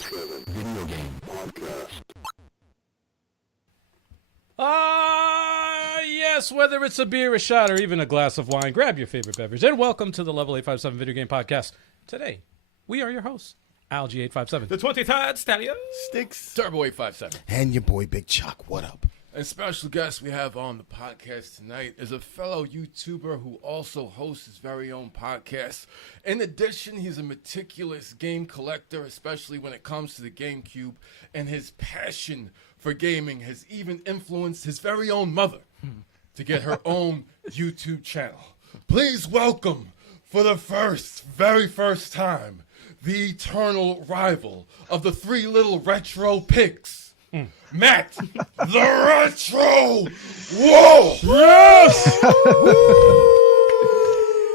160 Video Game Podcast. Yes, whether it's a beer, a shot, or even a glass of wine, grab your favorite beverage and welcome to the Level 857 Video Game Podcast. Today, we are your hosts, Algie 857, The 23rd Stallion, Sticks, Turbo 857. and your boy Big Chuck. What up? And special guest we have on the podcast tonight is a fellow YouTuber who also hosts his very own podcast. In addition, he's a meticulous game collector, especially when it comes to the GameCube, and his passion for gaming has even influenced his very own mother to get her own YouTube channel. Please welcome, for the very first time, the eternal rival of the three little retro pigs. Matt, the Retro Wolf! Yes!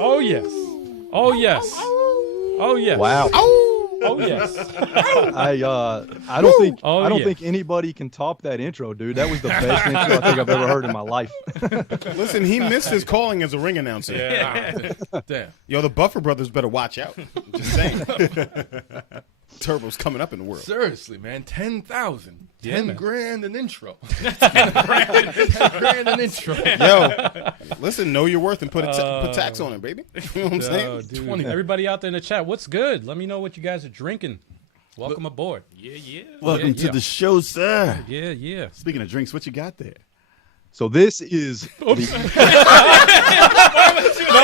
Oh, yes. Oh, yes. Oh, yes. Wow. Oh, yes. I don't think anybody can top that intro, dude. That was the best intro I think I've ever heard in my life. Listen, he missed his calling as a ring announcer. Yeah. Damn. Yo, the Buffer brothers better watch out. Just saying. Turbo's coming up in the world. Seriously, man. 10,000. Yeah, 10 man. grand an intro. 10 grand an intro. Yo, listen, know your worth and put tax on it, baby. You know what I'm saying? Oh, dude. 20. Everybody out there in the chat, what's good? Let me know what you guys are drinking. Welcome aboard. Welcome Yeah. to the show, sir. Yeah, yeah. Speaking of drinks, what you got there? So this is No,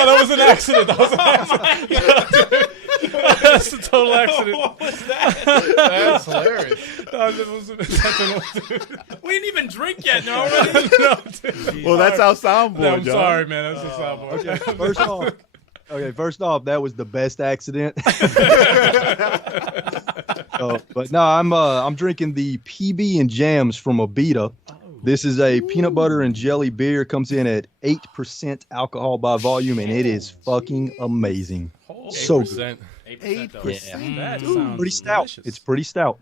that was an accident. That was an accident. That's a total accident. That's hilarious. We didn't even drink yet, no. Well, that's our soundboard, No, I'm y'all. sorry, man. That's a soundboard. first off, that was the best accident. But no, I'm drinking the PB and Jams from Abita. This is a peanut butter and jelly beer. Comes in at 8% alcohol by volume, and it is fucking amazing. So good. 8%. That Ooh, sounds Pretty stout. delicious. It's pretty stout.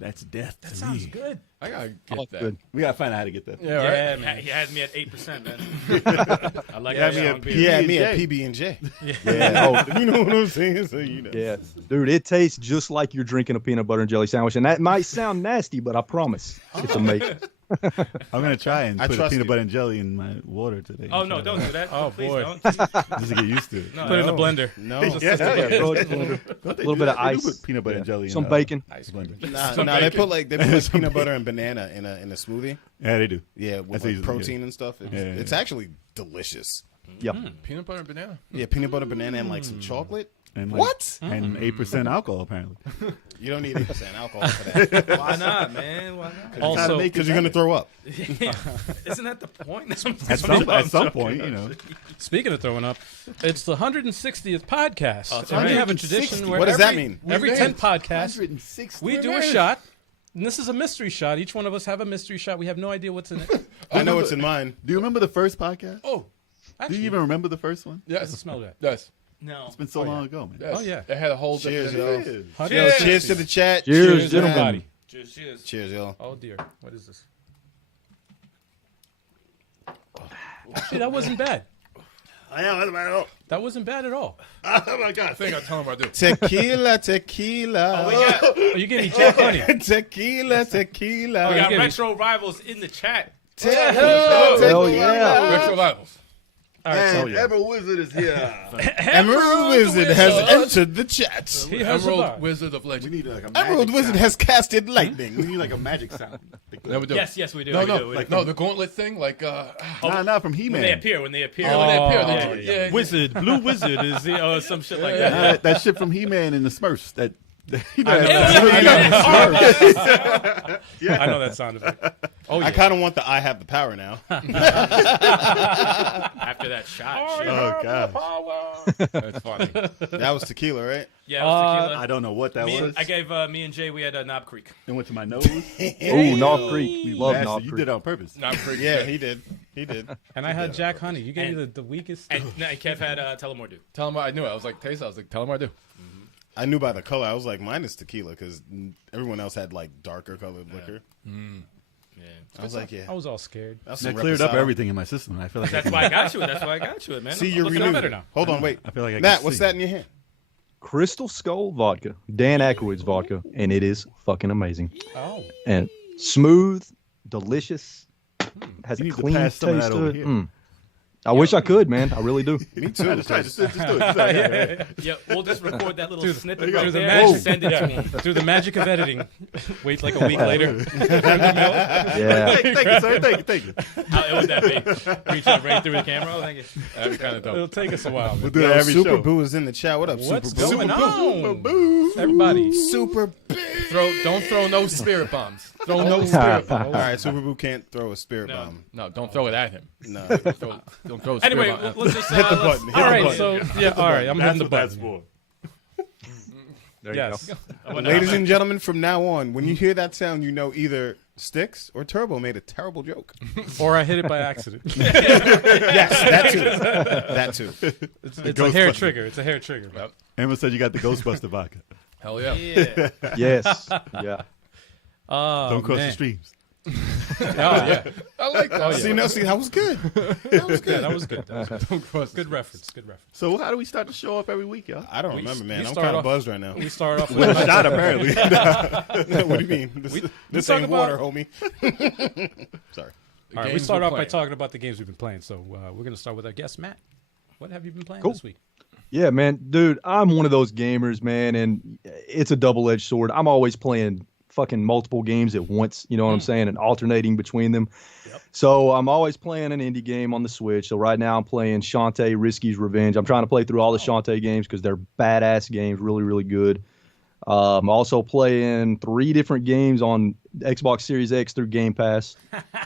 That's death to Sounds me. good. I gotta Oh, get that. good. We gotta find out how to get that. Yeah, right? Yeah, man. He had me at 8%, man. I like that me song at beer. He had me at PB&J. PB&J. Yeah. Oh, You know what I'm saying? So you know. yeah, dude, it tastes just like you're drinking a peanut butter and jelly sandwich, and that might sound nasty, but I promise it's amazing. I'm gonna try and I put trust peanut you. butter and jelly in my water today. Oh, no, don't do that. Oh, Please boy. don't. Just to get used to it. No, Put it in the blender. No. Yeah, throw it in the blender. Don't they little do bit that? of They do ice. put peanut butter and jelly. Some in, bacon. blender. Nah, they put like peanut butter and banana in a smoothie. Yeah, they do. Yeah, with That's like easy, protein yeah. and stuff. Yeah. It's actually delicious. Yep. Peanut butter and banana. Yeah, peanut butter, banana, and like some chocolate. And like- What? And 8% alcohol apparently. You don't need 8% alcohol for that. Why not, man? Why not? Also, Because you're gonna throw up. Isn't that the point? At some point, you know. speaking of throwing up, it's the 160th podcast. that's and we right. have a tradition where What does that mean? every We 10 made podcasts, 160. we do a shot. And this is a mystery shot. Each one of us have a mystery shot. We have no idea what's in it. I know what's in mine. Do you remember the first podcast? Oh, Do Actually, you even remember the first one? yes. smell that. Yes. No. It's been so long ago, man. Yes. Oh, yeah. It had a whole Cheers, different. yo. Cheers. Cheers to the chat. Cheers, man. gentlemen. Cheers. Cheers, yo. Oh, dear. What is this? Actually, that wasn't bad. That wasn't bad at all. Oh my god! I think I'll tell him what I do. Tequila, tequila. Are you getting Jack Honey? Tequila, tequila. We got getting- retro rivals in the chat. Hell yeah. Retro rivals. All right, so And Ever Wizard is here. Emerald Wizard has entered the chat. he has a bar. Emerald Wizard of We Legend. need like a Emerald magic Wizard sound. has casted We lightning. need like a magic sound. Yeah, we do. Yes, we do. No, we no, do, we do. no. The gauntlet thing, like Nah, from He-Man. When they appear. when they appear, they do it. Yeah, Wizard, blue wizard is the some shit like Nah, that. that shit from He-Man and the Smurfs. That you know, I know that sound effect. Oh, yeah. I kind of want the I have the power now. After that shot. shit. Oh god. That's funny. That was tequila, right? Yeah, it was tequila. I don't know what that was. I gave me and Jay. We had Knob Creek. It went to my nose. Ooh, Knob Creek. We love Bastard, Knob you Creek. did it on purpose. Not pretty. Yeah, he did. He did. And I had Jack Honey. You gave me And- the weakest. And Kev had Tullamore Dew. Tell him what I knew. I was like, taste. I was like, tell him what I do. I knew by the color. I was like, mine is tequila because everyone else had like darker colored liquor. Yeah. I was like, yeah. I was all scared. That's That some cleared up reposado. everything in my system. I feel like That's why I got you it. That's why I got you it, man. See, I'm you're looking renewed. better now. Hold on, wait. I feel like I Matt, can what's see. that in your hand? Crystal Skull vodka, Dan Aykroyd's vodka, and it is fucking amazing. Oh. And smooth, delicious, has You a need to clean pass some of taste that to over it. here. I wish I could, man. I really do. Me too. Just do it. Just do it. Yeah, we'll just record that little snippet through right the there magic- and send it to me. Through the magic of editing. Wait like a week later. Yeah. Thank you, sir. Thank you. How would that be? Reach it right through the camera? Oh, thank you. That'd be kind of dope. It'll take us a while. We'll Man. do it Yo, every Super show. Boo is in the chat. What up, What's Super Boo? going on? Everybody. Super Boo. Don't throw no spirit bombs. Throw no spirit bombs. All right, Super Boo can't throw a spirit bomb. No, don't throw it at him. No. Don't throw a spirit Anyway, bomb. let's just Hit the button. Hit all the right, button. so yeah, all right, I'm hitting That's the what that's button. for. There you Yes. go. Ladies and gentlemen, from now on, when you hear that sound, you know either Sticks or Turbo made a terrible joke. Or I hit it by accident. Yes, that too. That too. It's a hair trigger. It's a hair trigger. Yep. Emma said you got the Ghostbuster vodka. Hell yeah. Yeah. Yes. Yeah. Oh, Don't cross man. the streams. Oh yeah. I like that. Oh, yeah. See, that was good. That was good. That was good. Don't cross Good reference. Good reference. So how do we start the show up every week, y'all? I don't remember, man. we I'm start kind of off- buzzed right now. We start off with Shot apparently. What do you mean? This talk ain't about- water, homie. Sorry. All right, we start off by talking about the games we've been playing. So we're going to start with our guest, Matt. What have you been playing Cool. this week? Yeah, man, dude, I'm one of those gamers, man, and it's a double-edged sword. I'm always playing fucking multiple games at once, you know what I'm saying, and alternating between them. Yep. So I'm always playing an indie game on the Switch. So right now I'm playing Shantae Risky's Revenge. I'm trying to play through all the Shantae games because they're badass games, really, really good. I'm also playing 3 different games on Xbox Series X through Game Pass.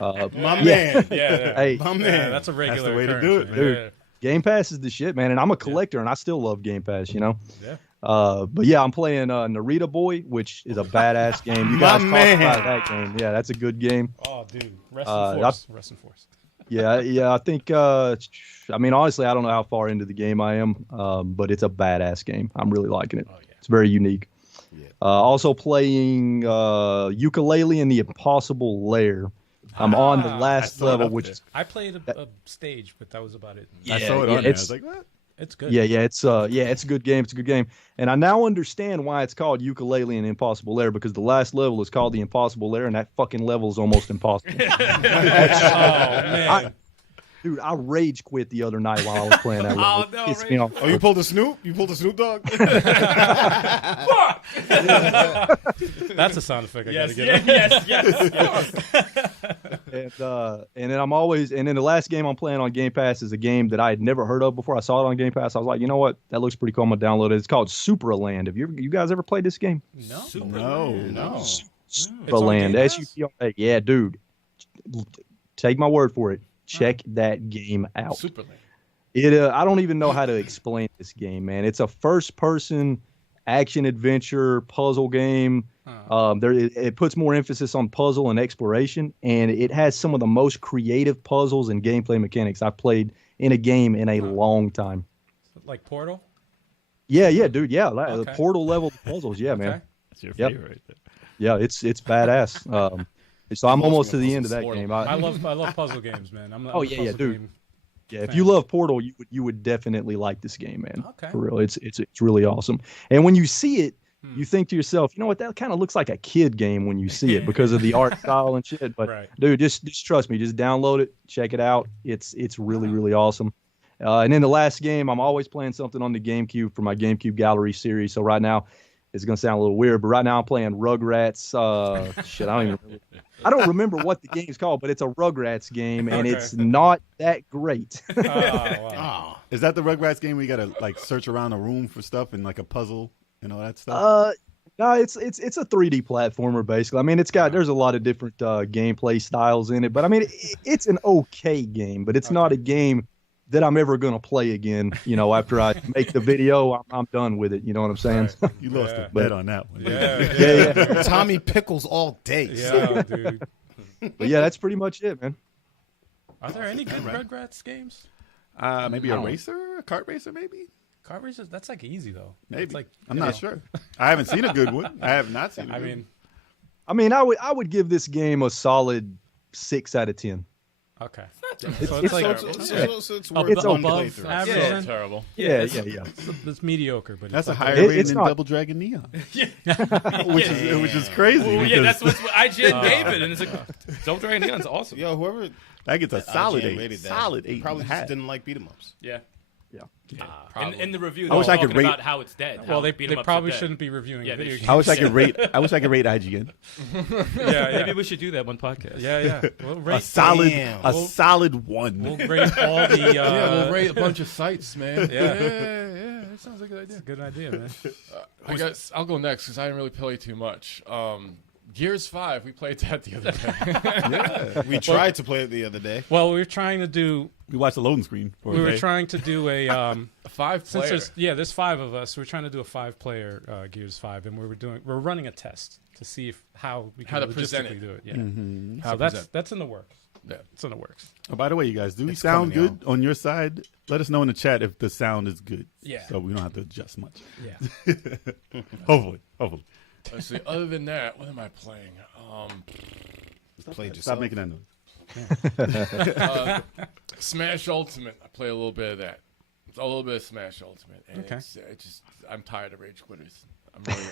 My man. Yeah, Hey, My yeah, man. that's a regular way to occurrence, do it, man. dude. Yeah. Game Pass is the shit, man, and I'm a collector, and I still love Game Pass, you know? Yeah. But yeah, I'm playing Narita Boy, which is a badass game. You My guys talked man. about that game. Yeah, that's a good game. Oh, dude. Rest Uh, in force. Rest in force. Yeah, I think, I mean, honestly, I don't know how far into the game I am, but it's a badass game. I'm really liking it. Oh, yeah. It's very unique. Also playing Ukulele in the Impossible Lair. I'm on the last saw it level, up which there. is I played a stage, but that was about it. I saw it yeah, on there. I it's- was like, what? It's good. yeah, it's a good game. It's a good game, and I now understand why it's called Ukulele and Impossible Lair because the last level is called the Impossible Lair, and that fucking level is almost impossible. Oh, man. Dude, I rage quit the other night while I was playing that level. Oh, It no, pissed rage me off. Oh, you pulled a Snoop? You pulled a Snoop Dogg? That's a sound effect I Yes, gotta get. yes. And then and then the last game I'm playing on Game Pass is a game that I had never heard of before. I saw it on Game Pass. I was like, you know what? That looks pretty cool. I'm gonna download it. It's called Supraland. Have you guys ever played this game? No. No. Supraland. Game Pass? SUPRA. Yeah, dude. Take my word for it. Check that game out. Superland. I don't even know how to explain this game, man. It's a first-person action adventure puzzle game. It puts more emphasis on puzzle and exploration, and it has some of the most creative puzzles and gameplay mechanics I've played in a game in a long time. Like Portal? Yeah, dude. Yeah, the Okay. Portal level puzzles. Yeah, man. Okay. That's your Yep. favorite right there. Yeah, it's badass. So I'm almost to the end of that Portal. game. I love puzzle games, man. I'm Oh, a yeah, puzzle dude. game Yeah, if fan. you love Portal, you would definitely like this game, man. Okay. For real, it's really awesome. And when you see it, you think to yourself, you know what? That kind of looks like a kid game when you see it because of the art style and shit. But Right. dude, just trust me, just download it, check it out. It's really awesome. And then the last game, I'm always playing something on the GameCube for my GameCube Gallery series. So right now, it's gonna sound a little weird, but right now I'm playing Rugrats. I don't remember what the game's called, but it's a Rugrats game, and Okay. it's not that great. Oh, wow. Is that the Rugrats game where you gotta like search around a room for stuff and like a puzzle and all that stuff? No, it's a 3D platformer basically. I mean, there's a lot of different gameplay styles in it, but I mean, it's an okay game, but it's not a game that I'm ever gonna play again. You know, after I make the video, I'm done with it. You know what I'm saying? You lost a Yeah. bet on that one. Yeah. Tommy Pickles all day. Yeah, dude. But yeah, that's pretty much it, man. Are there any good Rugrats games? Maybe a racer, a kart racer, maybe. Kart races? That's like easy though. Maybe. It's like I'm not sure. I haven't seen a good one. I have not seen. I mean, I mean, I would give this game a solid 6 out of 10. okay. So it's like it's Up worth the one above playthrough. average. Yeah, then? terrible. Yeah. It's mediocre, but That's a it's higher It- rating it's than not- Double Dragon Neon, Yeah. which is crazy. Well, yeah, because that's what IGN gave it, and it's like Double Dragon Neon's awesome. Yo, whoever that gets a solid IGN 8. rated that Solid 8. probably and a half. just didn't like beat 'em ups. Yeah. Probably. In the review, I they were wish I could talking rate- about how it's dead. Well, how they beat 'em ups are probably dead. shouldn't be reviewing Yeah, a they video should. game. I wish I could rate. I wish I could rate IGN. Yeah, Maybe we should do that one podcast. yeah. We'll A rate, solid, Damn. a solid 1. we'll rate all the. Yeah, we'll rate a bunch of sites, man. Yeah. Yeah, that sounds like a good idea. Good idea, man. I guess I'll go next because I didn't really play too much. Gears 5, we played that the other day. We tried to play it the other day. Well, we were trying to do. We watched the loading screen. For We a were day. trying to do a. A Since 5-player. there's 5 of us, we're trying to do a 5-player Gears 5, and we're running a test to see how we can How to present logistically it. do it. Yeah. Mm-hmm. So that's in the works. Yeah. It's in the works. Oh, by the way, you guys, do we It's sound coming, good on your side? Let us know in the chat if the sound is good. Yeah. So we don't have to adjust much. Yeah. Hopefully. Let's see. Other than that, what am I playing? Played Stop yourself. making that noise. Smash Ultimate. I play a little bit of that. A little bit of Smash Ultimate. And Okay. it's just I'm tired of rage quitters. I'm really.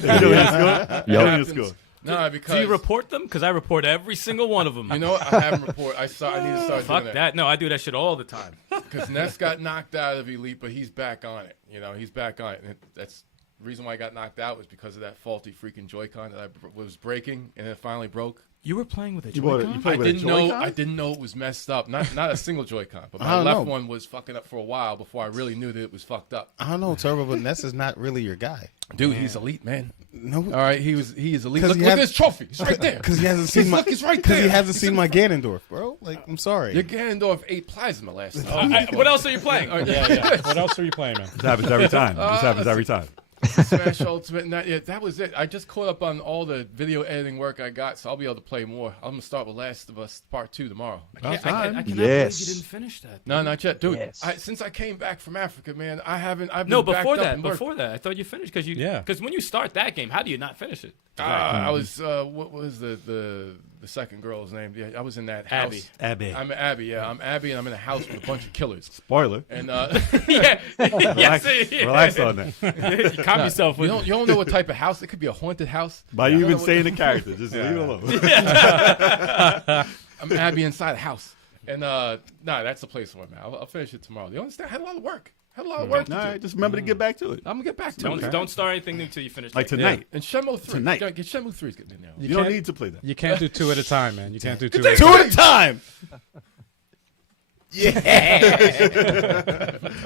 You know your score? You know your score. No, Do because you report them? Because I report every single one of them. you know what? I haven't report. I need to start doing Fuck that. that. No, I do that shit all the time. Because Ness got knocked out of Elite, but he's back on it. He's back on it. And that's the reason why I got knocked out was because of that faulty freaking Joy-Con that I was breaking, and it finally broke. You were playing with a You bought it. Joy-Con? You I played with a didn't know. Joy-Con? I didn't know it was messed up. Not a single Joy-Con, but I my don't left know. one was fucking up for a while before I really knew that it was fucked up. I don't know, Turbo, but Ness is not really your guy. Dude, he's elite, man. No, All right, he is elite. 'Cause Look, he look has- at his trophy. It's right there. because he hasn't seen my. Look, it's right Because he there. hasn't seen my Ganondorf, bro. Like, I'm sorry. Your Ganondorf ate plasma last time. What else are you playing? What else are you playing, man? This happens every time. This happens every time. Smash Ultimate, and that was it. I just caught up on all the video editing work I got, so I'll be able to play more. I'm gonna start with Last of Us Part 2 tomorrow. I cannot believe Yes. you didn't finish that. No, not yet, dude. Yes. Since I came back from Africa, man, I've been No, backed before up that. and worked. Before that, I thought you finished because Yeah. Because when you start that game, how do you not finish it? I was what was the second girl's name? Yeah, I was in that house. Abby. I'm Abby. Yeah, I'm Abby, and I'm in a house with a bunch of killers. Spoiler. And yeah. Relax, yes. relax on that. You calm yourself you with don't know what type of house. It could be a haunted house. By you even saying the character, just leave it alone. I'm Abby inside a house, and that's the place where I'm at. I'll finish it tomorrow. You understand? I had a lot of work. to All do. right, just remember to get back to it. I'm gonna get back to it. Don't start anything new till you finish. Like that. tonight. And Shenmue 3. Tonight. Get Shenmue 3's getting in there. You don't can't- need to play that. You can't do 2 at a time, man. You can't do 2 at a Two time. at a time.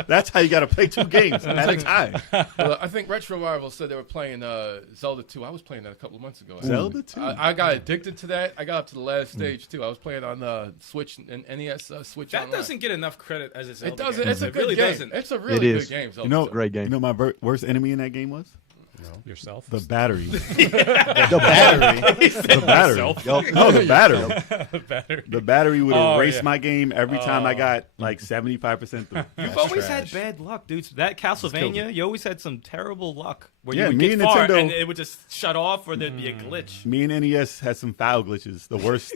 That's how you got to play 2 games at a time. Well, I think Retro Rival said they were playing Zelda 2. I was playing that a couple of months ago. Zelda 2. I got addicted to that. I got up to the last stage too. I was playing on Switch and NES Switch. That Online. doesn't get enough credit as a Zelda It doesn't. game. It's a It good really game. doesn't. It's a really It good is. game. Zelda You know, 2. Great game. You know my worst enemy in that game was? Yourself. The battery. The battery. The battery. Yup. No, the battery. Better. The battery would Oh, erase yeah. my game every time I got like 75% through. You've always trash. had bad luck, dude. That killed Castlevania, you always had some terrible luck where Yeah, you would me get and far Nintendo- and it would just shut off or there'd be a glitch. Me and NES had some foul glitches. The worst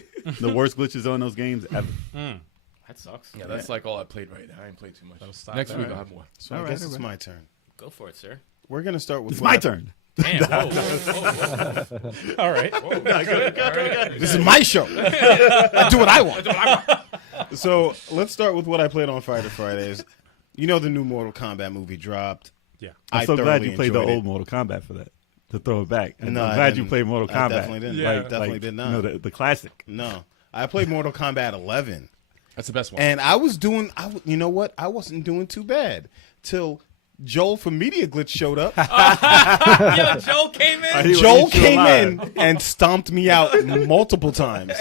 glitches on those games ever. That sucks. Yeah, that's like all I played right now. I ain't played too much. stop Next that. week I'll have more. So I All guess right, it's all right. my turn. Go for it, sir. We're gonna start with It's what my I- turn. Damn. Whoa. All right. This is my show. I do what I want. So let's start with what I played on Fighter Fridays. You know the new Mortal Kombat movie dropped. Yeah. I'm so glad thoroughly you played the enjoyed it. old Mortal Kombat for that. To throw it back. And No, I'm I glad you didn't. played Mortal I Kombat. definitely didn't. Yeah. Definitely did not. You know, the classic. No, I played Mortal Kombat 11, That's the best one. and I was doing. You know what? I wasn't doing too bad till Joel from Media Glitch showed up. Yo, Joe came in. He Joel was came alive. in and stomped me out multiple times.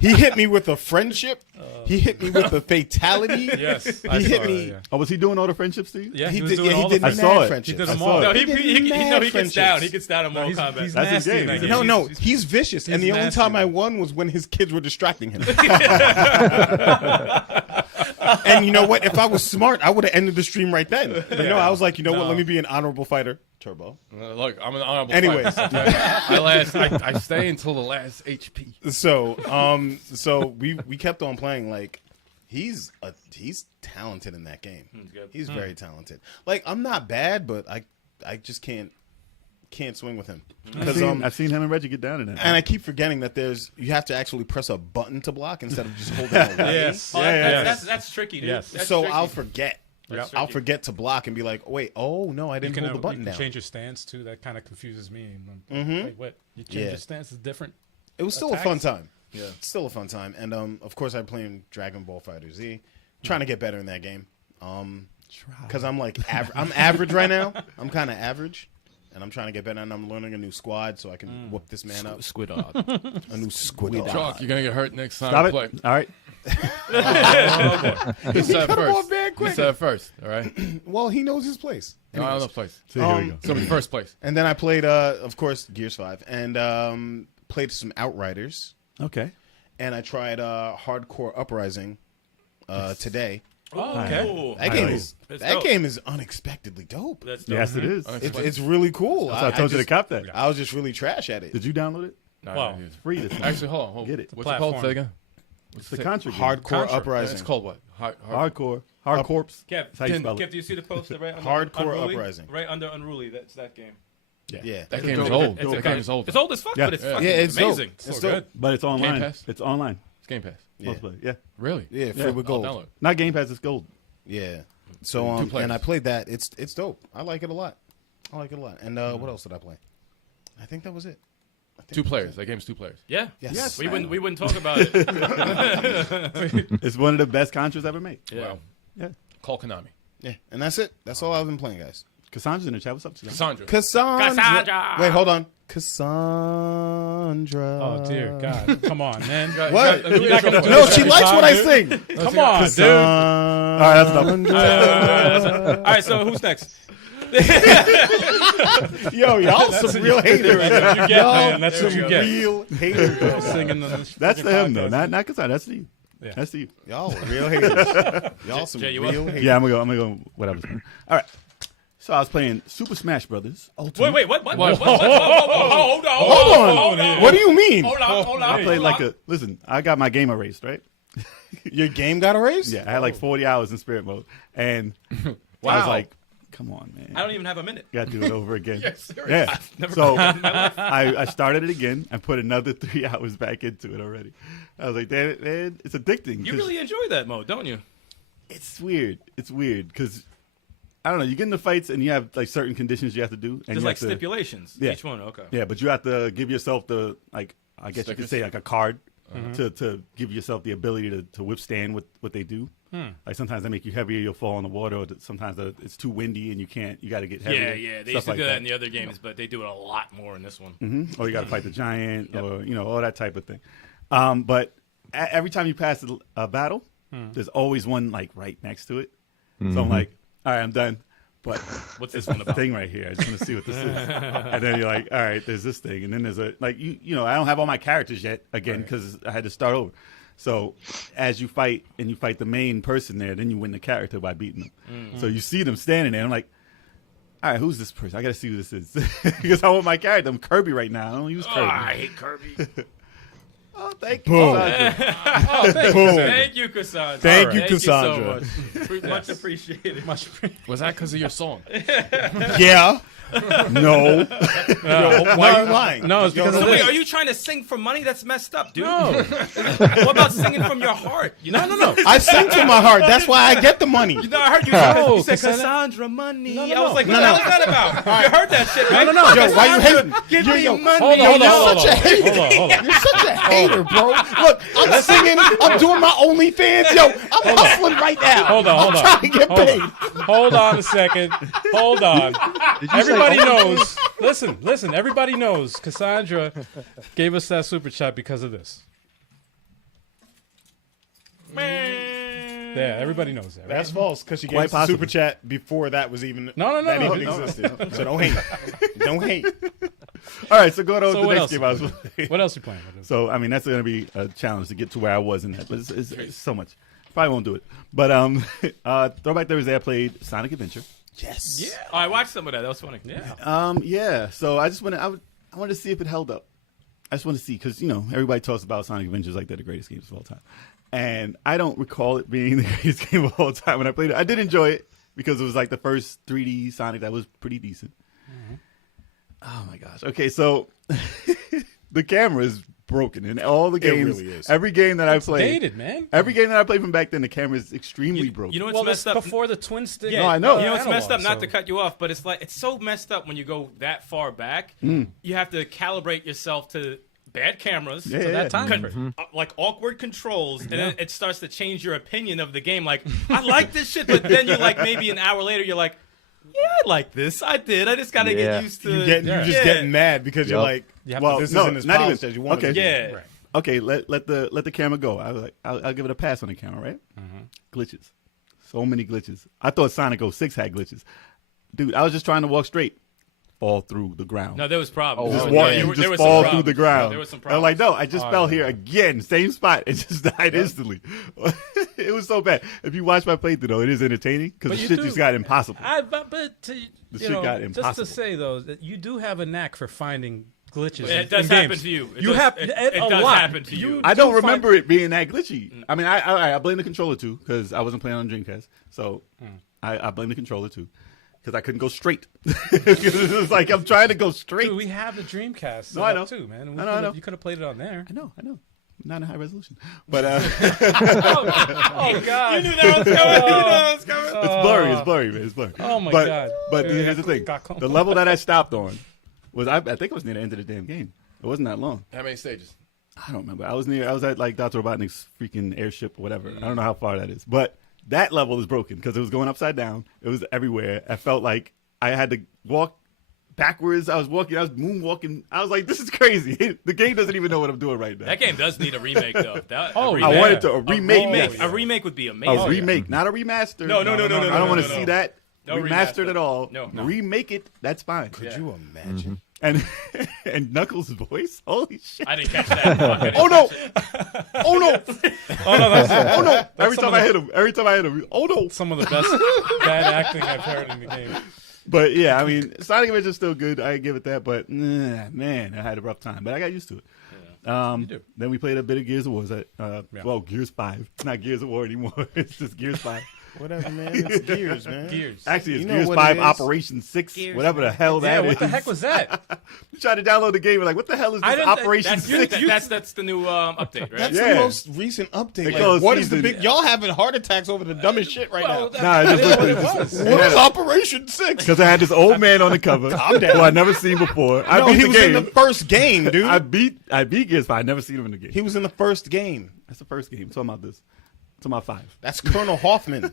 He hit me with a friendship. He hit me with a fatality. Yes. He hit me. Yeah, Oh, was he doing all the friendships to you? yeah He was did. doing Yeah, he all did the I mad saw it. friendships. He did them I all. saw No, it. he did mad gets down. friendships. He gets down in Mortal Kombat. He's That's his nasty game. in that He's- game. No, he's vicious, and he's the only nasty, time I man. won was when his kids were distracting him. And you know what? If I was smart, I would have ended the stream right then. You know, I was like, you know what? Let me be an honorable fighter. Turbo. Look, I'm an honorable Anyways. fighter, okay? I stay until the last HP. So we kept on playing. Like He's talented in that game. good. He's very talented. Like, I'm not bad, but I just can't swing with him. I've seen him and Reggie get down in that. And I keep forgetting that you have to actually press a button to block instead of just holding it away. Yes. That's tricky, dude. Yes. That's So tricky. I'll forget. I'll forget to block and be like, wait, no, I didn't hold the button you down. can change your stance too. That kind of confuses me. Wait, what? You change your stance is different. It was still a fun attacks. time. Yeah, still a fun time. And of course, I'm playing Dragon Ball Fighter Z, trying to get better in that game. Because I'm like, I'm average right now. I'm kind of average, and I'm trying to get better. And I'm learning a new squad so I can whoop this man up. Squid odd. A new squid. Chalk, you're gonna get hurt next time Stop you it. play. All right. You said cut him first. off bad quick. You said first. All right. Well, he knows his place. No, I don't know place. So here we go. It's gonna be first place. And then I played, of course, Gears 5, and played some Outriders. Okay. And I tried Hardcore Uprising today. Oh, okay. Ooh. That game is unexpectedly dope. That's dope. Yes, it is. It's really cool. So I told you to cop that. I was just really trash at it. Did you download it? No, Wow. no, It's free this month. Actually, hold on. Get it. What's it called? Platform. Say again. It's the Contra game. Hardcore Contra. Uprising. It's called what? Hardcore. Hardcorps. Kev, That's how you spell Kev, it. do you see the poster right under Hardcore Unruly? Uprising. Right under Unruly, that's that game. Yeah. That game is dope. old. It's That game is old. It's old as fuck, Yeah. but it's Yeah. fucking Yeah, it's dope. amazing. It's So dope. But it's online. Pass? It's online. It's Game Pass. Yeah. Multiplayer. Yeah. Really? Yeah, free Yeah. with I'll gold. download it. Not Game Pass. It's gold. Yeah. So Two players. and I played that. It's dope. I like it a lot. And what else did I play? I think that was it. Two players. That game's two players. Yeah. Yes. We wouldn't talk about it. It's one of the best Contras ever made. Yeah. Wow. Yeah. Call Konami. Yeah, and that's it. That's all I've been playing, guys. Cassandra's in the chat. What's up, Cassandra? Cassandra. Cassandra! Wait, hold on. Cassandra. Oh dear God! Come on, man. What? You're not gonna do No, this she every likes time, what I dude. sing. Come on, dude. All right, that's enough. All right, so who's next? Yo, y'all some real haters. That's what you get, man. That's what you get. Real haters. Singing on this That's freaking to him, though. podcast. Not Cassandra. That's to you. Yeah. That's to you. Y'all real haters. Y'all some Jay, you real up? haters. Yeah, I'm gonna go. Whatever. All right. So I was playing Super Smash Brothers Ultimate. Wait, what? What? Hold on. Hold on. What do you mean? Hold on. I played like a. Listen, I got my game erased, right? Your game got erased? Yeah, I had like 40 hours in spirit mode, and I was like, "Come on, man! I don't even have a minute. Got to do it over again." Yeah, serious. Yeah. Never So played in my life. I started it again and put another 3 hours back into it already. I was like, "Damn it, man! It's addicting." You 'cause really enjoy that mode, don't you? It's weird. It's weird because I don't know. You get into fights and you have like certain conditions you have to do. And There's you like have to, stipulations. Yeah. Each one, okay. Yeah, but you have to give yourself the like. I guess you could Stickers? say like a card to give yourself the ability to withstand what they do. Like sometimes they make you heavier, you'll fall in the water. Or sometimes it's too windy and you can't. You got to get heavier. Yeah. They stuff used to like do that in the other games, but they do it a lot more in this one. Or you got to fight the giant, or all that type of thing. But every time you pass a battle, there's always one like right next to it. So I'm like, all right, I'm done. But What's this one about? thing right here? I just want to see what this is. And then you're like, all right, there's this thing, and then there's a like you know I don't have all my characters yet again because I had to start over. So as you fight and you fight the main person there, then you win the character by beating them. So you see them standing there. I'm like, all right, who's this person? I got to see who this is because I want my character. I'm Kirby right now. I don't use Kirby. I hate Kirby. Oh, thank you. Boom. Cassandra. Boom. Thank you, Cassandra. Thank you, so Cassandra. much. Much appreciated. Much appreciated. Was that because of your song? Yeah. No. Why are you lying? No, it's because So of wait, this. are you trying to sing for money? That's messed up, dude. No. What about singing from your heart? You know? No. I sing to my heart. That's why I get the money. You know, I heard you, No, you said Cassandra- Cassandra money. No, no, I was no. like, what No, the no. hell is that about? You heard that shit, right? no. Yo, why you hating? Give Yo, me yo, money. Hold on. You're such a hater. You're such a hater, bro. Look, I'm singing. I'm doing my OnlyFans. Yo, I'm hustling right now. Hold on. I'm trying to get paid. Hold on a second. Hold on. Did you Everybody say, knows. Listen. Everybody knows Cassandra gave us that super chat because of this. Yeah, everybody knows that. Right? That's false because she gave Quite us a possible. super chat before that was even No. that even No. existed. So don't hate. Don't hate. All right, so going on So to what the else? next game I was playing. What else you playing? So I mean that's going to be a challenge to get to where I was in that, but it's so much. Probably won't do it. But Throwback Thursday I played Sonic Adventure. Yes. Yeah. Oh, I watched some of that. That was funny. Yeah. Yeah. So I just wanted to see if it held up. I just want to see because everybody talks about Sonic Adventure like they're the greatest games of all time, And I don't recall it being the greatest game of all time when I played it. I did enjoy it because it was like the first 3D Sonic that was pretty decent. Oh my gosh. Okay, so the camera is broken in all the games. It really is. Every game that I played, dated, man. every game that I played from back then, the camera is extremely broken. You know what's Well, messed that's up? before the twin stick. Yeah, No, I know. You know what's messed up? Analog, Not to so- cut you off, but it's so messed up when you go that far back. You have to calibrate yourself to bad cameras. Yeah, to yeah, that time con- frame. like awkward controls, and then it starts to change your opinion of the game. Like, I like this shit, but then you like maybe an hour later, you're like, yeah, I like this. I did. I just gotta Yeah. get used to. You're just getting mad because you're Yup. like, You have Well, this no, isn't as not even- polished as you want okay. it to be. Yeah. Right. Okay, let the camera go. I was like, I'll give it a pass on the camera, right? Glitches, so many glitches. I thought Sonic 06 had glitches, dude. I was just trying to walk straight, fall through the ground. No, there was problems. Just There walk, was- you there just was some fall through problems. the ground. No, there was some I'm like, problems. no, I just fell here again, same spot, and just died instantly. It was so bad. If you watch my playthrough, though, it is entertaining because But the you shit do- just got impossible. But to, The you shit know, got just impossible. to say though, that you do have a knack for finding glitches. It in does games. happen to you. It You does- have it a does lot. happen to you. I do don't find- remember it being that glitchy. I mean, I blame the controller too because I wasn't playing on Dreamcast, so I blame the controller too because I couldn't go straight. It was like I'm trying to go straight. Dude, we have the Dreamcast set No, I up know. too, man. I know, I know. You could have played it on there. I know, not in high resolution, but Oh God! You knew that was coming. You knew that was coming. it's blurry, man, it's blurry. Oh, my but, God. But Dude, here's the thing: got caught. the level that I stopped on was I think it was near the end of the damn game. It wasn't that long. How many stages? I don't remember. I was at like Dr. Robotnik's freaking airship or whatever. I don't know how far that is. But that level is broken because it was going upside down. It was everywhere. I felt like I had to walk backwards. I was moonwalking. I was like, this is crazy. The game doesn't even know what I'm doing right now. That game does need a remake, though. Oh, a yeah. I remake. wanted to a remake. remake. yes. A remake would be amazing. A remake, not a remaster. No, no, no, no, no, I no, don't want no, to no. see that No remastered remaster. at all. No. Remake it. That's fine. Could you imagine? And and Knuckles' voice. Holy shit. I didn't catch that. Oh no! Oh no! Oh no, that's Oh no! Every some time of I the- hit him. Oh no! some of the best bad acting I've heard in the game. But yeah, I mean, Sonic Adventure's still good. I give it that. But man, I had a rough time. But I got used to it. Then we played a bit of Gears of War. Well, Gears 5. It's not Gears of War anymore. It's just Gears 5. Whatever, man. It's Gears, man. Gears. Actually, it's You know Gears what 5 it is? Operation 6. Gears, whatever the hell Yeah, that is. what the heck was that? You try to download the game, you're like, what the hell is I this didn't- Operation That's 6? that's the new update, right? That's Yeah. the most recent update. Because Like, what is the season- big? Y'all having heart attacks over the dumbest shit right now. Nah, I just looked what at it was. What is Operation 6? Because I had this old man on the cover Calm down. who I'd never seen before. I No, beat he the was game. in the first game, dude. I beat Gears 5. I never seen him in the game. He was in the first game. That's the first game. I'm talking about this. I'm talking about 5. That's Colonel Hoffman.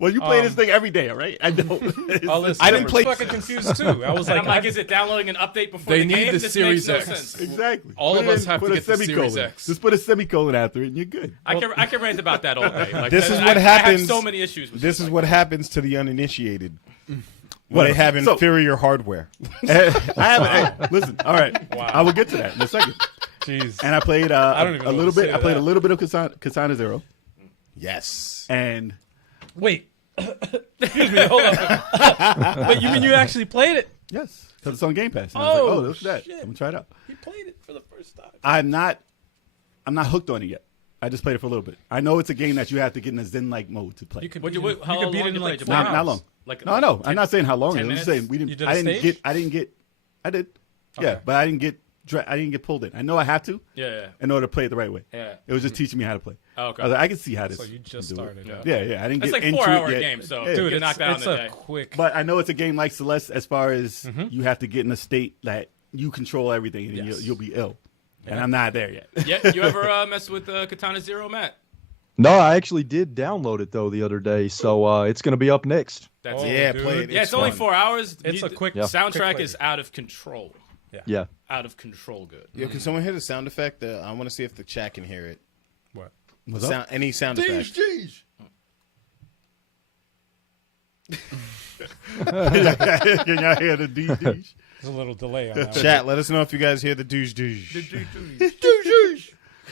Well, you play this thing every day, all right? I don't. Oh, listen, I didn't play- I was fucking confused too. I was And like, I'm like, is it downloading an update before They the need game? the This Series makes no X. sense. Exactly. All Put of it us in- have put to a get the Series semicolon. X. Just put a semicolon after it, and you're good. I can rant about that all day. Like, This is I what have happens- so many issues. With This shit is like what that. happens to the uninitiated when Whatever. they have So- inferior hardware. Listen, all right. Wow. I will get to that in a second. jeez. And I played I don't even a know little what to bit. say I to played that. a little bit of Katana Zero, Yes. and Wait. Excuse me. Hold on. Wait, you mean you actually played it? yes, because it's on Game Pass. And I was like, Oh, oh, look at that. shit. Let me try it out. You played it for the first time. I'm not hooked on it yet. I just played it for a little bit. I know it's a game that you have to get in a zen-like mode to play. You could What beat you- it, how you could long beat did it in you like play? 4 Not- hours. not long. Like, No, no, I'm not saying how long. 10 I'm just minutes? saying we didn't. You did a I didn't stage? get. I did. Yeah, Okay. but I didn't get pulled in. I know I have to Yeah. in order to play it the right way. Yeah. It was just teaching me how to play. Oh, okay. I was like, I can see how this. So you just do it. started. Yeah. I didn't It's get like into 4-hour it yet. game, so Yeah. dude, knock that out it's in a a day. quick. But I know it's a game like Celeste as far as you have to get in a state that you control everything and Yes. you'll be ill. And I'm not there yet. Yeah, you ever mess with Katana Zero, Matt? No, I actually did download it though the other day, so it's gonna be up next. That's Oh, Yeah, dude. play it. yeah, it's only fun. 4 hours. It's a quick soundtrack quick is out of control. Yeah. Out of control. Good. Yo, can someone hear the sound effect? I want to see if the chat can hear it. What? What's up? Any sound effect? Can y'all hear the DD? There's a little delay on that. one. Chat, let us know if you guys hear the douche douche.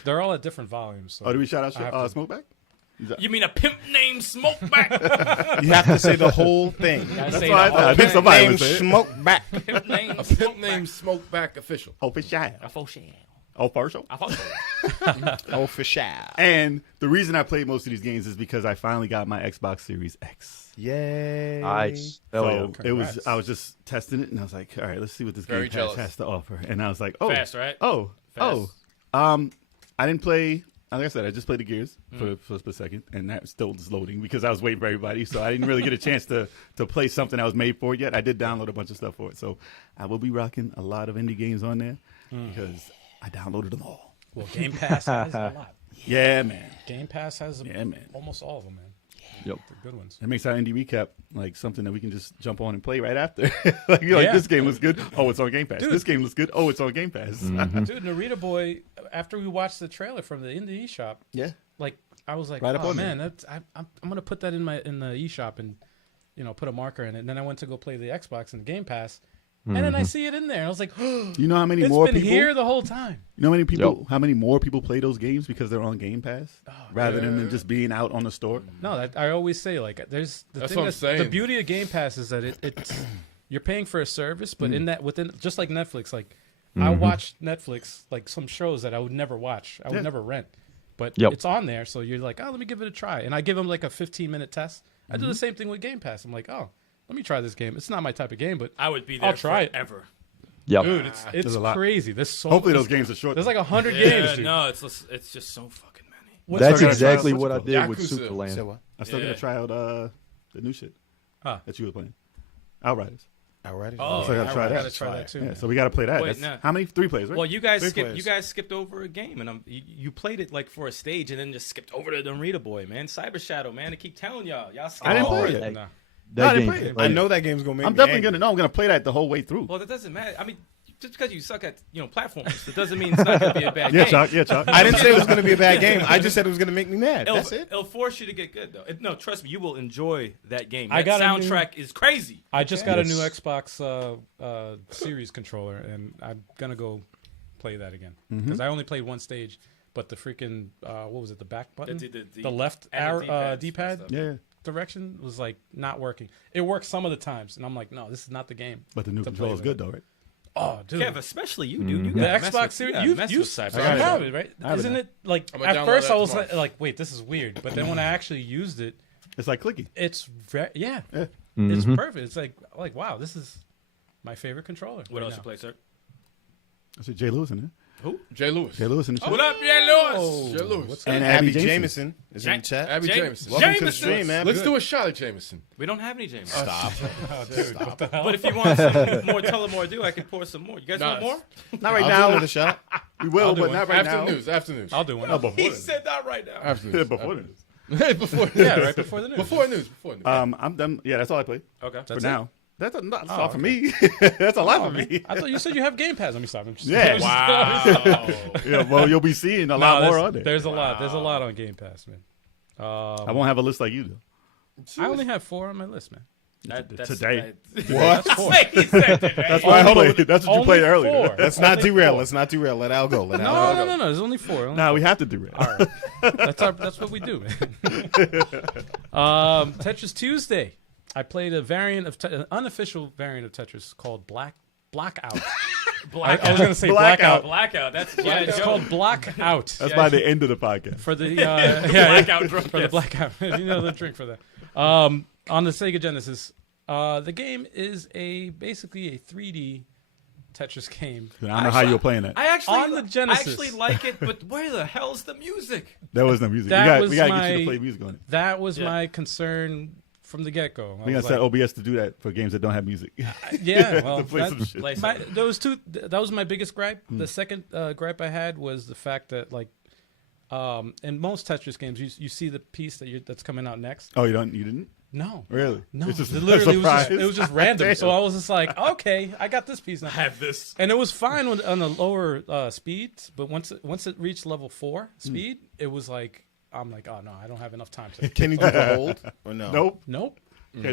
They're all at different volumes. So. Oh, do we shout I have out to- Smokeback? You mean a pimp named Smokeback? You have to say the whole thing. That's what I thought. I think somebody Name would say it. Smoke back. Pimp named A pimp named Smokeback Official. Hope it's shy. Official. Oh, partial. I thought so. Oh, for sure. And the reason I played most of these games is because I finally got my Xbox Series X. Yay. Nice. Hell yeah. So it was. I was just testing it, and I was like, all right, let's see what this Very Game Pass jealous. has to offer. And I was like, oh, Fast, right? I didn't play. Like I said, I just played the Gears for a split second, and that still was loading because I was waiting for everybody. So I didn't really get a chance to play something that was made for it yet. I did download a bunch of stuff for it, so I will be rocking a lot of indie games on there because I downloaded them all. Well, Game Pass has a lot. Yeah, man. Game Pass has Man. almost all of them, man. Yep. They're good ones. That makes our indie recap like something that we can just jump on and play right after. Like, you're like, this game looks good. Oh, it's on Game Pass. Dude. This game looks good. Oh, it's on Game Pass. Dude, Narita Boy, after we watched the trailer from the indie eShop, Yeah. like I was like, Right up oh on man, that's I'm gonna put that in the eShop and put a marker in it. And then I went to go play the Xbox and the Game Pass, and then I see it in there, and I was like, You know how many it's more been people? here the whole time. You know how many people? Yep. How many more people play those games because they're on Game Pass rather than them just being out on the store? No, I always say like there's the That's thing what I'm saying. the beauty of Game Pass is that it's you're paying for a service, but in that within just like Netflix, like I watch Netflix like some shows that I would never watch, I would Yeah. never rent, but Yep. it's on there, so you're like, oh, let me give it a try, and I give them like a 15-minute test. I do the same thing with Game Pass. I'm like, oh, let me try this game. It's not my type of game, but I would be there I'll try it. forever. Yep. dude, it's There's a lot. crazy. There's so Hopefully there's- those games are short. There's like 100 Yeah, games, dude. no, it's just so fucking many. What's That's your- exactly What's what I it did with Yakuza. Superland. Say what? I'm still Yeah. gonna try out the new shit Ah. that you were playing, Outriders. Alrighty. Oh, So I gotta try I that. gotta try that too. Yeah, man. so we gotta play that. Wait, That's, no. How many? 3 players, right? Well, you guys Three skipped. players. You guys skipped over a game, and you played it like for a stage, and then just skipped over to the Narita Boy, man. Cyber Shadow, man. I keep telling y'all skipped I didn't over play it. it. Nah. That I didn't game. play it. I know that game's gonna make I'm me definitely angry. gonna. No, I'm gonna play that the whole way through. Well, that doesn't matter. I mean, just because you suck at platforms, it doesn't mean it's not gonna be a bad Yeah, game. Chuck. Yeah, Chuck. I didn't say it was gonna be a bad game. I just said it was gonna make me mad. It'll, That's it. it'll force you to get good, though. No, trust me, you will enjoy that game. I That got a new- soundtrack is crazy. I just got a new Yes. Xbox Series controller, and I'm gonna go play that again because I only played one stage. But the freaking what was it? The back button, the left and the arrow D-pads and D-pad stuff. Yeah, direction was like not working. It worked some of the times, and I'm like, no, this is not the game. but the new to control play is with good it. though, right? Oh, dude, Kev, especially you, dude. You the gotta mess Xbox with- Series, gotta you mess you with Cyber you Shadow. have it, right? I have it Isn't now. it like I'm gonna at download first that I was tomorrow. like, wait, this is weird, but then when I actually used it, It's like clicky. it's Yeah. it's perfect. It's like wow, this is my favorite controller. What right else now. you play, sir? I said Jay Lewis in there. Jay Lewis. Jay Lewis in the shit. What up, Jay Lewis? Jay Lewis. And Abby Abby Jameson is in the chat. Abby Jam- Jameson. Welcome to the Jameson. stream, man. Let's Good. do a shot at Jameson. We don't have any James. Stop. Oh, dude, what the hell? But if you want some more Tullamore do, I can pour some more. You guys Nah, want more? Not right I'll now. do another shot. We will, I'll do but one. not right After now. news. After news. I'll do one. No, before He the said that right now. After news. news. Before the news. Before news. Yeah, right before the news. Before news. Before news. I'm done. Yeah, that's all I play Okay. for That's now. That's a lot Oh, for me. That's a lot for me. I thought you said you have Game Pass. Let me stop. I'm just, Yeah. Wow. Yeah, well, you'll be seeing a No, lot more there's, on there. there's a lot. There's a lot on Game Pass, man. I won't have a list like you though. I only have 4 on my list, man. Today. What? That's 4. He said today. That's why I played. That's what you Only played earlier. 4. Let's not Only derail. 4. Let's not derail. Let Al go. Let Al No, go. no. There's only 4. Only Nah, we have to do it. All right. That's what we do, man. Tetris Tuesday. I played a variant of an unofficial variant of Tetris called Blackout. I was going to say Blackout. Blackout. That's Yeah, it's called Blackout. That's by the end of the podcast. For the Blackout drunk. for the yes. blackout. You know the drink for that. On the Sega Genesis, the game is basically a 3D Tetris game. I don't know how you were playing that. I actually, On the Genesis. I actually like it, but where the hell's the music? There was no music. That We got to was get you to my- play music on it. That was Yeah. my concern from the get go. We got to set OBS to do that for games that don't have music. Yeah, well, To play some that, shit. Play my, something. there was two. That was my biggest gripe. The second gripe I had was the fact that in most Tetris games, you see the piece that's coming out next. Oh, you didn't? No, Really? no. It's just a Literally, surprise. it was just random. So Damn. I was just like, okay, I got this piece now. Have this. And it was fine on the lower speeds, but once it reached level 4 speed, it was like I'm like, oh no, I don't have enough time to. Can you do the hold or no? Nope. Nope.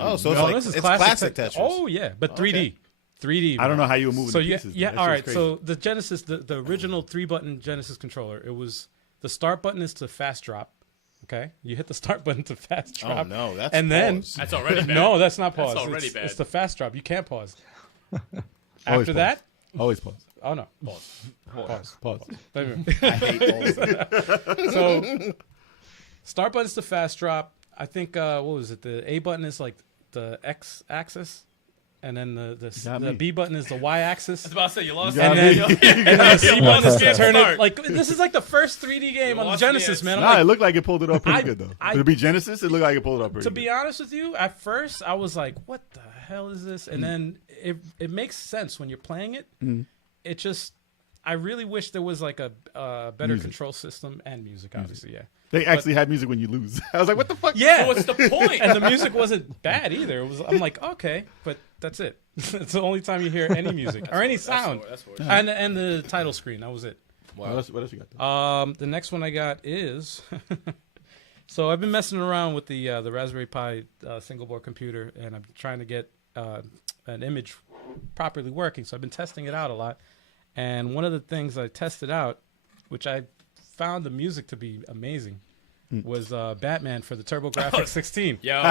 Oh, so it's No, like this is it's classic Tetris. Tetris. Oh yeah, but 3D. 3D. I don't man. know how you were moving So the yeah, pieces. yeah. That All shit was right. crazy. So the Genesis, the original 3-button Genesis controller, it was the start button is to fast drop. Okay, you hit the start button to fast Oh drop. no, that's and then pause. That's already bad. no, that's not pause. That's already it's, bad. It's the fast drop. You can't pause. Always After pause. that, Always pause. Oh no. Pause. I hate all of it. So, start button's the fast drop. I think what was it? The A button is like the X axis, and then the B button is the Y axis. I was about to say you lost. And then, me. and then the C button is to turn it Start. like this is like the first 3D game on the lost me Genesis, at man. I'm Nah, like, it looked like it pulled it up pretty I- good though. I- To be Genesis, it looked like it pulled it up pretty to good. be honest with you, at first I was like, "What the hell is this?" And then it makes sense when you're playing it. It just, I really wish there was like a better Music. control system and music, obviously, yeah. They actually had music when you lose. I was like, what the fuck? Yeah, What's the point? and the music wasn't bad either. It was. I'm like, okay, but that's it. It's the only time you hear any music or any sound, and the title screen. That was it. What else you got there? The next one I got is. So I've been messing around with the Raspberry Pi single board computer, and I'm trying to get an image properly working. So I've been testing it out a lot, and one of the things I tested out, which I found the music to be amazing, was Batman for the TurboGrafx 16. Yo,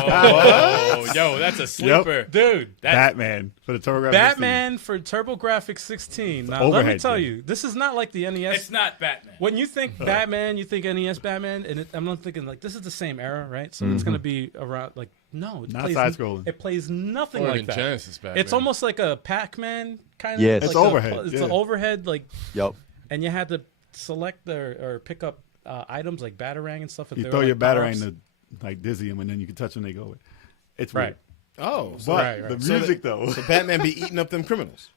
that's a sleeper. Dude, Batman for the TurboGrafx. Batman for TurboGrafx 16. Now, let me overhead tell game. you, this is not like the NES. It's not Batman. When you think Batman, you think NES Batman, and I'm not thinking like this is the same era, right? So it's gonna be around like no, it Not plays, side-scrolling. It plays nothing Or like in that. Genesis Batman. It's almost like a Pac-Man kind of. Yes. like It's overhead, It's yeah. an overhead like, Yep. and you had to select or pick up items like Batarang and stuff. If You they throw were, your like, Batarang power-ups. to like dizzy them, and then you can touch them. They go away. It's Right. weird. Oh, But Right. the So music though. so Batman be eating up them criminals.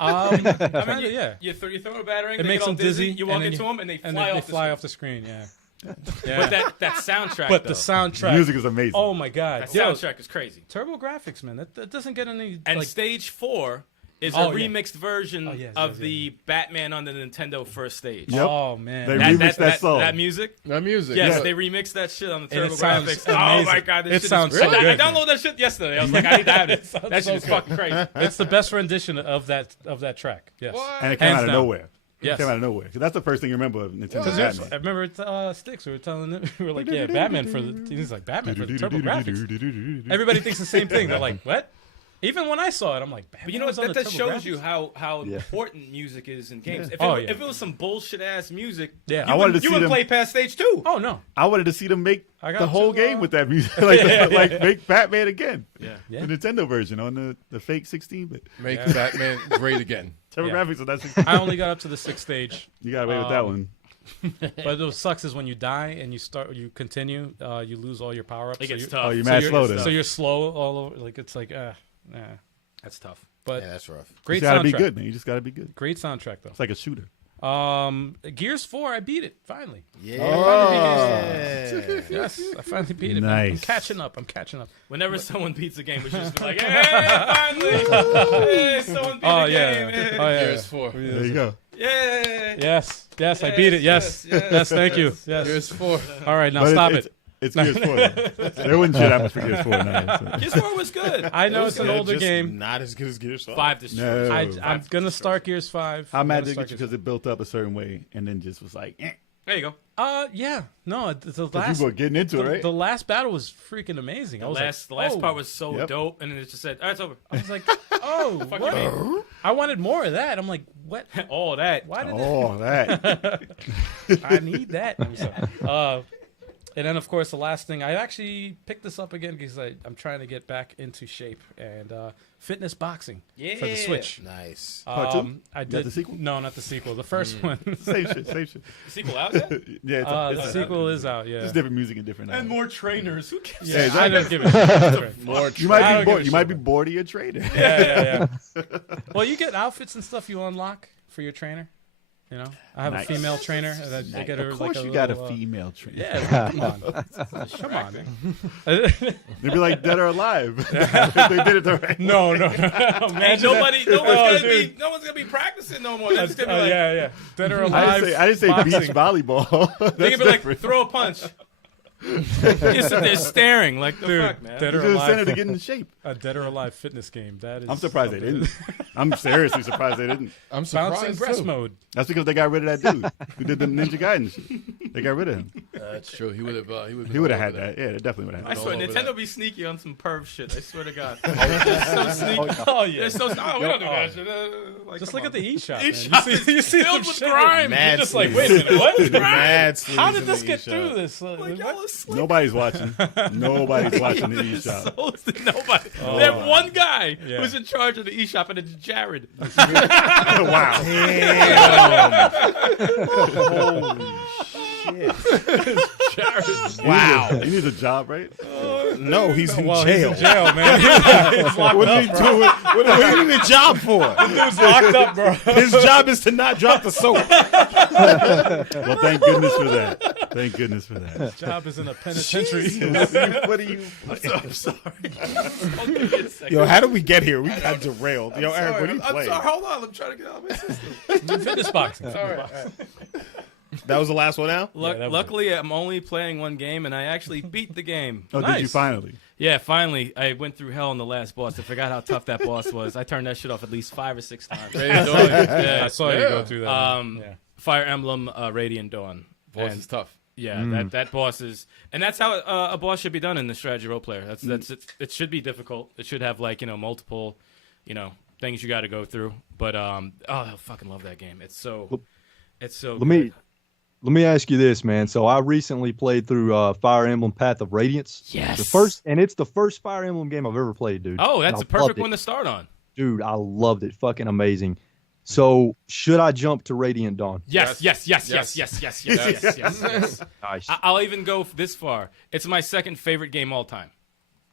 I mean, Kinda, yeah. You throw a battering. It they makes get all them dizzy. You walk and then into them and they fly they off. fly the off the screen. Yeah. But that soundtrack. But though, the soundtrack. Music is amazing. Oh my god. that Yo, soundtrack is crazy. TurboGrafx, man. That doesn't get any And like. stage 4 is Oh, a yeah. remixed version yes, of yes, the Batman on the Nintendo first stage. Yep. Oh man. They That- remixed that song. That music. That music. Yes, yeah. they remixed that shit on the And it sounds TurboGrafx. Oh amazing. my god, this It shit sounds is so great. good. I downloaded that shit yesterday. I was like, I need to have it. That shit is fucking crazy. It's the best rendition of that track. Yes. And it came Hands out of down. nowhere. Yes. It came out of nowhere. 'Cause that's the first thing you remember of Nintendo. Because Batman. I remember Sticks. We were telling them, we were like, yeah, Batman for the. He's like, Batman for the TurboGrafx. Everybody thinks the same thing. They're like, what? Even when I saw it, I'm like, Batman But you know was what? on That the shows TurboGrafx? you how Yeah. important music is in games. If Oh, it, yeah. if it was some bullshit ass music, Yeah. you I wanted to you see would them- play past stage 2. Oh no. I wanted to see them make I got the whole to, game with that music, like make Batman again. Yeah. The Nintendo version on the fake 16-bit. Make Batman great again. TurboGrafx, so that's I only got up to the 6th stage. you got away with that one. But what sucks is when you die and you continue, you lose all your power ups. It gets you're, tough. Oh, you so mad you're, slow then. So you're slow all over. Like it's like, That's tough. But Yeah, that's rough. You great gotta soundtrack. be good, man. You just gotta be good. Great soundtrack though. It's like a shooter. Gears 4, I beat it finally. Yeah. Yes, I finally beat it. Man. I'm Nice. catching up. Whenever someone beats a game, we should just be like, hey, finally! Hey, someone beat Oh the yeah. game! Hey. Oh yeah. Gears 4. There you go. Yay! Yes, I beat it. Yes, thank you. Yes. Gears 4. All right, now But stop it's, it. It's Gears 4. They wouldn't shit happen for Gears 4 now. So. Gears 4 was good. I know It it's was an good. older Just game. Not as good as Gears 5. 5 destroyed. No. I'm gonna start Gears 5. I'm mad gonna at start it because it built up a certain way and then just was like, There you go. Yeah. No, the 'cause last people were getting into it, right? the last battle was freaking amazing. I was The last oh. part was so Yep. dope, and then it just said, all right, it's over. I was like, oh, Fuck what? you mean? I wanted more of that. I'm like, what? All that. Why did Oh, that. I need that? And then, of course, the last thing, I actually picked this up again because I'm trying to get back into shape and fitness boxing for the Yeah. Switch. Nice. Part two? I got did the sequel? No, not the sequel. The first one. Same shit. The sequel out yet? Yeah, The sequel is out. Yeah. It's different music and different. And more trainers. Who cares? Yeah, exactly. I don't give a shit. More You might I be don't bored. give a You might shit. be bored of your trainer. Yeah. Well, you get outfits and stuff you unlock for your trainer. You know, I have Nice. a female trainer. And I get her Of course, like you a got a little, female trainer. Yeah, come on, come on, man. They'd be like dead or alive. If they did it the right. No. And Imagine no one's gonna be practicing no more. They're just gonna be like, yeah. Dead or I alive. didn't say boxing. beach volleyball. they're That's gonna be like, different. throw a punch. You sit there staring like the Dude, fuck, man. dead You or should have sent her alive. to get in shape. A dead or alive fitness game. That is. I'm surprised they something. didn't. I'm seriously surprised they didn't. I'm Bouncing surprised breast too. mode. That's because they got rid of that dude who did the Ninja Gaiden shit. They got rid of him. That's true. He would have. He would have had that. Yeah, definitely would have I had that. swear, over Nintendo that. be sneaky on some perv shit. I swear to God. They're so sneaky. Oh yeah. They're so. Oh, we don't do that shit. Just come look at the eShop. eShop Man. You see filled some with shit crime. You're Mad just like, sleaze. wait a minute, what? Mad sleaze How in did the this get eShop. through this? Like, y'all are slick. Nobody's watching. Nobody's watching the It's eShop. so- Nobody. They have one guy Yeah. who's in charge of the eShop, and it's Jared. Wow. Wow. He needs a job, right? No, he's in Well, jail. he's in jail, man. He's locked What up, are you doing? What do you need a job for? He's locked up, bro. His job is to not drop the soap. Well, thank goodness for that. Thank goodness for that. Job is in a penitentiary. What are you? I'm sorry. Hold give me a second. Yo, how did we get here? We got derailed. Yo, Eric, what are you I'm playing? sorry. Hold on. I'm trying to get out of my system. Fitness boxing. That was the last one now? that was Luckily, I'm only playing one game, and I actually beat the game. Oh, did you Nice. finally? Yeah, finally. I went through hell in the last boss. I forgot how tough that boss was. I turned that shit off at least 5 or 6 times. I saw you go through that. Yeah. Fire Emblem Radiant Dawn. Boss And- is tough. Yeah, that boss is, and that's how a boss should be done in the strategy role player. That's it should be difficult. It should have multiple, things you got to go through. But I fucking love that game. It's so good. Let me ask you this, man. So I recently played through Fire Emblem Path of Radiance. Yes. It's the first Fire Emblem game I've ever played, dude. Oh, that's And a I loved perfect one to start on. Dude, I loved it. Fucking amazing. So should I jump to Radiant Dawn? Yes. Yes. Nice. I'll even go this far. It's my second favorite game all time.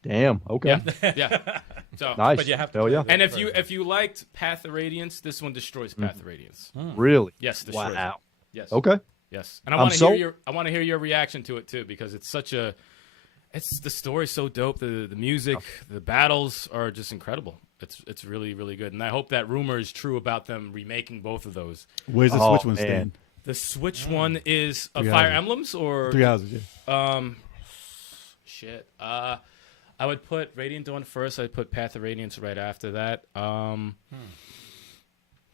Damn. Okay. Yeah. So, Nice. But you have to Hell play yeah. that and first. if you liked Path of Radiance, this one destroys Path of Radiance. Really? Yes, destroys it. Wow. Yes. Okay. Yes, and I I'm want to so- hear your reaction to it too, because it's the story's so dope. The music, the battles are just incredible. It's really, really good, and I hope that rumor is true about them remaking both of those. Where's the Oh, Switch one man. stand? The Switch one is Three Fire Houses. Emblems or 3 houses, yeah. shit. I would put Radiant Dawn first. I'd put Path of Radiance right after that.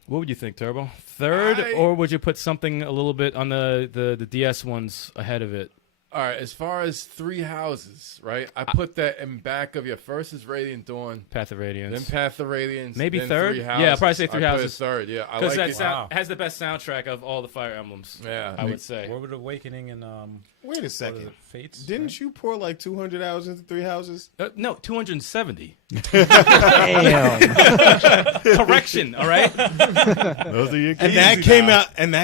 What would you think, Turbo? Third, or would you put something a little bit on the DS ones ahead of it? All right, as far as 3 houses, right? I put that in back of your first is Radiant Dawn, Path of Radiance. then Path of Radiance, Maybe then third? 3 Yeah, houses. I'll probably say 3 I put it houses. third, yeah. I Because like that it. has the best soundtrack of all the Fire Emblems. Yeah. I would say. World Awakening and Wait a what is second. it, Fates. Didn't you pour like 200 hours into 3 houses? No, 270. Damn. Correction, all right? Those are your And keys. that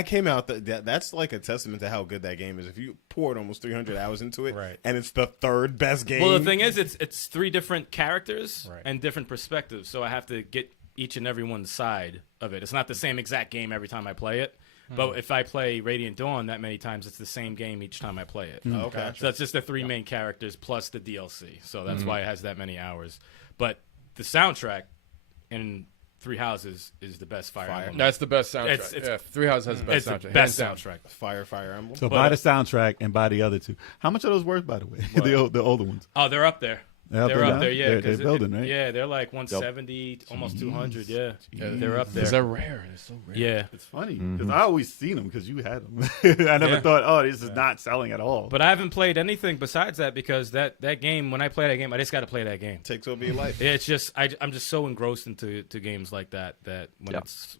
came out. That's like a testament to how good that game is. If you poured almost 300 hours into it, Right. and it's the third best game. Well, the thing is, it's 3 different characters Right. and different perspectives, so I have to get each and every one's side of it. It's not the same exact game every time I play it. But if I play Radiant Dawn that many times, it's the same game each time I play it. Okay. So that's just the 3 main characters plus the DLC. So that's why it has that many hours. But the soundtrack in 3 Houses is the best Fire Emblem. That's the best soundtrack. It's- yeah, 3 houses has the best It's soundtrack. the best hands soundtrack. Fire Emblem. So buy the soundtrack and buy the other 2. How much are those worth, by the way? the older ones. Oh, they're up there. They're They're now? up there, yeah. They're 'cause building, right? Yeah, they're like 170, almost 200, yeah. down. They're up Because there. they're rare. They're so rare. Yeah. It's funny because I always seen them because you had them. I never Yeah. thought, oh, this is not selling at all. But I haven't played anything besides that because that game, when I play that game, I just got to play that game. Takes over your life. Yeah, it's just I'm just so engrossed into games like that when Yeah. it's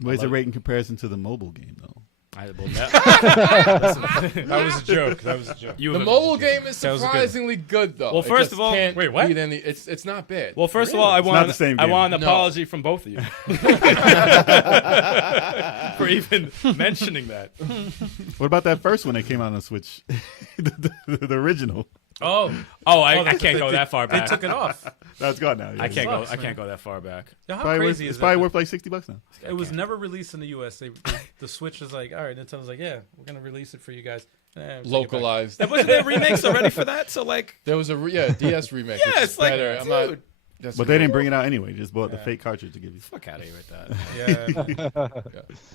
Where's it rate in comparison to the mobile game, though? That was a joke. That was a joke. The mobile game is That was a good- surprisingly good, though. Well, It first just of all- can't Wait, what? beat it's not bad. Well, first of all, I not want the same I game. want an No. apology from both of you for even mentioning that. What about that first one that came out on the Switch? the original. Oh, I can't go that far they back. took it off. That's gone now. yeah. I can't go. Sucks, I can't man. go that far back. Yeah, how Probably worth, crazy it's is probably that? worth like $60 now. It was never released in the U.S. The Switch was like, all right, Nintendo's like, yeah, we're gonna release it for you guys. We'll take it back. Localized. Wasn't there remakes already for that? So like, There was a DS remake. yeah, which it's is like, better. dude, But they didn't bring it out anyway. Just bought the fake cartridge to give you. Fuck out of here with that. Yeah.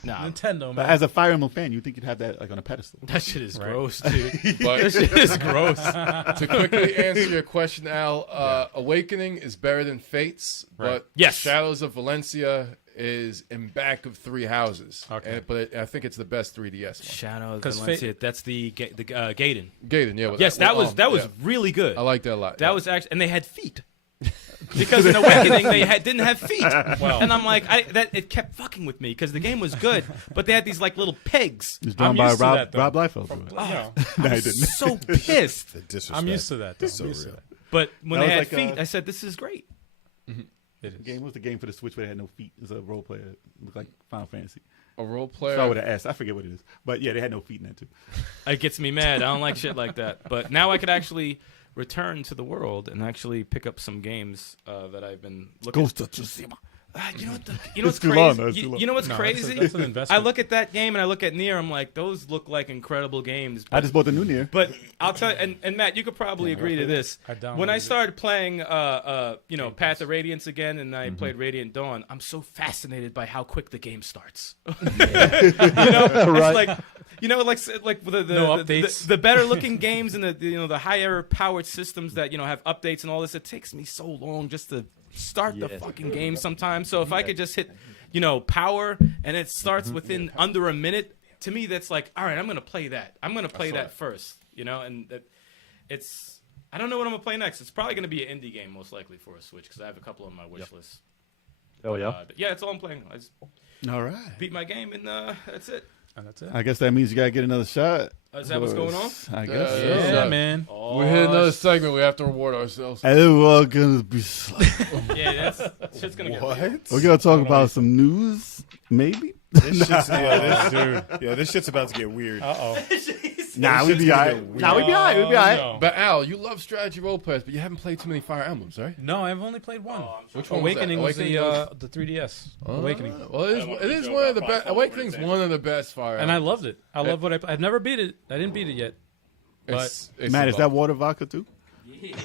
Nah, Nintendo, But man. as a Fire Emblem fan, you think you'd have that like on a pedestal. that shit is Right. gross, dude. But That shit is gross. to quickly answer your question, Al, Awakening is better than Fates, but Yes. Shadows of Valencia is in back of 3 houses. Okay. But I think it's the best 3DS Shadow of 'Cause Valencia. That's the Gaiden. one. Gaiden, yeah. Yes, that was yeah. really good. I like that a lot. That was actually, and they had feet. Because in Awakening they didn't have feet, Well. and I'm like, it kept fucking with me because the game was good, but they had these like little pegs. It's drawn I'm by used to Rob that, though. Liefeld. You know, No, I didn't. So pissed. The disrespect. I'm used to that. Though. So I'm used to real. that. But when That they was had like, feet, I said, "This is great." It is. Game was the game for the Switch where they had no feet. It was a role player. It looked like Final Fantasy. a role player. Start with an S. I forget what it is. But yeah, they had no feet in that too. It gets me mad. I don't like shit like that. But now I could actually return to the world and actually pick up some games that I've been looking. Ghost of Tsushima. You know what's It's too crazy? long, though. It's too long. You know what's No, crazy? that's an investment. I look at that game and I look at Nier. I'm like, those look like incredible games. I just bought the new Nier. But I'll tell you, and Matt, you could probably agree to this. I downloaded When I it. started playing, Path of Radiance again, and I played Radiant Dawn, I'm so fascinated by how quick the game starts. It's like, like the No updates. the better looking games and the higher powered systems that have updates and all this. It takes me so long just to start the fucking game sometimes. So if I could just hit, power and it starts within under a minute, to me that's like, all right, I'm gonna play that. I'm gonna play that first, and it's. I don't know what I'm gonna play next. It's probably gonna be an indie game most likely for a Switch because I have a couple on my wish list. Hell yeah. But yeah, that's all I'm playing. I just All right. beat my game and that's it. And that's it. I guess that means you gotta get another shot. Is that what's going on? I guess. Yeah. Yeah, man. Oh, We hit another segment. We have to reward ourselves. Everyone gonna be slow. Yeah, shit's gonna get real. We're gonna talk about some news, maybe. This shit's about to get weird. Uh-oh. Nah, we be alright. Nah, we be alright. We be alright. No. But Al, you love strategy role players, but you haven't played too many Fire Emblems, right? No, I've only played one. Which one Awakening was Awakening the 3DS. Awakening. Well, it is one of the best. Awakening's one of the best Fire And I Emblems. loved it. I love what I've never beat it. I didn't beat it yet. It's Matt, is a- that water vodka too?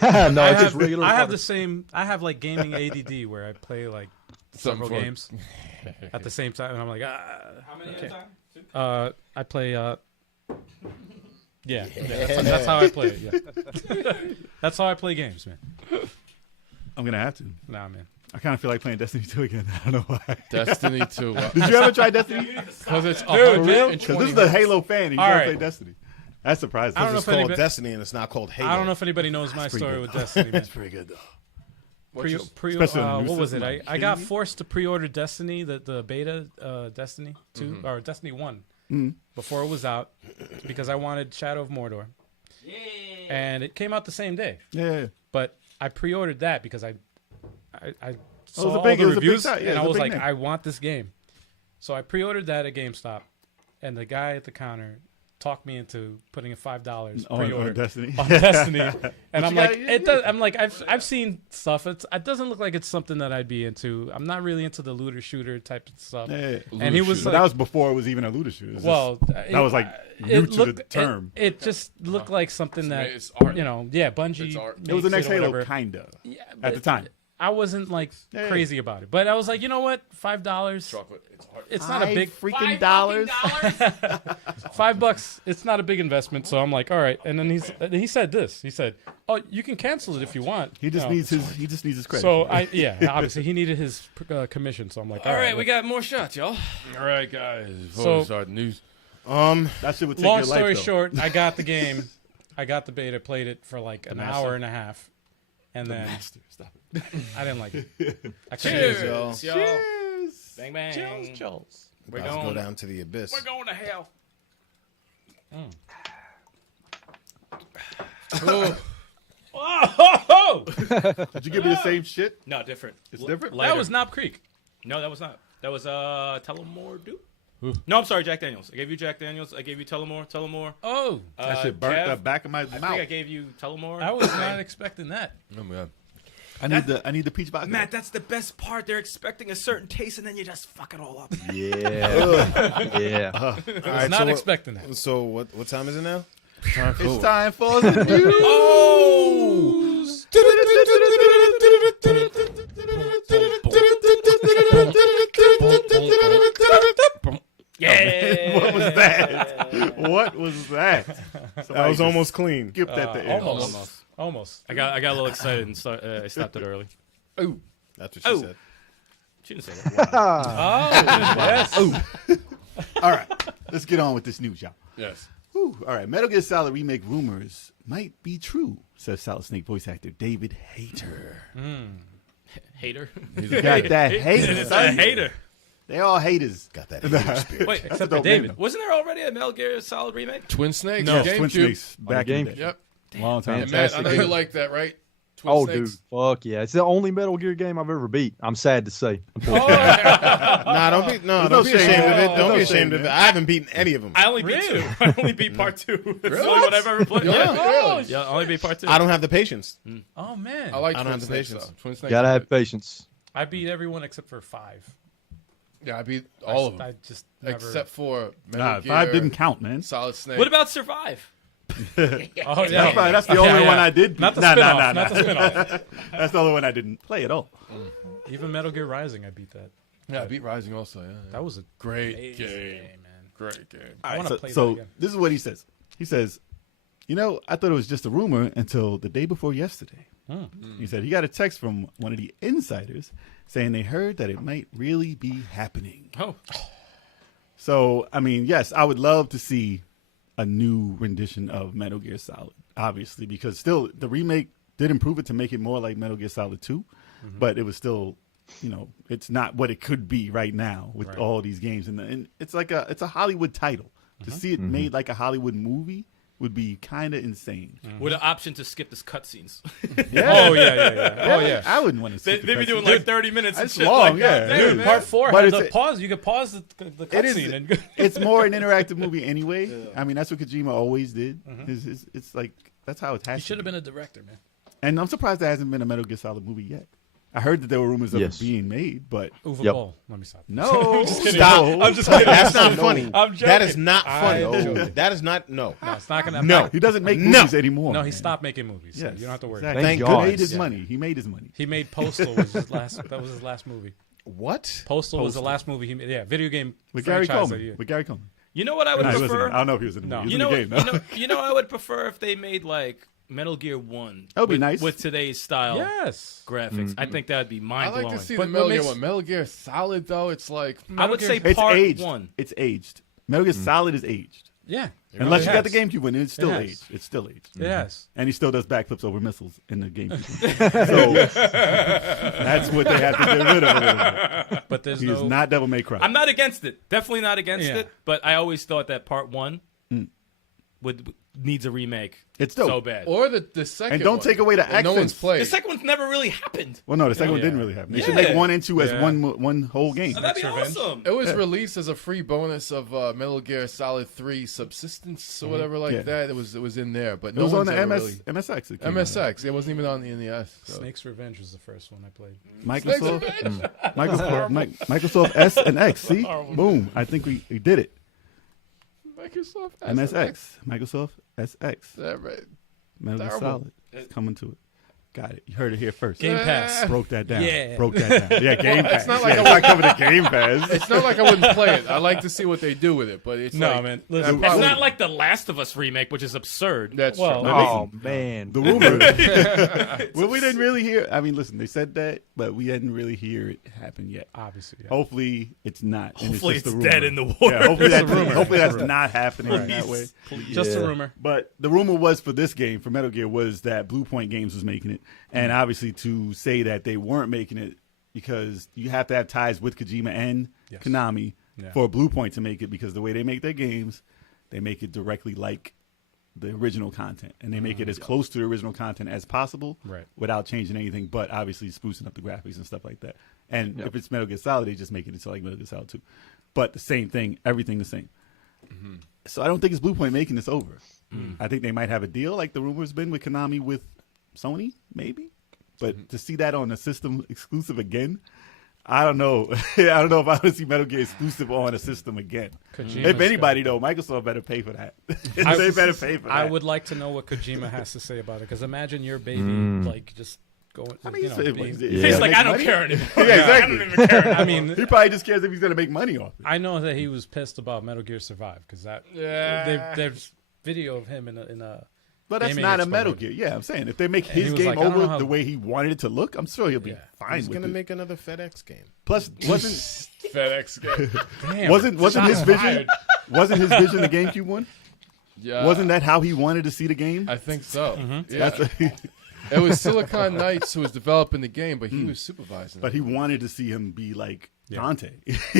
No, it's just regular. I have water. the same. I have like gaming ADD where I play like several Something for- games at the same time, and I'm like, How many at a time? I play. Yeah, that's how I play it. Yeah, that's how I play games, man. I'm gonna have to. Nah, man. I kind of feel like playing Destiny 2 again. I don't know why. Destiny 2. Did you ever try Destiny? Because it's real? Because this is the Halo fan. And you All never right. play Destiny. That's surprising. I don't know It's if called anybody- Destiny and it's not called Halo. I don't know if anybody knows my story with Destiny. Man. That's pretty good though. Especially on the new What was it? system, I got forced to pre-order Destiny, the beta Destiny 2 or Destiny 1 before it was out because I wanted Shadow of Mordor. And it came out the same day. Yeah. But I pre-ordered that because I saw was a all big- the it was a big reviews site. Yeah, and it I was was a big like, name. I want this game. So I pre-ordered that at GameStop, and the guy at the counter talked me into putting a $5 pre-order On Destiny. on Destiny, and I'm you like, got- it does. I'm like, I've seen stuff. It doesn't look like it's something that I'd be into. I'm not really into the looter shooter type of stuff. Yeah. And he was But like, that was before it was even a looter shooter. It was well, that was like new to the term. It just looked like something that It's art. Bungie. It's art. It was the makes next or Halo, whatever. kinda. Yeah, At but the time. I wasn't like Yeah. crazy about it, but I was like, you know what, $5. Chocolate. It's art. It's not a big freaking dollars. $5. It's not a big investment, so I'm like, all right. And then he said this. He said, "Oh, you can cancel it if you want." He just needs his credit. So obviously he needed his commission. So I'm like, All right, we got more shots, y'all. All right, guys. Before So- we start the news. that shit would take Long your life, story though. short, I got the game. I got the beta, played it for like an master. hour and a half, and then Master, stop it. I didn't like it. I couldn't Cheers, do it. y'all. Cheers. Bang bang. We're We're about to going. go down to the abyss. We're going to hell. Oh, Did you give me the same shit? No, different. It's different? that was Knob Creek. No, that was not. That was Tullamore Dew. No, I'm sorry, Jack Daniels. I gave you Jack Daniels. I gave you Tullamore. Oh, That shit burnt Kev, the back of my I think mouth. I gave you Tullamore. I was not expecting that. Oh, man. I need the peach vodka. Matt, that's the best part. They're expecting a certain taste, and then you just fuck it all up. Yeah. Yeah. All right, Not so expecting that. So what time is it now? It's time for the news. Oh! Yeah. What was that? What was that? That was almost clean. Skip that to air. Almost. I got a little excited and I stopped it early. Ooh. That's what she Oh. said. She didn't say that. Oh, yes. All right, let's get on with this news, y'all. Yes. Whew. All right, Metal Gear Solid Remake rumors might be true, says Solid Snake voice actor David Hayter. Hater. Got that hater. It's a hater. They all haters. Got that hater spirit. Wait, Except for dope David. name, wasn't there already a Metal Gear Solid remake? Twin Snakes. No. GameCube. Twin Snakes back in the day. Yep. Long time. And Matt, I Fantastic know you game. like that, right? Twin Oh, Snakes. dude, fuck yeah! It's the only Metal Gear game I've ever beat. I'm sad to say. Nah, don't be no ashamed shame. of it. There's Don't no be shame, ashamed of it. man. I haven't beaten any of them. I only beat two. I only beat part two. That's the only one I've ever played. Yeah, really? Yeah, I only beat part two. I don't have the patience. Oh, man. I like I don't Twin have the Snakes, patience. though. Twin Snakes. Gotta are have good. patience. I beat everyone except for 5. Yeah, I beat all of them. I just never... Except for Metal Nah, Gear, 5 didn't count, man. Solid Snake. What about Survive? Oh, yeah. That's the only one I did. Not the Nah, spin-off. nah, nah, Not nah. the spin-off. That's the only one I didn't play at all. Even Metal Gear Rising, I beat that. Yeah, I beat Rising also. Yeah, That was a great amazing game. man. Great game. I want to play that So again. this is what he says. He says, you know, I thought it was just a rumor until the day before yesterday. He said he got a text from one of the insiders saying they heard that it might really be happening. Oh, So, I mean, yes, I would love to see a new rendition of Metal Gear Solid, obviously, because still the remake did improve it to make it more like Metal Gear Solid 2, but it was still, you know, it's not what it could be right now with all these games. And it's like it's a Hollywood title. To see it made like a Hollywood movie would be kind of insane. with an option to skip this cutscenes. Yeah. Oh, yeah. Oh, yeah. I wouldn't want to see They be doing like 30 minutes and That's shit long, like yeah. that. Damn, Dude, man. Part 4 But had it's the pause. You could pause the It is. cutscene. And It's more an interactive movie anyway. I mean, that's what Kojima always did. It's like that's how it has. He to should have be. been a director, man. And I'm surprised there hasn't been a Metal Gear Solid movie yet. I heard that there were rumors of Yes. it being made, but Uwe Yep. Boll. Let me stop. no. Stop. I'm just That's not funny. I'm joking. That is not funny. No. That is not. No. No, it's not gonna. No. He doesn't make No. movies anymore. No, he man. stopped making movies. So Yes, you don't have to worry. exactly. Thank He God. made his Yeah. money. He made his money. He made Postal. Was his last. That was his last movie. What? Postal was the last movie he made. Yeah, video game With Gary franchise Coleman. that year. With Gary Coleman. You know what I would No, he wasn't prefer? in it. I don't know if he was in the No. movie. He You was know, in the game, no? you know, I would prefer if they made like Metal Gear 1. That would be with- nice. with today's style Yes. graphics. I think that would be I mind like blowing. to see But the Metal what Gear makes- one. Metal Gear Solid, though, it's like I would say It's part aged. 1. It's aged. Metal Gear Solid is aged. Yeah. Unless really you got the has. GameCube one, it's still has. aged. It's still aged. Yes. And he still does backflips over missiles in the GameCube. So that's what they have to get rid of. A little bit. But there's He no. is not Devil May Cry. I'm not against it. Definitely not against Yeah. it. But I always thought that part 1 needs a remake. It's dope. So bad. or the second. And don't one take away the that no one's accents. The played. second one's never really happened. Well, no, the second one Yeah. didn't really happen. They should Yeah. make 1 and 2 as Yeah. one whole game. Oh, that'd be Revenge. awesome. It was released as a free bonus of Metal Gear Solid 3 Subsistence or whatever like Yeah. that. It was in there, but It no was on one's the ever MS, really. MSX. It came out. MSX. It wasn't even on the NES. So. Snake's Revenge was the first one I played. Microsoft, Microsoft S and X. See, boom! I think we did it. Microsoft MSX, Microsoft SX, That right. Metal Gear Terrible. Solid. It's coming to it. Got it. You heard it here first. Game Pass. Broke that down. Yeah. Broke that down. Yeah, Game Pass. not like yeah, I it's not coming to Game Pass. It's not like I wouldn't play it. I like to see what they do with it, but it's No, like, man. Listen, that It's probably- not like the Last of Us remake, which is absurd. That's Well, true. Oh man, The rumor. Well, we didn't really hear. I mean, listen, they said that, but we didn't really hear it happen yet. obviously. Yeah. Hopefully, it's not. and Hopefully just it's a rumor. dead in the water. Yeah, hopefully It's a that's, rumor. hopefully It's a that's rumor. not happening in that way. Just a Yeah. rumor. But the rumor was for this game, for Metal Gear, was that Blue Point Games was making it. And obviously to say that they weren't making it because you have to have ties with Kojima and Yes. Konami Yeah. for Blue Point to make it, because the way they make their games, they make it directly like the original content. And they make it as close to the original content as possible Right. without changing anything, but obviously sprucing up the graphics and stuff like that. And if it's Metal Gear Solid, they just make it into like Metal Gear Solid 2. But the same thing, everything the same. So I don't think it's Blue Point making this over. I think they might have a deal, like the rumor's been with Konami with Sony, maybe. But to see that on a system exclusive again, I don't know. I don't know if I want to see Metal Gear exclusive on a system again. Kojima's If anybody, though, Microsoft better pay for that. They better pay for that. I would like to know what Kojima has to say about it, because imagine your baby like just going. I mean, being- He's like, I don't care anymore. Yeah, exactly. I don't even care. I mean, He probably just cares if he's gonna make money off it. I know that he was pissed about Metal Gear Survive because there's video of him in a But that's Gaming not a Expo Metal movie. Gear. Yeah, I'm saying if they make And he his was game like, I don't know over how- the way he wanted it to look, I'm sure he'll be Yeah. fine He's with gonna it. make another FedEx game. Plus, wasn't FedEx game. damn. wasn't his shots vision? fired. Wasn't his vision the GameCube one? Yeah, Wasn't that how he wanted to see the game? I think so. Mm-hmm. Yeah. That's It was Silicon Knights who was developing the game, but he was supervising. but it. he wanted to see him be like Dante.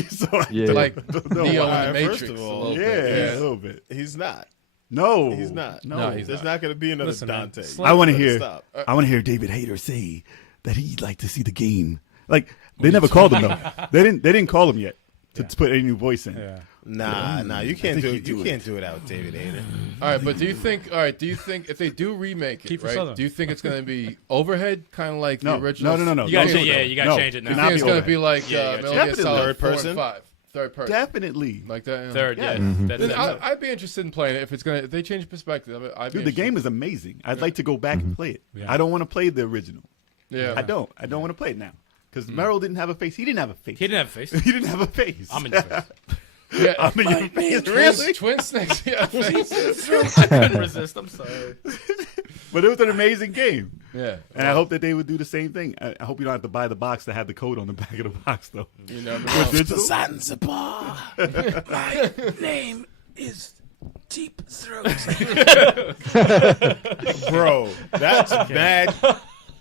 so Yeah. like no, Neo why? in the Matrix. First of a all, little yeah, bit. a little bit. He's not. No, He's not. No, No, he's There's not. not going to be another Listen, man, Dante. Slay- I want to hear. Stop. I want to hear David Hayter say that he'd like to see the game. Like they never called him though. They didn't call him yet to put any new voice in. Yeah. Nah, you can't think do you it. do You it. can't do it out, David Hayter. All right, but do you think if they do remake it, Keep it right? Southern. Do you think it's going to be overhead, kind of like No, the original? no. You gotta, No, you gotta no. change it You now. Cannot think it's be going to overhead. be like Yeah, Metal Gear definitely Solid third 4 and person. 5, third person, Definitely, like that. Yeah. Third, yeah. Yeah. That's I'd be interested in playing it if it's if they change perspective. I'd be dude. The interested. game is amazing. I'd like to go back and play it. Yeah. I don't want to play the original. Yeah, I don't want to play it now because Merrill didn't have a face. He didn't have a face. He didn't have a face. He didn't have a face. I'm in your face. Yeah, I'm in your face. really? Twin snakes. Yeah, face. I couldn't resist. I'm sorry. But it was an amazing game. Yeah, And I hope that they would do the same thing. I hope you don't have to buy the box that had the code on the back of the box, though. you never With know. digital. Zanzibar. My name is Deep Throat. Bro, that's mad.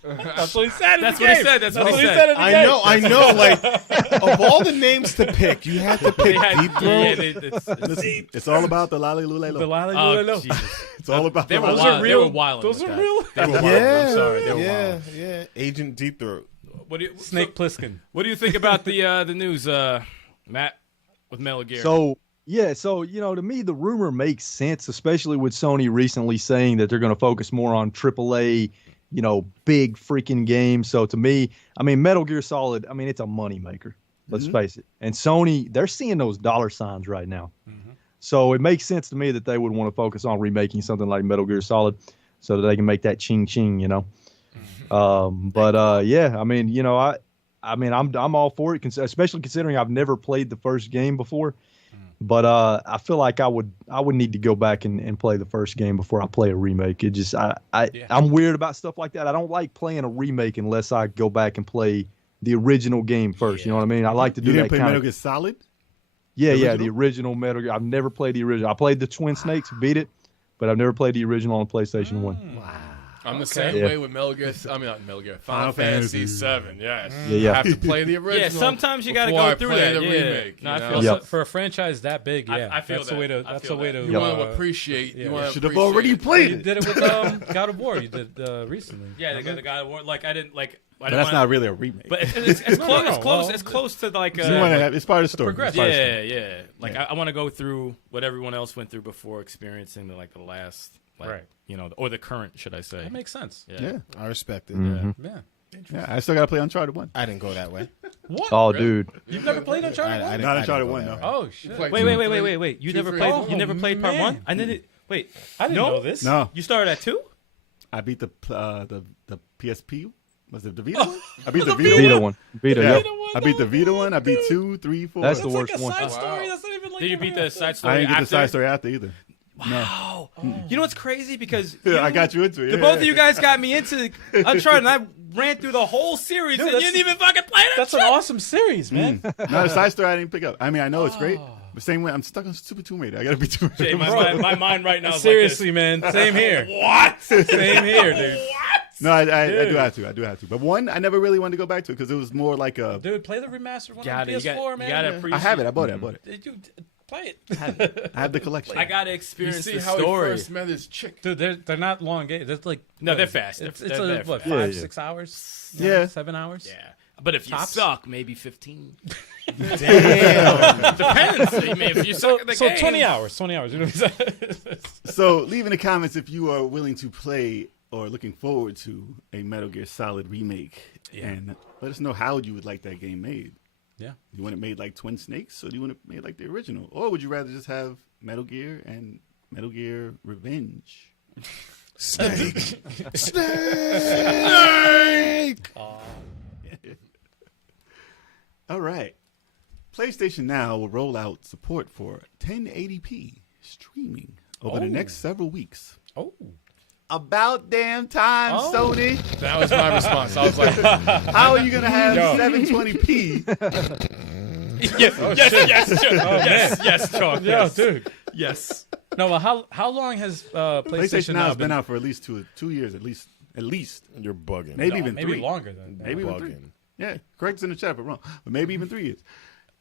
That's what he said. That's what he said. That's what he he said. said. I know. Like, of all the names to pick, you had to pick Deep Throat. It's all about the lolly lule The lo. Lolly Oh, Lulu. Jesus. It's all about They the were lolly. wild. real- They were wild. those with are that. real? They were wild. Yeah, I'm sorry. They were wild. yeah. Agent Deep Throat. What do you, Snake Plissken. What do you think about the news, Matt, with Metal Gear? So to me, the rumor makes sense, especially with Sony recently saying that they're going to focus more on AAA, big freaking games. So to me, I mean, Metal Gear Solid, I mean, it's a moneymaker. Let's face it. And Sony, they're seeing those dollar signs right now. So it makes sense to me that they would want to focus on remaking something like Metal Gear Solid so that they can make that ching ching, yeah, I mean, I'm all for it, especially considering I've never played the first game before. But I feel like I would need to go back and play the first game before I play a remake. It just I'm weird about stuff like that. I don't like playing a remake unless I go back and play the original game first. You know what I mean? I like to do You that didn't play kind Metal of. Gear Solid? The original Metal Gear. I've never played the original. I played the Twin Snakes, beat it, but I've never played the original on PlayStation 1. I'm the same way with Metal Gear. I mean, not Metal Gear. Final Fantasy 7. Yes. Yeah. I have to play the original. yeah, sometimes you got to before go I through play that. the yeah. remake. No, I you know? feel Yep. For a franchise that big, yeah, I feel that's the that. way to. I That's feel the way that. to. You want to appreciate. yeah. You want to Should have already played You it. did it with God of War. You did recently. Yeah, the guy. Like I didn't like. But that's not really a remake. But it's close. no. It's close. Well, it's close to like. You wanna have- it's part of the story. progress. It's part of the story. Yeah. Like I want to go through what everyone else went through before experiencing the last, Right. or the current, should I say? That makes sense. Yeah. I respect it. Yeah. Yeah, I still got to play Uncharted 1. I didn't go that way. What? Oh, dude. You've never played Uncharted? I one? didn't- Not I Uncharted didn't go 1, that no. way. Oh shit! Like- Wait. You Two, never three. played. Oh, You never played part man. one. I didn't. Wait. I didn't No? know this. No, You started at 2. I beat the PSP. Was it the Vita one? I beat the Vita Vita one. one. Vita, Yeah. yep. I beat the Vita one. I beat 2, 3, 4. That's the That's worst like a one. side Wow. story. That's not even like. Did you beat the side story I didn't get after? the side story after either. Wow. You know what's crazy? Because I got you into it. the both of you guys got me into Uncharted, and I ran through the whole series, and you that's- didn't even fucking play that That's shit. an awesome series, man. Not a side story I didn't pick up. I mean, I know it's great. But same way, I'm stuck on Super Tomb Raider. I got to be Tomb Hey, Raider. my mind right now is Seriously, man. Same here. What? Same here, dude. No, I do have to. I do have to. But one, I never really wanted to go back to it because it was more like a. Dude, play the remastered one Got on it. PS4, man. You gotta I appreciate. have it. I bought it. Did you play it? I have the collection. I gotta You experience see the how he story. first met his chick. Dude, they're not long games. It's like No, what they're is it? fast. It's They're what fast. 5, Yeah. 6 hours? Yeah. 7 hours. Yeah, but if you Tops? suck, maybe 15. Damn. Depends. I mean, if you suck at the So game, 20 hours. 20 hours. You know what I'm saying? So leave in the comments if you are willing to play or looking forward to a Metal Gear Solid remake, and let us know how you would like that game made. Yeah. You want it made like Twin Snakes, or do you want it made like the original, or would you rather just have Metal Gear and Metal Gear Revenge? Snake. Snake. All right. PlayStation Now will roll out support for 1080p streaming over the next several weeks. Oh. About damn time, Sony. That was my response. I was like, How are you going to have 720p? Yes, Chalk. Yeah, dude. Yes. No, well, how long has PlayStation Now Now has been out for at least 2 years, at least. You're bugging. Maybe even maybe 3. longer than that. Maybe even 3. bugging. Yeah, correct in the chat if I'm wrong. But maybe even 3 years.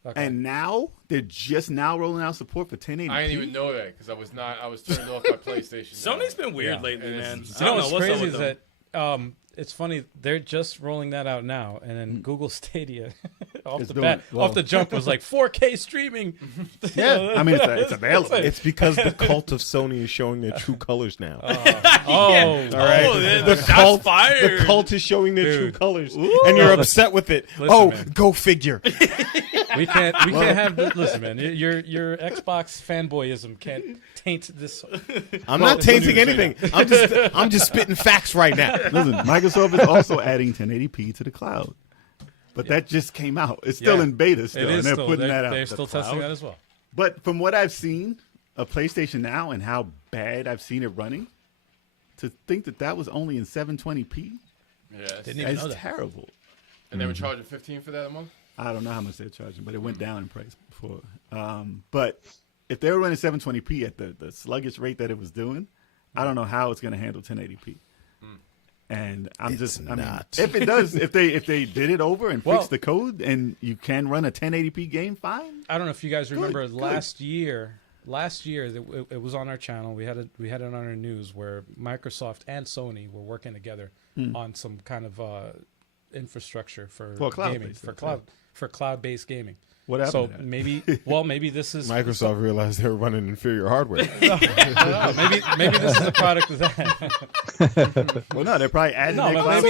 Okay. And now they're just now rolling out support for 1080p. I didn't even know that because I was turned off by PlayStation. Sony's been weird Yeah. lately, And man. it's- I don't know what's what's crazy up is with them. that it's funny they're just rolling that out now, and then Google Stadia off It's the doing bat, well. off the jump was like 4K streaming. Yeah, I mean, it's available. It's because the cult of Sony is showing their true colors now. Oh, All right. The cult, fired. the cult is showing their true Dude. colors, and you're upset with it. Listen, man. Go figure. we can't have. Listen, man, your Xbox fanboyism can't taint this. I'm not tainting anything. I'm just spitting facts right now. Listen, Microsoft is also adding 1080p to the cloud. But that just came out. It's still Yeah. in beta still, It is and they're still. putting that out. They're The still testing cloud. that as well. But from what I've seen of PlayStation Now and how bad I've seen it running, to think that was only in 720p, Yes. Didn't even that's know that. terrible. And they were charging $15 for that a month. I don't know how much they're charging, but it went down in price before. But if they were running 720p at the sluggish rate that it was doing, I don't know how it's going to handle 1080p. And I mean, if it does, if they did it over and Well- fixed the code and you can run a 1080p game, fine. I don't know if you guys remember good. last year. Last year, it was on our channel. We had it on our news where Microsoft and Sony were working together on some kind of infrastructure for Well, gaming, cloud-based, for cloud-based gaming. What happened So to that? maybe this is Microsoft realized they were running inferior hardware. maybe this is a product of that. Well, no, they're probably adding No, their but cloud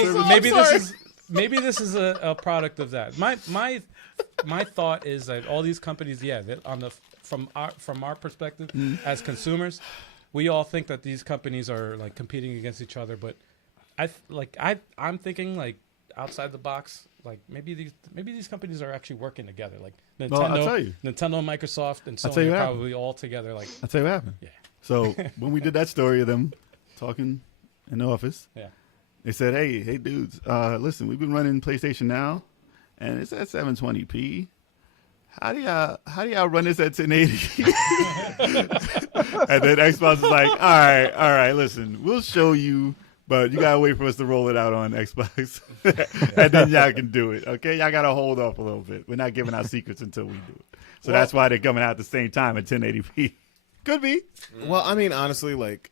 service. maybe this is a product of that. My thought is that all these companies, that from our perspective as consumers, we all think that these companies are like competing against each other, but I'm thinking like outside the box. Like maybe these companies are actually working together. Like Nintendo, Well, I'll tell you. Nintendo, Microsoft, and I'll tell Sony you are what probably all together. Like I'll tell you what happened. Yeah. So when we did that story of them talking in the office, yeah. they said, hey dudes, listen, we've been running PlayStation Now, and it's at 720p. How do y'all run this at 1080? And then Xbox is like, all right, listen, we'll show you, but you gotta wait for us to roll it out on Xbox, and then y'all can do it. Okay, y'all gotta hold off a little bit. We're not giving out secrets until we do it. So that's why they're coming out at the same time at 1080p. Could be. Well, I mean, honestly, like,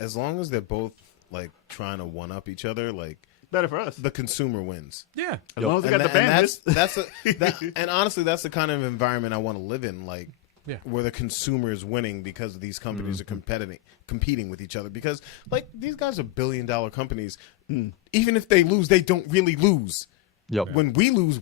as long as they're both like trying to one up each other, like, Better for us. the consumer wins. Yeah. As long as they got the bandwidth. And honestly, that's the kind of environment I want to live in, like, Yeah. where the consumer is winning because these companies are competing with each other. Because, like, these guys are billion-dollar companies. Even if they lose, they don't really lose. Yep. When we lose,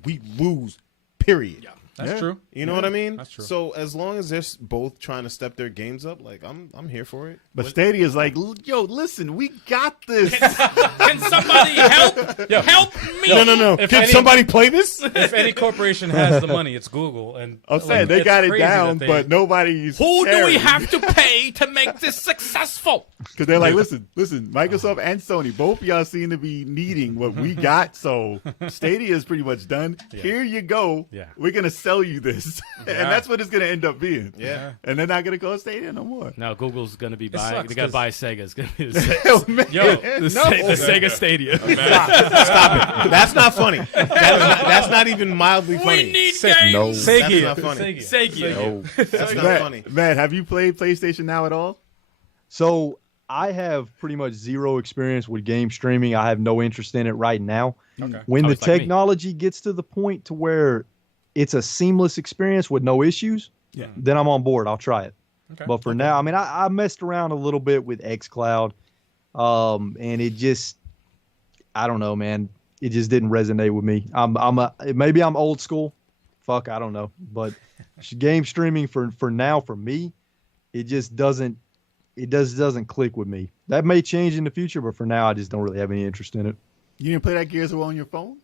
period. That's true. You know what I mean? That's true. So as long as they're both trying to step their games up, like, I'm here for it. But Stadia's like, yo, listen, we got this. Can somebody help? Help me! No. If Can any- somebody play this? If any corporation has the money, it's Google. And I'm saying they it's got it crazy down, that but nobody's Who do we have to pay to make this successful? Because they're like, listen, Microsoft and Sony, both of y'all seem to be needing what we got, so Stadia is pretty much done. Here you go. Yeah. We're going to sell you this. And that's what it's going to end up being. Yeah. And they're not going to call Stadia no more. Now Google's gonna be buying. sucks They gotta 'cause- buy Sega. It's gonna be the Sega, Yo, the Sega Stadia. Stop it. That's not funny. That's not even mildly funny. We need Say- games. No. Segia. That's not funny. Sega. No. That's not funny. Matt, have you played PlayStation Now at all? So I have pretty much zero experience with game streaming. I have no interest in it right now. Okay. When Oh, the it's like me. technology gets to the point to where it's a seamless experience with no issues, then I'm on board. I'll try it. Okay. But for now, I mean, I messed around a little bit with xCloud, and it just, I don't know, man. It just didn't resonate with me. Maybe I'm old school. Fuck, I don't know. But game streaming for now, for me, it just doesn't it doesn't click with me. That may change in the future, but for now, I just don't really have any interest in it. You didn't play that Gears of War on your phone?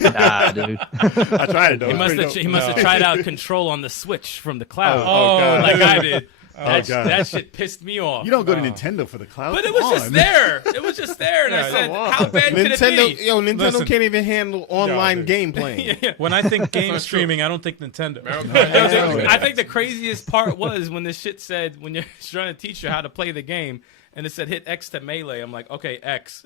Nah, dude. I tried it though. He must have tried out Control on the Switch from the cloud. God. Like I did. God. That shit pissed me off. You don't go to Nintendo for the cloud. But it Come was just on. there. It was just there, and I said, come on. "How bad could Nintendo, it be?" Nintendo Listen. can't even handle online dude. game playing. When I think game streaming, I don't think Nintendo. I think the craziest part was when this shit said when you're trying to teach you how to play the game. And it said hit X to melee. I'm like, okay, X.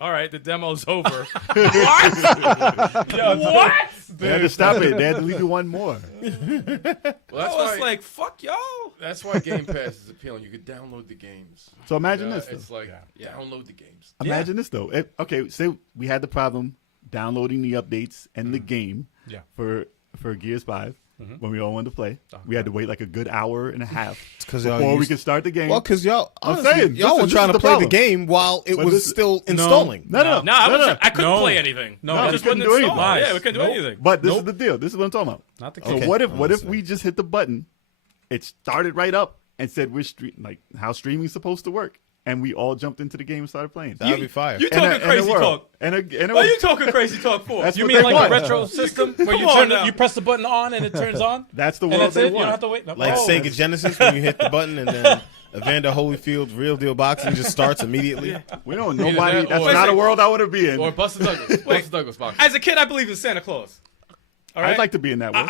All right, the demo's over. What? What? They had to stop it. They had to leave you one more. Well, that's I was why, like, fuck y'all. that's why Game Pass is appealing. You could download the games. So imagine this. It's Though. like download the games. Imagine this though. Okay, say we had the problem downloading the updates and the game Yeah. for Gears 5 when we all wanted to play. We had to wait like a good hour and a half 'cause y'all before we used- could start the game. Well, because y'all, I'm honestly, saying, y'all listen, were this trying is to the play the problem. game while it But was this- still installing. No. No, I couldn't No. play anything. No, it we just couldn't wouldn't do install. anything. Yeah, we couldn't do anything. But this is the deal. This is what I'm talking about. Not the So case. what if we just hit the button, it started right up and said we're like how streaming's supposed to work, and we all jumped into the game and started playing. That'd be fire. You In a- talking in a crazy world. talk? What are you talking crazy talk for? That's You what mean they like want. a retro system where you Come on turn now. you press the button on and it turns on? That's the And world that's they it? You don't want. have to wait? No. Like Oh. Sega Genesis when you hit the button and then Evander Holyfield's Real Deal Boxing just starts immediately. We don't. Either Nobody. that That's or- not a world I want to be in. Or Buster Douglas. Buster Douglas box. As a kid, I believed in Santa Claus. All right? I'd like to be in that world.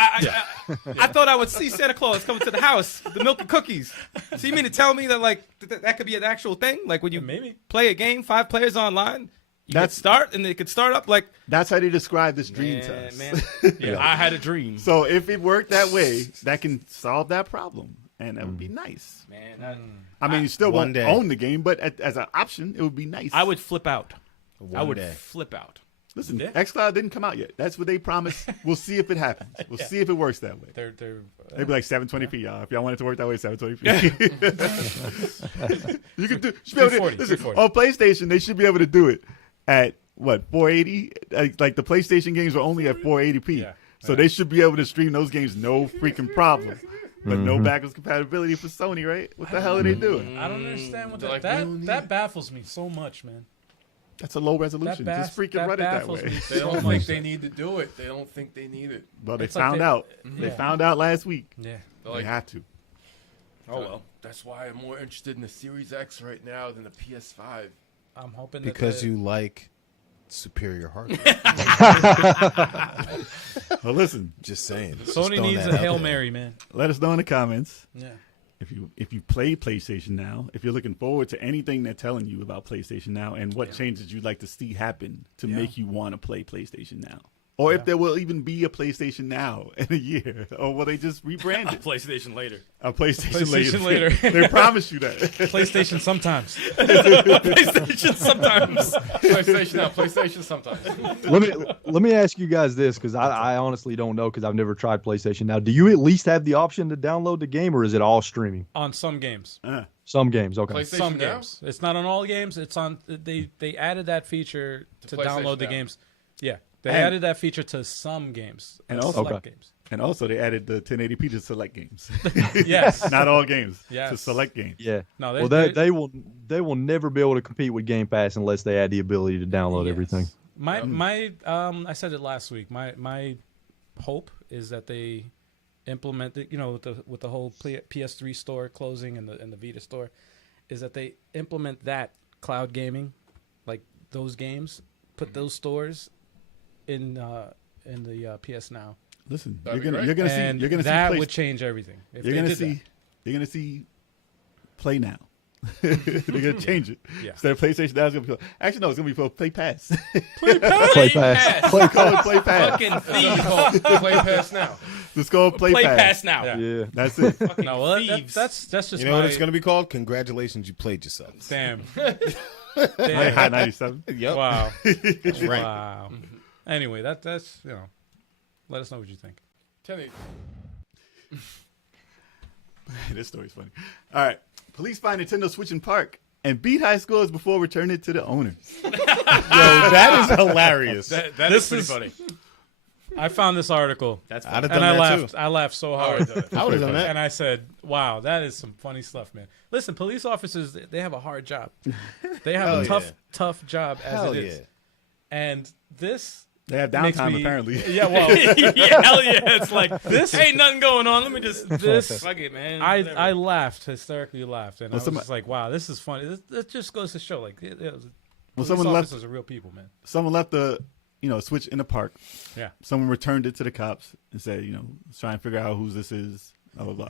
I thought I would see Santa Claus coming to the house, with the milk and cookies. So you mean to tell me that like that could be an actual thing? Like when you Maybe. play a game, 5 players online, you could That's- start and it could start up like That's how they describe this dream to us. man. I had a dream. So if it worked that way, that can solve that problem, and that would be nice. Man, I mean, you still One won't day. own the game, but as an option, it would be nice. I would flip out. I One would day. flip out. Listen. Yeah. xCloud didn't come out yet. That's what they promised. We'll see if it happens. We'll see if it works that way. They're They'd be like 720p, y'all. If y'all want it to work that way, 720p. You can do. Should be able to, 340, listen, 340. on PlayStation, they should be able to do it at what 480. Like the PlayStation games are only at 480p, Yeah. so they should be able to stream those games no freaking problem. But no backwards compatibility for Sony, right? What the hell are they doing? I don't understand what They're like, that we don't need that it. baffles me so much, man. That's a low resolution. That Just freaking that run it that baffles way. me They so don't think much. they need to do it. They don't think they need it. Well, they It's like found they- out. They Yeah. found out last week. Yeah. They're They like, have to. oh well. That's why I'm more interested in the Series X right now than the PS5. I'm hoping Because that you like superior hardware. Well, listen. Just saying. Just Sony throwing needs that a out Hail there. Mary, man. Let us know in the comments. Yeah. If you play PlayStation Now, if you're looking forward to anything they're telling you about PlayStation Now, and what changes you'd like to see happen to make you want to play PlayStation Now, or if there will even be a PlayStation Now in a year, or will they just rebrand it? PlayStation later. A PlayStation, PlayStation later. later. They promise you that. PlayStation sometimes. PlayStation sometimes. PlayStation now, PlayStation sometimes. Let me ask you guys this, because I honestly don't know, because I've never tried PlayStation. Now, do you at least have the option to download the game, or is it all streaming? On some games. Some games, okay. PlayStation Some now? games. It's not on all games. It's on. They added that feature to PlayStation download the Now. games. Yeah, they And- added that feature to some games. And select also- Okay. games. And also, they added the 1080p to select games. Yes. Not all games. Yes. To select games. Yeah. No, Well, they will never be able to compete with Game Pass unless they add the ability to download Yes. everything. My I said it last week. My hope is that they implement it, with the whole PS3 store closing and the Vita store, is that they implement that cloud gaming, like those games, put those stores in the PS Now. Listen, That'd be you're great. gonna And see that play- would change everything. If you're they gonna did see that. you're gonna see Play Now. They're gonna change it. Yeah. Instead of PlayStation Now, it's gonna be called, actually no, it's gonna be called Play Pass. Play Pass. Call it Play Pass. Fucking It's thieves. called Play Pass now. It's called Play, Play Pass. pass now. Yeah. Yeah. That's it. No, well, thieves. that's just You know my, what it's going to be called? Congratulations, you played yourself. Damn. Like Damn. Hot 97. Yep. Wow. That's right. Wow. Anyway, that's let us know what you think. Kenny, This story's funny. All right. Police find Nintendo Switch in park and beat high scores before returning it to the owner. Yo, that is hilarious. That is pretty funny. I found this article. That's I'd fun. have And done I that laughed. too. I laughed so hard. I would have done that. And I said, "Wow, that is some funny stuff, man." Listen, police officers, they have a hard job. They have Hell a yeah. tough job as Hell it is. yeah. And this They have makes downtime me- apparently. Yeah, well, Yeah, hell yeah. It's like, This- ain't nothing going on. Let me just, This- fuck it, man. I Whatever. laughed, hysterically laughed, and I was some- just like, "Wow, this is funny." This just goes to show, like, police someone left- officers are real people, man. Someone left the switch in the park. Yeah. Someone returned it to the cops and said, let's try and figure out whose this is. Blah blah blah.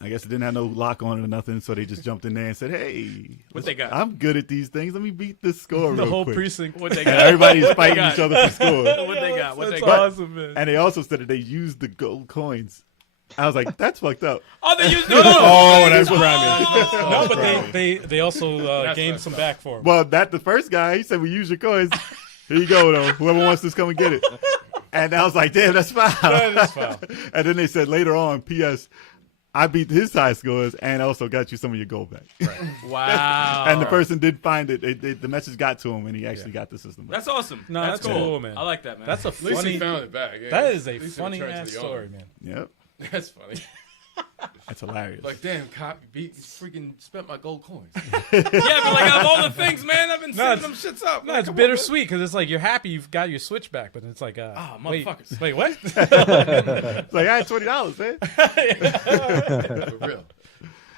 I guess it didn't have no lock on it or nothing, so they just jumped in there and said, "Hey, What they got? I'm good at these things. Let me beat this score The real whole quick." precinct. What they And got? everybody's fighting got? each other for score. What they got? What they That's got? awesome, man. And they also said that they used the gold coins. I was like, that's fucked up. Oh, they used No, no, no. Oh, that's grimy. No, but they also gained some back for him. Well, the first guy, he said, "We use your coins. Here you go, though. Whoever wants this, come and get it." And I was like, "Damn, that's foul." That is foul. And then they said later on, "P.S. I beat his high scores and also got you some of your gold back." Wow. And the person did find it. The message got to him, and he actually got the system back. That's awesome. No, that's cool. cool, man. I like that, man. That's a At least funny. he found it back. Yeah, That is a at least he funny returned to ass the owner. story, man. Yep, That's funny. that's hilarious. Like, damn, cop, you freaking spent my gold coins. yeah, but like out of all the things, man, I've been setting them shits up. No, Like, it's come on, bittersweet because it's like you're happy you've got your switch back, but it's like, wait, motherfuckers. wait, what? It's like, I had $20, man. For real.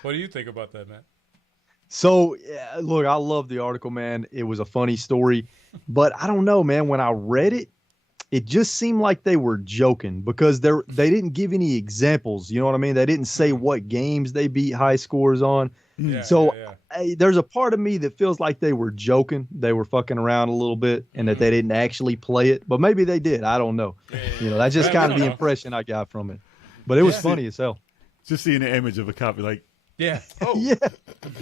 What do you think about that, man? So, yeah, look, I love the article, man. It was a funny story, but I don't know, man. When I read it, it just seemed like they were joking because they didn't give any examples. You know what I mean? They didn't say what games they beat high scores on. Yeah, So yeah. there's a part of me that feels like they were joking. They were fucking around a little bit and that they didn't actually play it. But maybe they did. I don't know. That's just Yeah, we kind of don't the know. impression I got from it. But it was Yeah. funny as hell. Just seeing the image of a copy, like, Yeah. oh, Yeah.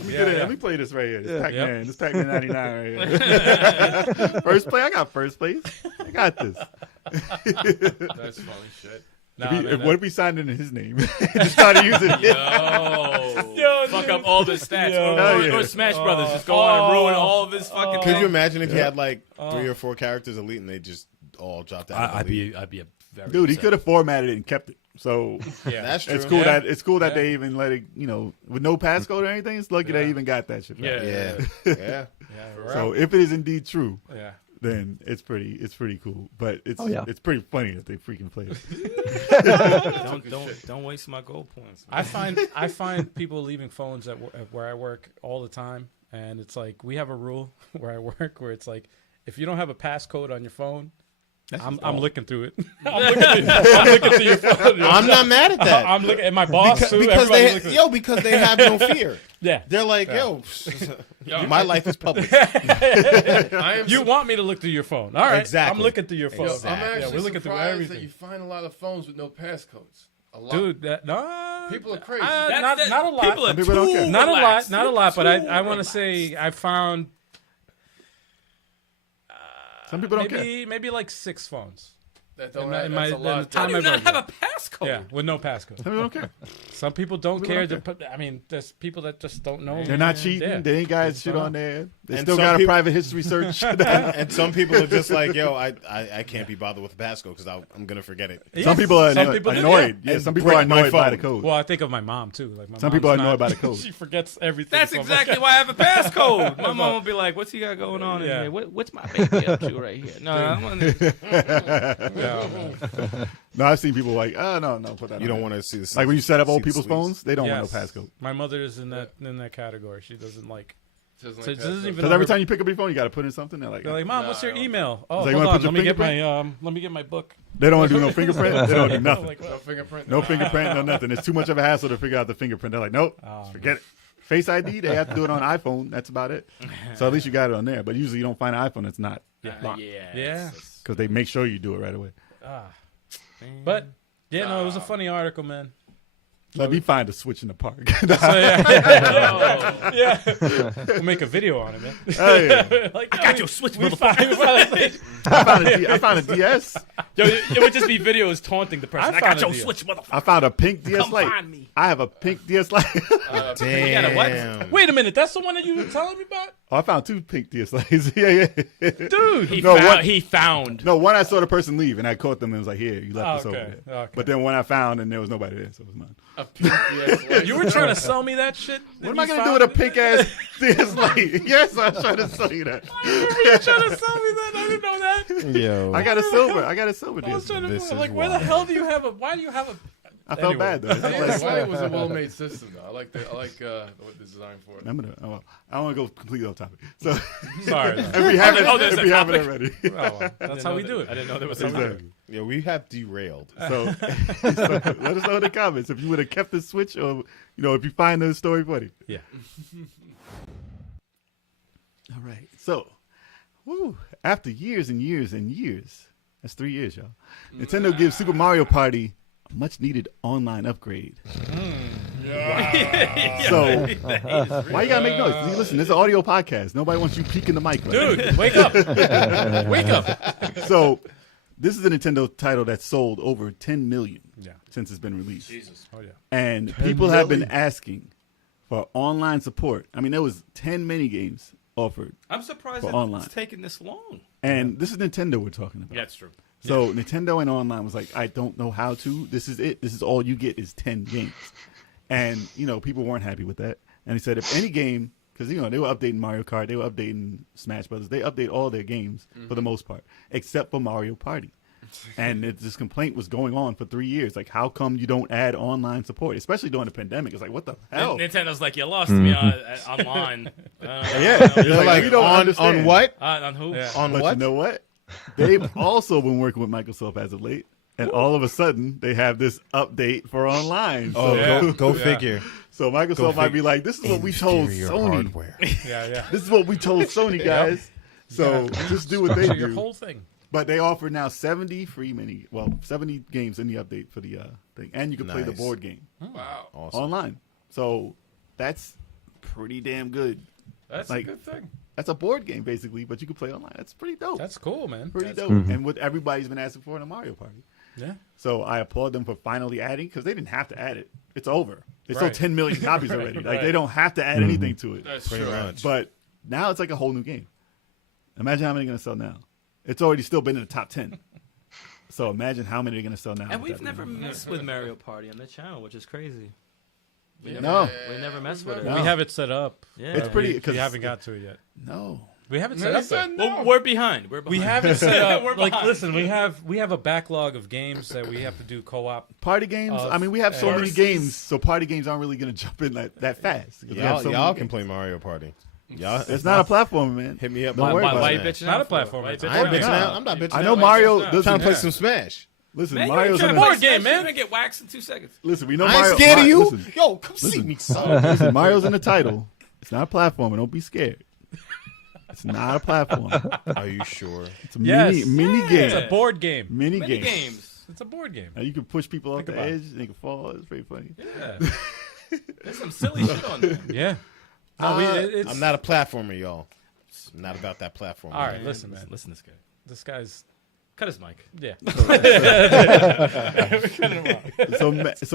let me play this right here. This Yeah. Pac-Man. This Pac-Man 99 right here. First play, I got first place. I got this. That's funny shit. Nah, What man, if we signed it in his name? Just started using it. Yo, fuck up all the stats. Yo. Or Smash Brothers just go on and ruin all of his fucking. Could you imagine if you had like 3 or 4 characters elite and they just all dropped out? I'd be a very Dude, he upset. could have formatted it and kept it. So Yeah. That's true. it's cool Yeah. that they even let it, with no passcode or anything. It's lucky they even got that shit. Yeah. Yeah, yeah. Yeah, right. So if it is indeed true, yeah. then it's pretty cool. But it's Oh, yeah. it's pretty funny that they freaking play it. Don't waste my gold points. I find people leaving phones at where I work all the time, and it's like we have a rule where I work where it's like if you don't have a passcode on your phone, I'm looking through it. I'm looking through your phone. I'm not mad at that. I'm looking at my boss because, too. because everybody's they looking- because they have no fear. yeah. They're like, yo, my life is public. I am You want me to look through your phone? All right, Exactly. I'm looking through your phone. I'm actually Yeah, we're looking through surprised everything. that you find a lot of phones with no passcodes. A lot. Dude, no, People are crazy. not a lot. People are People don't care. too Not relaxed. a lot. But I want to relaxed. say I found Some people don't care. maybe like 6 phones. That don't in have, my- that's a in lot the of time How do you I've not worked have a passcode? Yeah, with no passcode. Some people don't care. Some people don't People care. don't I mean, there's people that just don't know. They're not cheating. Yeah. They ain't got They shit don't on there. They And still some got a people- private history search. And some people are just like, yo, I can't be bothered with the passcode because I'm gonna forget it. Yeah. Some people are Some people do, annoyed. yeah. Yeah, some And people are break my annoyed by the phone. code. Well, I think of my mom too. Like my Some people mom's are annoyed not- by the code. She forgets everything. That's so I'm exactly like- why I have a passcode. My mom will be like, "What's he got going on in Yeah. here? What's my baby up to right here?" No, I'm gonna, Yeah, man. No, I've seen people like, oh no, put that. You on don't there. want to see this. Like when you set up see old the people's sleeves. phones, they don't Yes. want no passcode. My mother is in that category. She doesn't like. Doesn't So like it doesn't passcodes. even. Because every time you pick up your phone, you got to put in something. They're like, Mom, what's your Nah, I don't. email? Oh, So you hold wanna on. put Let your me get my book. they don't want to do no fingerprint. They don't do nothing. Like, No what? fingerprint. No fingerprint, no nothing. It's too much of a hassle to figure out the fingerprint. They're like, nope, forget it. Face ID, they have to do it on iPhone. That's about it. So at least you got it on there. But usually you don't find an iPhone that's not locked Yeah. because they make sure you do it right away. But yeah, no, it was a funny article, man. Let me find a switch in the park. So, yeah, yeah. We'll make a video on it, man. Oh, yeah. Like, I got your Switch, we motherfucker. I found a DS. Yo, it would just be videos taunting the person. I I found got your a deal. Switch, motherfucker. I found a pink DS Come Lite. find me. I have a pink DS Lite. Damn. got a what? Wait a minute, that's the one that you were telling me about? Oh, I found 2 pink DSLAs. yeah. Dude, he found. No, one I saw the person leave, and I caught them and was like, here, you left this over Okay, there. okay. But then one I found, and there was nobody there, so it was mine. A PTS. You were trying to sell me that shit. What am I going to do with a pink-ass DSLA? Yes, I was trying to sell you that. You were trying to sell me that. I didn't know that. Yo, I got a silver. I got a silver I was trying DSLA. to This I'm is like, where the wild. hell do you have a? Why do you have a? I felt Anyway. bad, though. It's I'm like- glad it was a well-made system, though. I like what the design for it. I'm gonna. Oh, I don't want to go completely off topic. So Sorry. if we haven't, there's if a we haven't topic. already, Oh, well, that's how we do it. I didn't know there was Exactly. yeah, we have derailed. So, let us know in the comments if you would have kept the switch, or if you find the story funny. Yeah. All right. So, after years and years and years, that's 3 years, y'all. Nintendo gives Super Mario Party a much-needed online upgrade. So, why you gotta make noise? See, listen, this is an audio podcast. Nobody wants you peeking the mic. Right Dude, wake up. Wake up. So, this is a Nintendo title that's sold over 10 million Yeah. since it's been released. Oh yeah. And people have been asking for online support. I mean, there was 10 mini games offered. I'm surprised For that online. it's taking this long. And this is Nintendo we're talking about. Yeah, it's true. So Nintendo and online was like, I don't know how to. This is it. This is all you get is 10 games. And, people weren't happy with that. And he said, if any game, because, they were updating Mario Kart, they were updating Smash Brothers. They update all their games for the most part, except for Mario Party. And this complaint was going on for 3 years. Like, how come you don't add online support, especially during the pandemic? It's like, what the hell? Nintendo's like, you lost me online. Yeah, They're like, we don't on understand. what? On who? Yeah. On But what? you know what? They've also been working with Microsoft as of late. And all of a sudden, they have this update for online. Oh, So, go figure. so Microsoft might be like, this is what we told Inferior Sony. hardware. Yeah. This is what we told Sony, guys. So just do what they Your do. whole thing. But they offer now 70 70 games in the update for the thing. And you can play the Nice. board game Wow. Awesome. online. So that's pretty damn good. That's Like- a good thing. That's a board game, basically, but you can play online. That's pretty dope. That's cool, man. pretty dope. Mhm. And what everybody's been asking for in a Mario Party. Yeah. So I applaud them for finally adding, because they didn't have to add it. It's over. They sold Right. 10 million copies already. Like, Right. they don't have to add anything to it. That's Pretty true. much. But now it's like a whole new game. Imagine how many they're going to sell now. It's already still been in the top 10. So imagine how many they're going to sell now. And with we've that never new game. messed with Mario Party on the channel, which is crazy. No. We never messed with it. No. We have it set up. Yeah. It's pretty- We 'cause- haven't got to it yet. No. We haven't No, set he up. said though. no. Well, we're behind. We're behind. We haven't set up. We're Like, behind. listen, we have a backlog of games that we have to do co-op. Party games, Of I mean, we have so many overseas. games, so party games aren't really going to jump in that fast. 'Cause we have Y'all, so y'all many can games. play Mario Party. Y'all, It's not a platform, man. Hit me up. Don't on worry that. about Why you that. bitching Not out a for? platform, Why you it's bitching I ain't out? bitching Nah. out. I'm not bitching I know out. Mario. Why you I'm trying to play Listen, some Smash. listen, Man, Mario's you're in trying to the, play board game, Smash, man. You're gonna get waxed in 2 seconds. listen. We know I Mario. ain't scared of you. Listen, Yo, come see me, son. listen, Mario's in the title. It's not a platform. Don't be scared. It's not a platform. Are you sure? It's a Yes. mini It's game. a board game. Mini Mini game. games. It's a board game. Now you can push people off Think the about it. edge. They can fall. It's pretty funny. Yeah. There's some silly shit on there. Yeah. No, it's, I'm not a platformer, y'all. I'm not about that platform. All right, listen, man. Listen to this guy. This guy's. Cut his mic. Yeah. So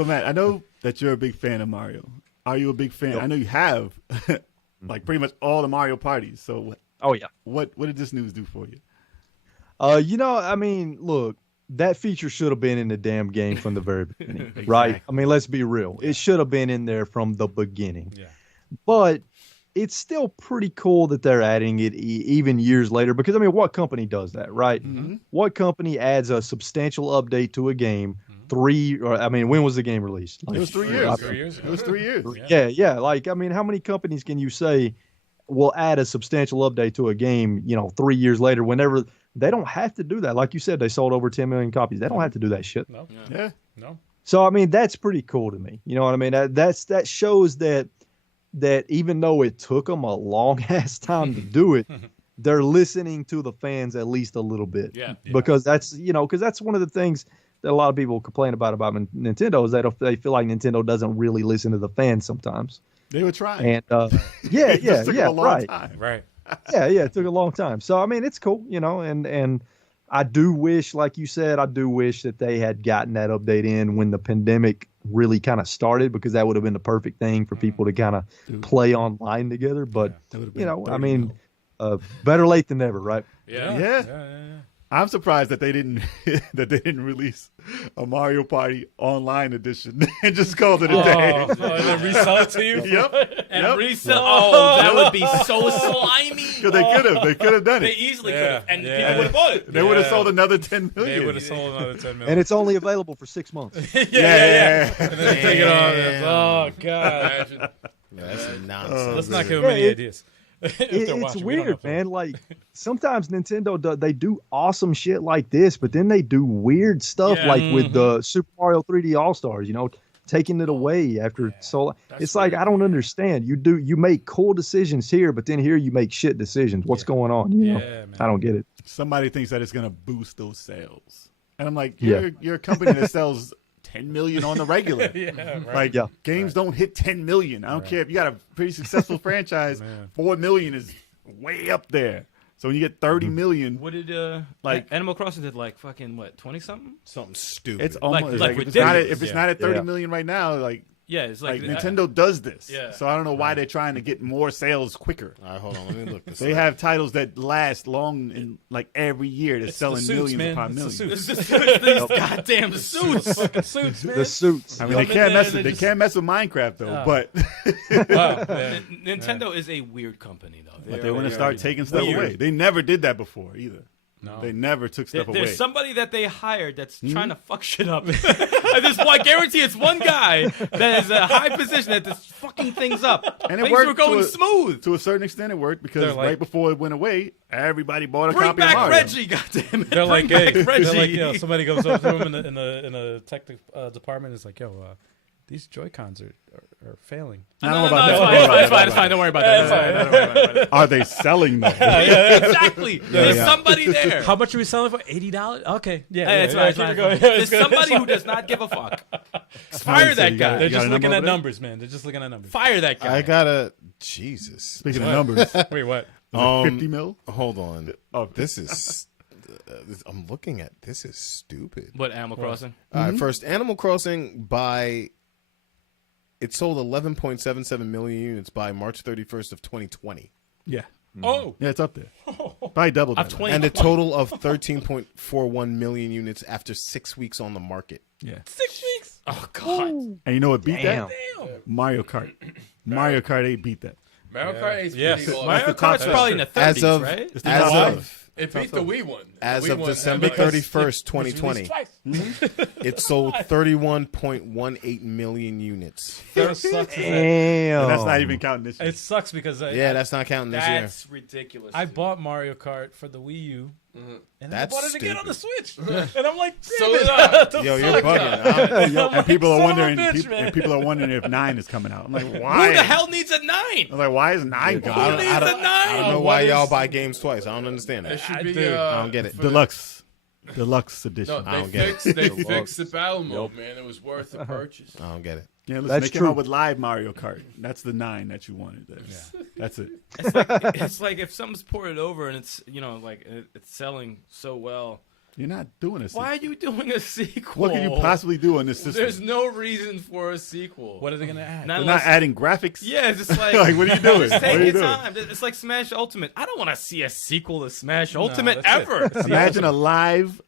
Matt, I know that you're a big fan of Mario. Are you a big fan? I know you have, like pretty much all the Mario parties. So Oh yeah. what did this news do for you? I mean, look, that feature should have been in the damn game from the very beginning, right? I mean, let's be real. It should have been in there from the beginning. Yeah. But it's still pretty cool that they're adding it even years later, because I mean, what company does that, right? Mm-hmm. What company adds a substantial update to a game when was the game released? It was 3 years. I- 3 years ago. It was 3 years. Yeah. Like, I mean, how many companies can you say will add a substantial update to a game, 3 years later, whenever they don't have to do that? Like you said, they sold over 10 million copies. They don't have to do that shit. No. Yeah. No. So, I mean, that's pretty cool to me. You know what I mean? That shows that even though it took them a long ass time to do it, they're listening to the fans at least a little bit. Yeah. Because that's one of the things that a lot of people complain about Nintendo, is that they feel like Nintendo doesn't really listen to the fans sometimes. They were trying. And It just took them a long right. time. Right. Yeah, it took a long time. So I mean, it's cool, and I do wish, like you said, I do wish that they had gotten that update in when the pandemic really kind of started, because that would have been the perfect thing for people to kind of play online together. But, you know, I mean, better late than never, right? Yeah. I'm surprised that they didn't release a Mario Party online edition and just called it a day. And then resell it to you? Yep. And resell. Oh, that would be so slimy. Because they could have done They it. easily Yeah. could have, and Yeah. people would have bought it. They would have sold another 10 They million. would have sold another 10 million. And it's only available for 6 months. yeah. And then take it off. Oh, God. Imagine. That's nonsense. Let's not give them any ideas. If they're It's watching, we don't know weird, if they're- man. Like sometimes Nintendo they do awesome shit like this, but then they do weird stuff Yeah. like with the Super Mario 3D All Stars. You know, taking it away after so long. It's like I don't understand. You make cool decisions here, but then here you make shit decisions. What's going on? You know, man. I don't get it. Somebody thinks that it's going to boost those sales. And I'm like, Yeah. you're a company that sells 10 million on the regular. right. Like, Yeah. games don't hit 10 million. I don't care if you got a pretty successful franchise, 4 million is way up there. So when you get 30 million, What did Like- Animal Crossing did like fucking what 20 something? Something stupid. it's almost like if it's not at, ridiculous. if it's not at 30 Yeah. million right now, like Yeah, it's like, Nintendo does this. Yeah. So I don't know why they're trying to get more sales quicker. All right, hold on. Let me look this They up. have titles that last long and like every year they're It's selling the suits, millions man. upon It's millions. the It's suits. just these goddamn suits. Fucking suits, man. The suits. I mean, they Come in can't there mess and with they they can't mess with Minecraft though, but Wow, man. Nintendo is a weird company though. but they want to start taking stuff Weird. away. They never did that before either. No. They never took stuff There's away. somebody that they hired that's trying to fuck shit up. I guarantee it's one guy that is a high position that just fucking things up. And it Things worked were going to a- smooth. To a certain extent, it worked because They're like- right before it went away, everybody bought a Bring copy of back Mario. Reggie, goddammit. They're like, Bring hey, back Reggie. they're like, you know, somebody goes up to him in the tech department. Is like, yo, these Joy-Cons are failing. I don't No, know about it's that. fine. Don't worry about that. Are they selling them? Exactly. There's somebody there. How much are we selling for? $80? Okay, yeah, Hey, it's fine, it's keep fine. it going. There's It's good. somebody who does not give a fuck. Fire that You got guy. They're You got just a looking number at over there? numbers, man. They're just looking at numbers. Fire that guy. I gotta. Jesus. Speaking of numbers, Wait, what? 50 mil. Hold on. Oh, This is. I'm looking at. This is stupid. What, Animal Crossing? All right, first, Animal Crossing it sold 11.77 million units by March 31st of 2020, Yeah, Oh, yeah, it's up there. Probably double that. 20. and a total of 13.41 million units after 6 weeks on the market. Yeah, 6 weeks. Oh, God. and you know what beat Damn. that? Mario Kart. Mario Kart 8 beat that. Mario Kart 8 is Yes. pretty awesome. Mario the top Kart's probably in the 30s, As of right? It's the as top of It beat the Wii one. as The Wii of one had December like- 31st, 2020, Twice. it sold 31.18 million units. That sucks. Damn. And that's not even counting this year. It sucks because Yeah, that's not counting this year. That's ridiculous. I bought Mario Kart for the Wii U, and then That's I bought it again on the stupid. Switch, and I'm like, So damn did it. I. The Yo, fuck? you're bugging. I'm like, and people are son of a wondering. bitch, man. And people are wondering if 9 is coming out. I'm like, Who why? the hell needs a 9? I was like, why is 9 coming I out? don't, I don't- I don't know What why is- y'all buy games twice. I don't understand It that. should I be. do. I don't get it. for the- Deluxe edition. No, I don't get it. they fixed the battle mode, man. It was worth the purchase. I don't get it. Yeah, listen, That's they came true. out with live Mario Kart. That's the 9 that you wanted. That's it. It's like if something's ported over and it's, you know, like it's selling so well. You're not doing a sequel. Why are you doing a sequel? What can you possibly do on this system? There's no reason for a sequel. What are they gonna add? Not They're unless- not adding graphics. Yeah, it's just like, Like, what are you doing? Just take What are you your doing? time. It's like Smash Ultimate. I don't want to see a sequel to Smash No, Ultimate that's it. ever. Imagine a live.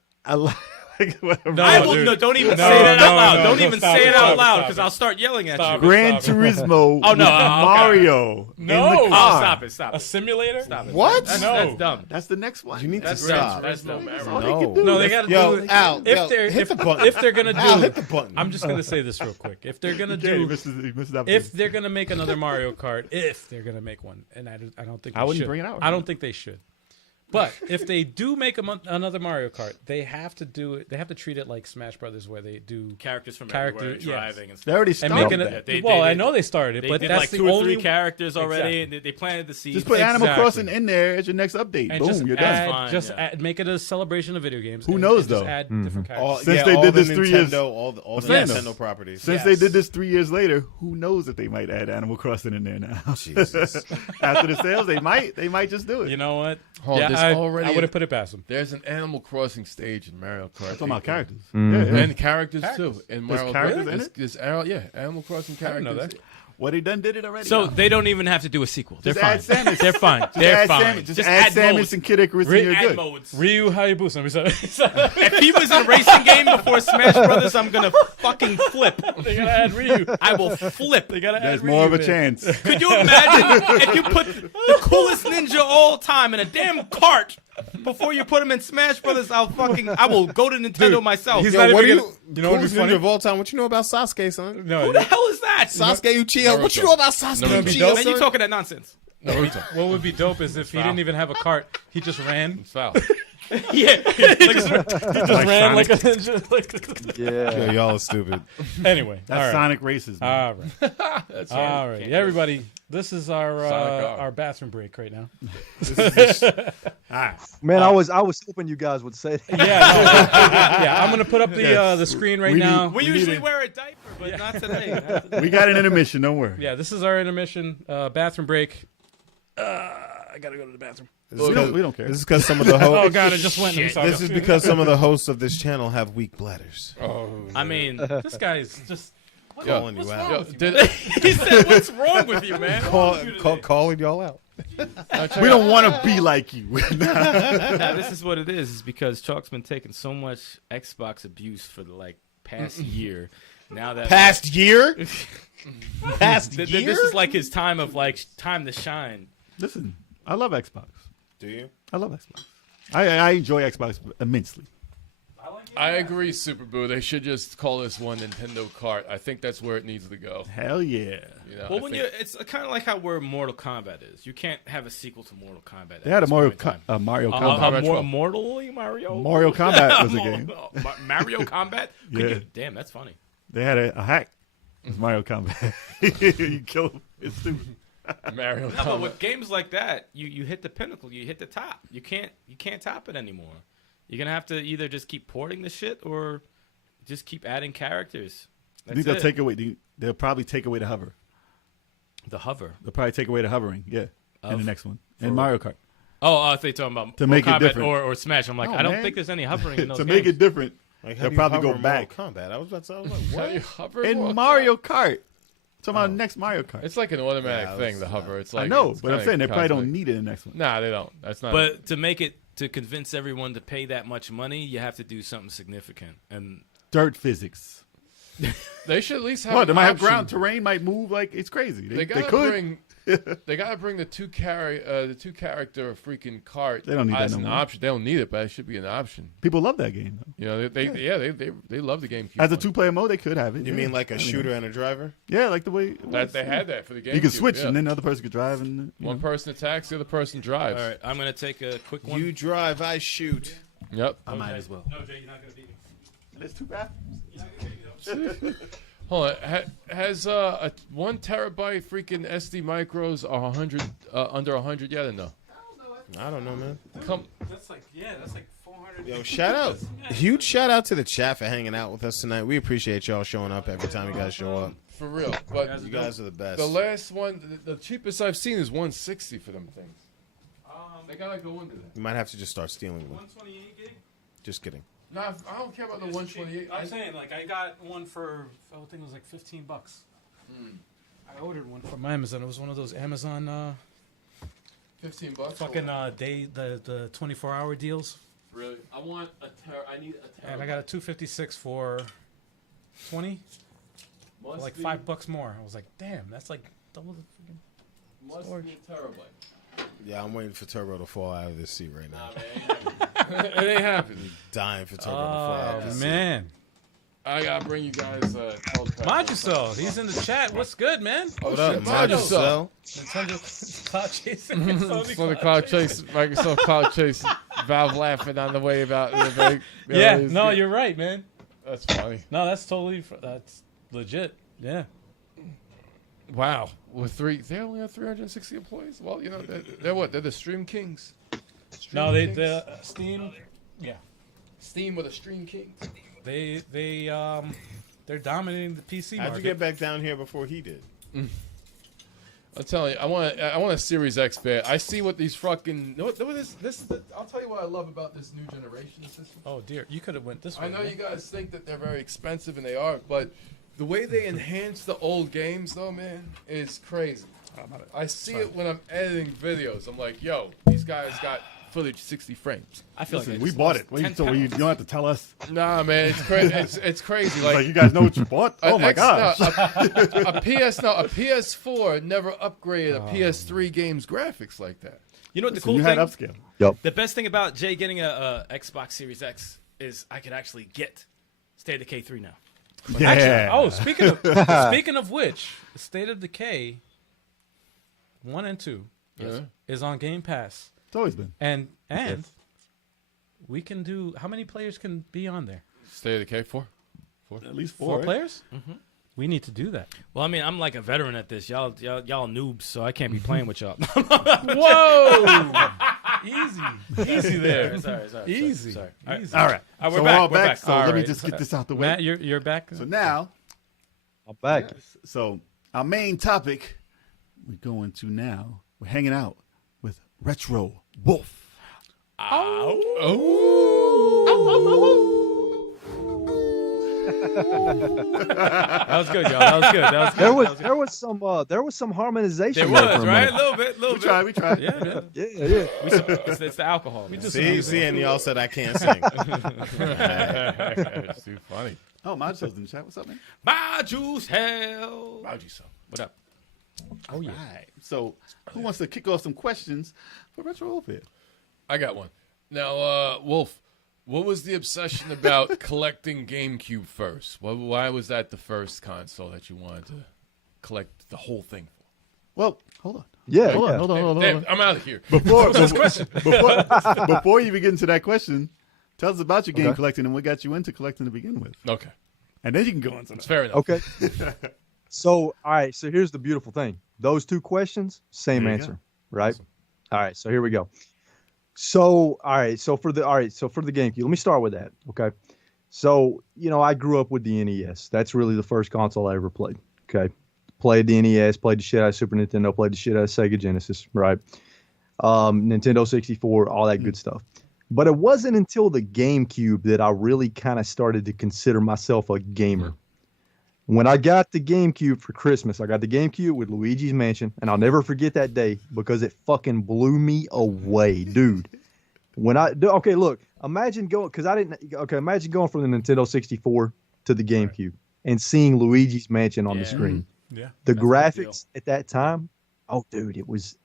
Like, No, I will, dude. no, don't even No, say that no, out loud. no, don't no, even stop say it, it stop out it, loud stop because it. I'll start yelling at Stop you. it. Gran Turismo. Oh, no, with okay. Mario. No. In the Oh, Oh, car. stop it, stop A it. simulator? Stop it. What? That's, No. that's dumb. That's the next one. You need to That's stop. dumb. That's dumb. That's all No. they can do. No, they got to Yo, do. Al, If yo, they're hit the button. if they're gonna do, Al, hit the button. I'm just gonna say this real quick. If they're gonna Yeah, he do, misses the if they're gonna make another Mario Kart, if they're gonna make one, and I don't think they I wouldn't should. bring it out. I don't think they should. But if they do make another Mario Kart, they have to do it. They have to treat it like Smash Brothers, where they do Characters from Character- everywhere yes. driving and They stuff. already and started making that. it. They- well, they- I know they started it, They but did that's like the 2 or only 3 characters already. Exactly. And they planted the seeds. Just put Animal Exactly. Crossing in there as your next update. and Boom, just you're add, done. Fine, just yeah. add, make it a celebration of video games. Who and- knows, and just though? add different characters. All, Since yeah, they all did the this 3 years- Nintendo, all the saying, Nintendo though. properties. Since Yes. they did this 3 years later, who knows if they might add Animal Crossing in there now? Jesus. After the sales, they might just do it. You know what? Hold on, yeah, this already. I would have put it past him. There's an Animal Crossing stage in Mario Kart. Talking about characters. And characters too. In There's Mario characters Kart, in it? there's Animal Crossing I didn't characters. know that. What he done did it already. So now. they don't even have to do a sequel. They're Just fine. add Samus. They're fine. Just They're add fine. Samus. Just add Samus modes. and Kid Icarus and you're Add good. modes. Ryu Hayabusa. If he was in a racing game before Smash Brothers, I'm gonna fucking flip. They gotta add Ryu. I will flip. They gotta There's add more of Ryu, a man. chance. Could you imagine if you put the coolest ninja of all time in a damn cart before you put him in Smash Brothers? I will go to Nintendo myself. he's Yo, not What even do gonna- you? you know what would Coolest be funny? ninja of all time. What you know about Sasuke, son? No, who the hell is that? Sasuke Uchiha. What you know about Sasuke Uchiha, Man, you son? talking that nonsense? Naruto. what would be dope is if he didn't even have a cart, he just ran. It's foul. Yeah. He just ran like a ninja. Like, Yeah. Yo, y'all are stupid. anyway, That's all right. Sonic races. Man. All right. That's All right. Yeah, everybody, this is our Sonic R. our bathroom break right now. Man, I was hoping you guys would say that. Yeah, no, yeah. I'm gonna put up the screen right We now. need- We We usually need it. wear a diaper, but not today. We got an intermission. Don't worry. Yeah, this is our intermission bathroom break. I gotta go to the bathroom. We don't care. This is because some of the Oh hosts. god, I just went. I'm sorry. This is because some of the hosts of this channel have weak bladders. Oh, I mean, this guy's just. Calling you out. Yo, did, he said, "What's wrong with you, man?" Calling y'all out. We don't want to be like you. Now, this is what it is because Chalk's been taking so much Xbox abuse for the past year. Now that Past year? Past this year? is like his time of time to shine. Listen, I love Xbox. Do you? I love Xbox. I enjoy Xbox immensely. I agree, Super Boo. They should just call this one Nintendo Kart. I think that's where it needs to go. Hell yeah. You know, Well, I when think- it's kind of like how where Mortal Kombat is. You can't have a sequel to Mortal Kombat. They had a Mario Kombat. Kombat. Immortally Mario. Mario Kombat was a game. Mario Kombat. Yeah. Damn, that's funny. They had a hack. It was Mario Kombat. You kill him. It's stupid. Mario No, but Kart. with games like that, you hit the pinnacle, you hit the top. You can't top it anymore. You're gonna have to either just keep porting the shit or just keep adding characters. I think That's they'll it. take away. They'll probably take away the hover. The hover. They'll probably take away the hovering. Yeah, in Of- the next one in Mario Kart Oh, I think you're talking about To Mortal make it Kombat different. or Smash. I'm like, No, I don't man. think there's any hovering in those to games. make it different. Like, They'll probably go back Combat. I was like, How what? do you hover in Mortal Mario Kart. Talking Oh. about next Mario Kart. It's like an automatic Yeah, thing, it's the hover. It's like I know, it's but I'm kinda saying they probably don't cosmic. need it in the next one. Nah, they don't. That's not. But to convince everyone to pay that much money, you have to do something significant. And Dirt physics. they should at least have. What? They an might have option. ground terrain, might move like it's crazy. They They gotta could. bring. They gotta bring the two character freaking cart. They don't need that as no an more. option. They don't need it, but it should be an option. People love that game. Though. You know, they love the GameCube. As a one. 2-player mode, they could have it. You yeah. mean like a I mean, shooter and a driver? Yeah, like the way it that was. they had that for the GameCube. You could switch, yeah. and then the other person could drive. And One person attacks, the other person drives. all right, I'm gonna take a quick one. You drive, I shoot. Yep. I might as well. No, Jay, you're not gonna beat me. There's two bathrooms. Hold on. Has a 1 terabyte freaking SD micros are 100 under 100 yet or no? I don't know, man. Come. That's like 400. Yo, shout out. Huge shout out to the chat for hanging out with us tonight. We appreciate y'all showing up every time you guys show up. For real. But You guys are the best. the last one, the cheapest I've seen is 160 for them things. They gotta go into that. You might have to just start stealing them. 128 gig. Just kidding. No, I don't care about the 128. I'm saying, like, I got one for, I think it was like $15. I ordered one from Amazon. It was one of those Amazon $15. fucking day the 24-hour deals, Really? I want a I need a and I got a 256 for 20, for like $5 more. I was like, damn, that's like double the. Freaking... Must storage. be a terabyte. Yeah, I'm waiting for Turbo to fall out of this seat right now. It ain't happening. Dying for Turbo to fall out of Oh this man, I gotta bring you guys cold cuts. Majusel, he's in the chat. What's good, man? Oh, What up, shit, Majusel? Nintendo Cloud Chasing. So the Cloud Chase, Microsoft Cloud Chase, Valve laughing on the way about the break. Yeah, no, you're right, man. That's funny. No, that's totally that's legit. Yeah. Wow, they only have 360 employees. Well, you know, they're what? They're the Stream Kings. No, Stream Kings? the Steam. Yeah. Steam with a Stream Kings. They're dominating the PC How'd market. you get back down here before he did? I'm telling you, I want a Series X bed. I see what these fucking. What is this? I'll tell you what I love about this new generation system. Oh dear, you could have went this way. I know man. you guys think that they're very expensive, and they are, but the way they enhance the old games, though, man, is crazy. I see it when I'm editing videos. I'm like, yo, these guys got footage 60 frames. I feel Listen, like I we just bought lost it. What, 10 so you pounds. don't have to tell us. Nah, man, it's crazy. It's crazy. Like, you guys know what you bought? Oh my gosh. A PS4 never upgraded a PS3 game's graphics like that. You know what the So cool you thing? had upscale. The best thing about Jay getting a Xbox Series X is I could actually get State of Decay 3 now. Yeah. Oh, speaking of which, State of Decay 1 and 2 is on Game Pass, It's always been. and we can do. How many players can be on there? State of Decay 4? At least 4 four. Right? players. We need to do that. Well, I mean, I'm like a veteran at this. Y'all noobs, so I can't be playing with y'all. Whoa! Easy there. sorry. Easy. Sorry. Easy. All right. We're So back, all we're back. back. So All let me right. just get this out the way. Matt, you're back. So now, I'm back. so our main topic we're going to now, we're hanging out with Retro Wolf. That was good, y'all. That was good. That was good. There was some harmonization. There there was, for a right? minute. A little bit. We tried. Yeah, man. Yeah. It's the alcohol. Man. See, and y'all said I can't sing. It's too funny. Oh, my in the chat. What's up, man? My juice hell. How'd you so? What up? Oh, yeah. All right. So who wants to kick off some questions for Retro Wolf here? I got one. Now, Wolf, what was the obsession about collecting GameCube first? Why was that the first console that you wanted to collect the whole thing for? Well, hold on. Yeah. Hold on. Damn, I'm out of here. Before you begin into that question, tell us about your game collecting and what got you into collecting to begin with. Okay. And then you can go into It's that. fair enough. Okay. So, all right. So here's the beautiful thing. Those two questions, same There you answer, right? All right. So here we go. So, all right. So for the GameCube, let me start with that. Okay. So, I grew up with the NES. That's really the first console I ever played. Okay. Played the NES, played the shit out of Super Nintendo, played the shit out of Sega Genesis, right? Nintendo 64, all that good stuff. But it wasn't until the GameCube that I really kind of started to consider myself a gamer. When I got the GameCube for Christmas, I got the GameCube with Luigi's Mansion, and I'll never forget that day because it fucking blew me away, dude. Look, imagine going imagine going from the Nintendo 64 to the GameCube and seeing Luigi's Mansion on the screen. Yeah. The That's a big graphics at that time, oh dude, it was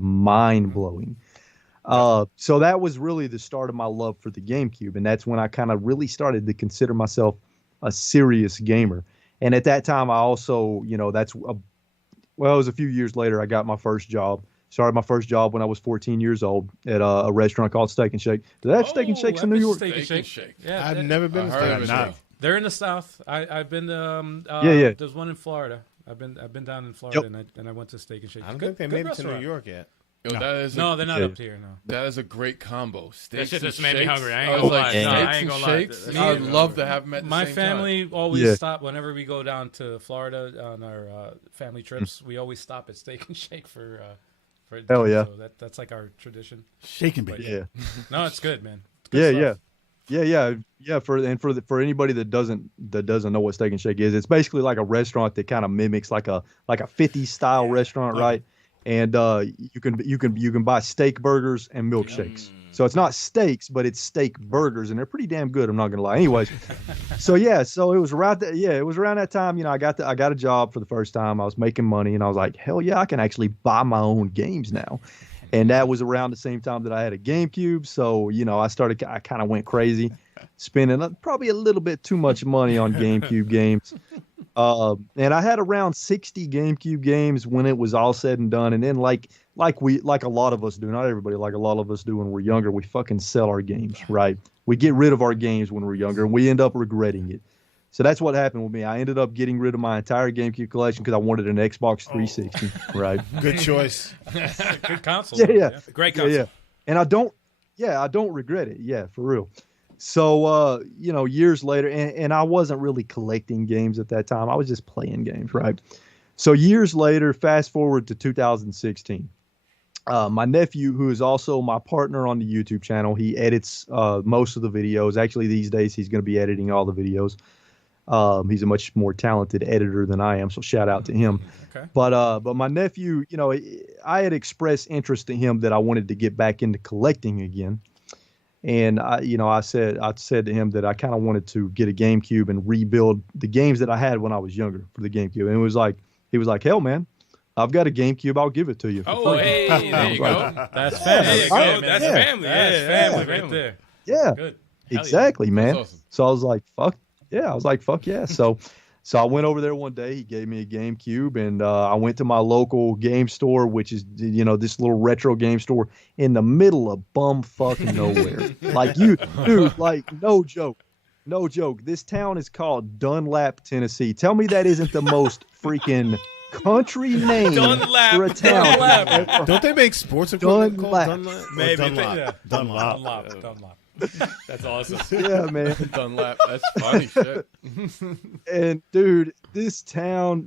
mind blowing. So that was really the start of my love for the GameCube, and that's when I kind of really started to consider myself a serious gamer. And at that time, I also, it was a few years later, I got my first job. Started my first job when I was 14 years old at a restaurant called Steak and Shake. Do they have Steak and Shakes in New York? Steak and Steak and Shake. Shake. Yeah, I've never been to I heard Steak of and it. Shake. They're in the South. I've been to. Yeah. There's one in Florida. I've been down in Florida, and I went to Steak and Shake. I don't Good- think they good made it to New restaurant. York yet. Yo, that is No, they're not Yeah. up here. No. that is a great combo. Steaks shit and just made me shakes. hungry. I ain't was gonna like, lie. steaks No, I ain't and gonna lie. shakes. That's I'd me. love to have them at the My same family always Yeah. stop whenever we go down to Florida on our family trips. We always stop at Steak and Shake for Hell yeah. So that's like our tradition. Shaking bake. Yeah. No, it's good, man. It's good Yeah. stuff. For anybody that doesn't know what Steak and Shake is, it's basically like a restaurant that kind of mimics like a 50s style restaurant, right? And you can buy steak burgers and milkshakes. So it's not steaks, but it's steak burgers, and they're pretty damn good. I'm not gonna lie. Anyways, so it was around that time. I got a job for the first time. I was making money, and I was like, hell yeah, I can actually buy my own games now. And that was around the same time that I had a GameCube. So, I kind of went crazy, spending probably a little bit too much money on GameCube games. And I had around 60 GameCube games when it was all said and done. And then like a lot of us do, not everybody, like a lot of us do when we're younger, we fucking sell our games, right? We get rid of our games when we're younger, and we end up regretting it. So that's what happened with me. I ended up getting rid of my entire GameCube collection because I wanted an Xbox 360, right? Good choice. Good console. Yeah. Great console. Yeah. And I don't regret it. Yeah, for real. So, years later, and I wasn't really collecting games at that time. I was just playing games, right? So years later, fast forward to 2016. My nephew, who is also my partner on the YouTube channel, he edits most of the videos. Actually, these days he's going to be editing all the videos. He's a much more talented editor than I am, so shout out to him. Okay. But my nephew, you know, I had expressed interest in him that I wanted to get back into collecting again. And I said to him that I kind of wanted to get a GameCube and rebuild the games that I had when I was younger for the GameCube. And he was like, hell, man, I've got a GameCube. I'll give it to you. Oh, hey, there you go. That's family. There you go. That's family. That's family right there. Yeah, Good. exactly, man. That's awesome. So I was like, fuck yeah. I was like, fuck yeah. So I went over there one day. He gave me a GameCube, and I went to my local game store, which is, this little retro game store in the middle of bum fucking nowhere. Like dude, like no joke. This town is called Dunlap, Tennessee. Tell me that isn't the most freaking country name Dunlap. for a town. Don't they make sports equipment called Dunlap. Dunlap? Or Maybe. Dunlop. Yeah. Dunlop. Dunlop. That's awesome. Yeah, man. Dunlap. That's funny shit. And dude, this town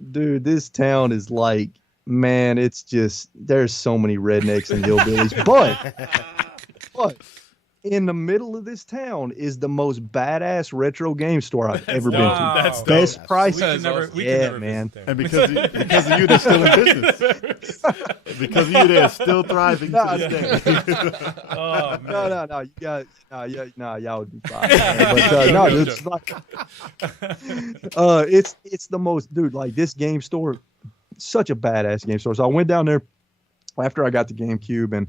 is like, man, it's just, there's so many rednecks and hillbillies, but in the middle of this town is the most badass retro game store I've ever been to. That's dope. Best price. We can never man. visit there. And because of you, they're still in business. Because of you, they're still thriving to this day. Oh, man. No, you got, y'all would be fine. But no, it's like, it's the most, dude. Like this game store, such a badass game store. So I went down there after I got the GameCube, and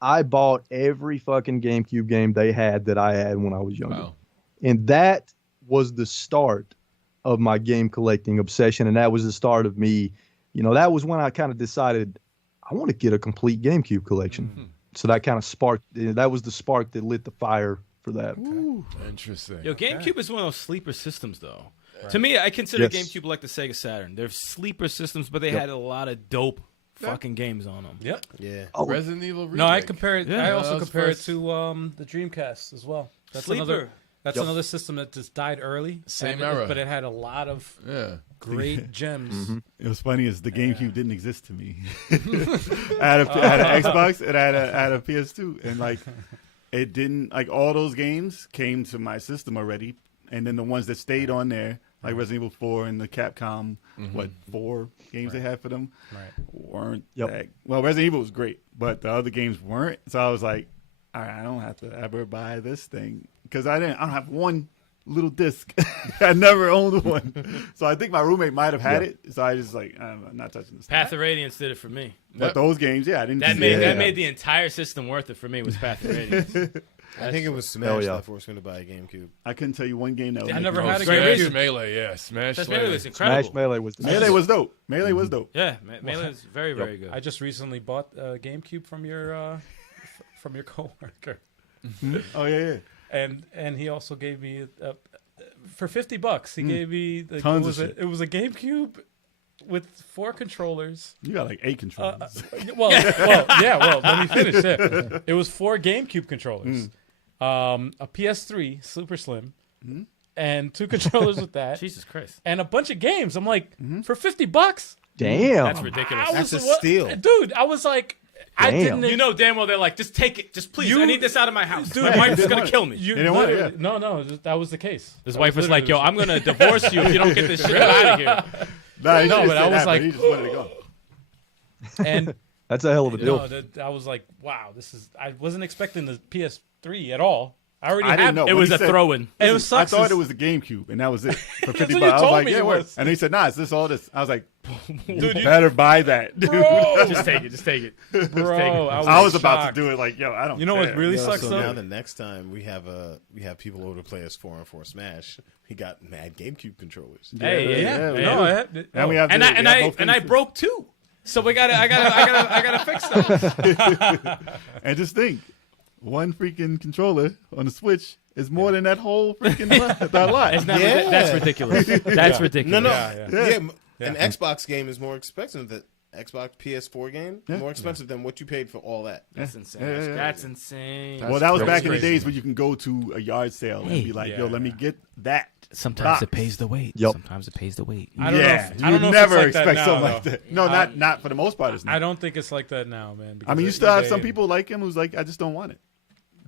I bought every fucking GameCube game they had that I had when I was younger. Wow. And that was the start of my game collecting obsession. And that was the start of me, that was when I kind of decided I want to get a complete GameCube collection. Mm-hmm. So that kind of sparked, that was the spark that lit the fire for that. Interesting. Yo, GameCube is one of those sleeper systems, though. To me, I consider Yes. GameCube like the Sega Saturn. They're sleeper systems, but they had a lot of dope fucking games on them. Yep. Yeah. Resident Evil Remake. No, I compare it. Yeah. I also That was compare first. it to the Dreamcast as well. That's Sleeper. another. That's another system that just died early. Same and era. but it had a lot of Yeah. great gems. It was funny is the GameCube didn't exist to me. I had an Xbox and I had a PS2, and like it didn't, like all those games came to my system already, and then the ones that stayed on there, like Resident Evil 4 and the Capcom, 4 games they had for them, weren't that well. Resident Evil was great, but the other games weren't. So I was like, all right, I don't have to ever buy this thing because I don't have one little disc. I never owned one. So I think my roommate might have had it. So I just like, I'm not touching this. Path of Radiance did it for me. But those games, I didn't. That made the entire system worth it for me. Was Path of Radiance. I think it was Smash that forced me to buy a GameCube. I couldn't tell you one game that was. I never Oh, had a Smash GameCube. Melee, yeah. Smash That's Melee. Melee was incredible. Smash Melee was Melee was dope. Melee was dope. Yeah, Melee is very, very good. I just recently bought a GameCube from your coworker, Oh yeah. and he also gave me for $50. He gave me Tons of shit. It was a GameCube with 4 controllers. You got like 8 controllers. Well, let me finish. Yeah. It was 4 GameCube controllers, a PS3 Super Slim, and 2 controllers with that, Jesus Christ. and a bunch of games. I'm like, for $50? Damn. That's ridiculous. That's a steal. Dude, I was like, I Damn. didn't. You know damn well they're like, just take it. Just please. I need this out of my house. Dude, My wife is going to kill me. You didn't want it, literally- No, that was the case. His That wife was like, yo, literally I'm going to divorce you if you don't get this shit out of here. Nah, he No, didn't but say I was that, like, he just wanted to go. and That's a hell of a deal. I was like, wow, this is. I wasn't expecting the PS3 at all. I already I didn't had know. It When was he a said- throw-in. It Listen, was I sucks. thought it was the GameCube, and that was it for $50. what you I was told like, me yeah, it word. was. And he said, nah, it's this all this. I was like, Dude, you better buy that, dude. Just take it. Just take it. bro, I was about shocked. to do it. Like, yo, I don't. You know what care. really Yeah, sucks so though? now the next time we have people over to play us 4-on-4 Smash, we got mad GameCube controllers. Hey, yeah. we No, do. I had, And we have And the- I we and have I both and I games. broke 2. So I gotta fix those. And just think, one freaking controller on the Switch is more than that whole freaking that lot. It's not, Yeah. That's ridiculous. That's ridiculous. No, no, Yeah, yeah. An Xbox game is more expensive Xbox PS4 game, more expensive than what you paid for all that. That's insane. Yeah. That's insane. Well, that was crazy. back in the days when you can go to a yard sale and be like, yo, let me get that. Sometimes it box. pays the wait. Yep. Sometimes it pays the wait. I don't know Yeah, if- I don't know you if it's never like that expect now, something though. like that. No, not for the most part. It's not. I don't think it's like that now, man. I mean, you because still have eBay some and- people like him who's like, I just don't want it.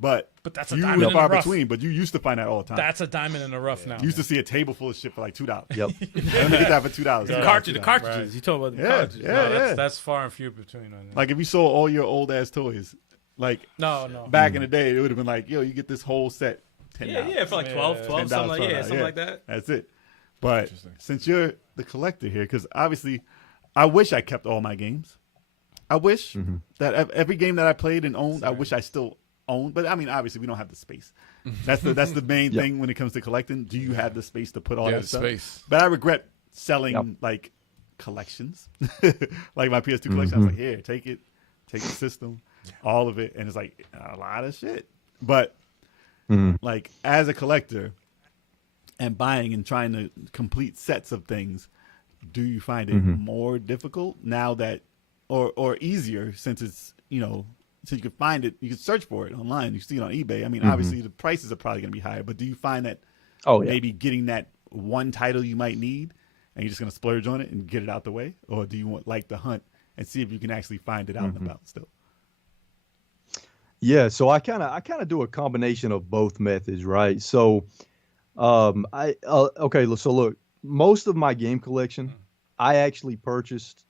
But that's a you diamond in the far rough. between. But you used to find that all the time. That's a diamond in the rough now. You used to see a table full of shit for like $2. Yep. Let me get that for $2. The $2. cartridges. You talking about the Yeah, cartridges? yeah. No, that's far and few between. Right now. Like if you sold all your old ass toys, like no. back in the day, it would have been like, yo, you get this whole set, $10. Yeah, for like 12, $12, something like $12, something like that. That's it. But since you're the collector here, because obviously, I wish I kept all my games. I wish that every game that I played and owned, I wish I still owned. But I mean, obviously, we don't have the space. That's the main thing when it comes to collecting. Do you have the space to put all that stuff? Space. But I regret selling like collections, like my PS2 collection. I was like, here, take it, take the system, all of it, and it's like a lot of shit. But like as a collector and buying and trying to complete sets of things, do you find it more difficult now that, or easier since it's so you can find it, you can search for it online, you see it on eBay. I mean, obviously the prices are probably going to be higher, but do you find that maybe getting that one title you might need and you're just going to splurge on it and get it out the way? Or do you want like the hunt and see if you can actually find it out and about still? Yeah, so I kind of do a combination of both methods, right? So, okay, so look, most of my game collection, I actually purchased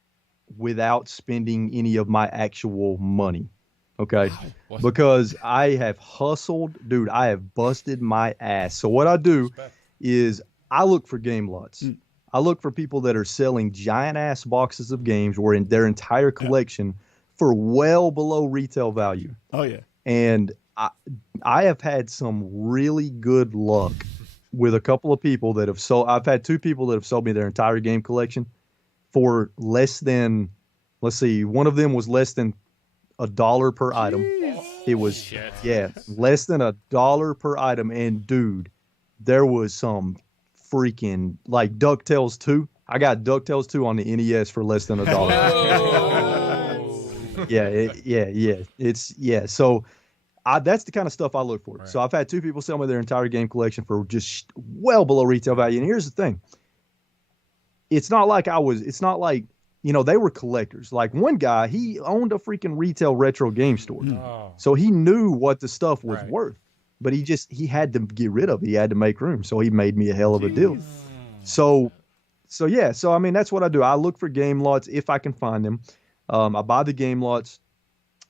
without spending any of my actual money. Okay, because I have hustled, dude. I have busted my ass. So what I do is I look for game lots. I look for people that are selling giant ass boxes of games or in their entire collection for well below retail value. Oh yeah. And I have had some really good luck with a couple of people that have sold. I've had two people that have sold me their entire game collection for less than, let's see, one of them was less than $1 per item. It was less than $1 per item. And dude, there was some freaking like DuckTales 2. I got DuckTales 2 on the NES for less than $1. So that's the kind of stuff I look for. Right. So I've had two people sell me their entire game collection for just well below retail value. And here's the thing. It's not like they were collectors. Like one guy, he owned a freaking retail retro game store. So he knew what the stuff was worth, but he had to get rid of it. He had to make room. So he made me a hell of a deal. So I mean, that's what I do. I look for game lots if I can find them. I buy the game lots.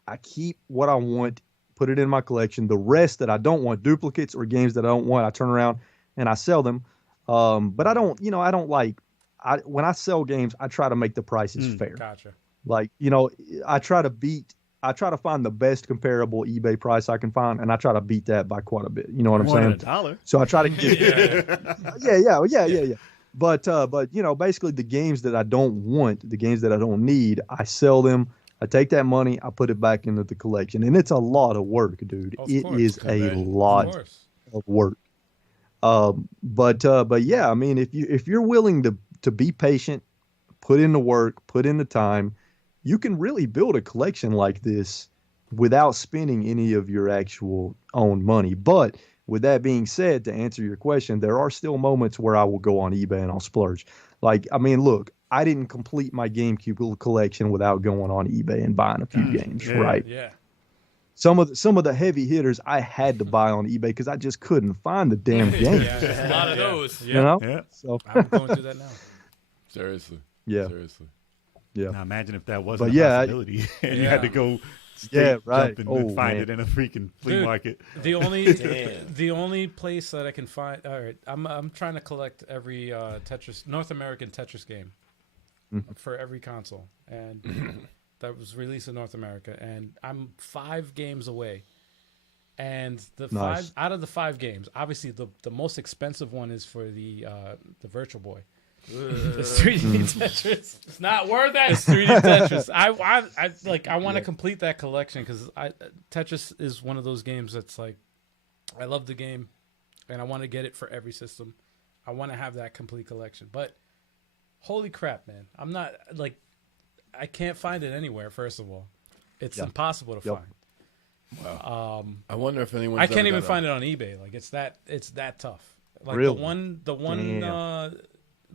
I keep what I want, put it in my collection. The rest that I don't want, duplicates or games that I don't want, I turn around and I sell them. But I don't when I sell games, I try to make the prices fair. Gotcha. Like, I try to find the best comparable eBay price I can find, and I try to beat that by quite a bit. You know what I'm saying? $1. So I try to get yeah. But basically the games that I don't want, the games that I don't need, I sell them. I take that money, I put it back into the collection, and it's a lot of work, dude. It is a lot of work. But yeah, I mean, if you're willing to be patient, put in the work, put in the time, you can really build a collection like this without spending any of your actual own money. But with that being said, to answer your question, there are still moments where I will go on eBay and I'll splurge. Like, I mean, look, I didn't complete my GameCube collection without going on eBay and buying a few games, right? Yeah. Some of the heavy hitters I had to buy on eBay because I just couldn't find the damn game. A lot of those. You know? Yeah. So I'm going through that now. Seriously. Yeah. Seriously. Yeah. Now imagine if that wasn't But a possibility and you had to go jump and find it in a freaking flea market. The only place that I can find. All right, I'm trying to collect every Tetris North American Tetris game for every console, and that was released in North America, and I'm 5 games away. And five out of the 5 games, obviously the most expensive one is for the Virtual Boy. It's 3D Tetris. It's not worth it. It's 3D Tetris. I want to complete that collection because Tetris is one of those games that's like, I love the game, and I want to get it for every system. I want to have that complete collection. But holy crap, man! I'm not like, I can't find it anywhere. First of all, it's impossible to find. Wow. I wonder if anyone. I can't even find it on eBay. Like it's that tough. Like Really? the one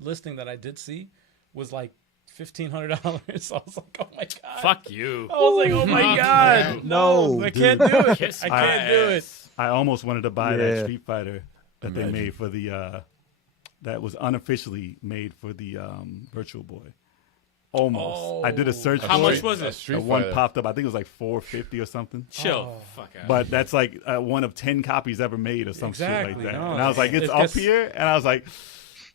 listing that I did see was like $1,500. I was like, oh my god. Fuck you. I was like, oh my god. No, I can't do it. I can't do it. I almost wanted to buy that Yeah. Street Fighter that they made for the that was unofficially made for the Virtual Boy. Almost. I did a search. How for much it. was it? Street One Fighter. popped up. I think it was like $450 or something. Chill. Fuck out. But that's like one of 10 copies ever made or some shit Exactly, like that. no. And I was like, it's It up gets- here? And I was like,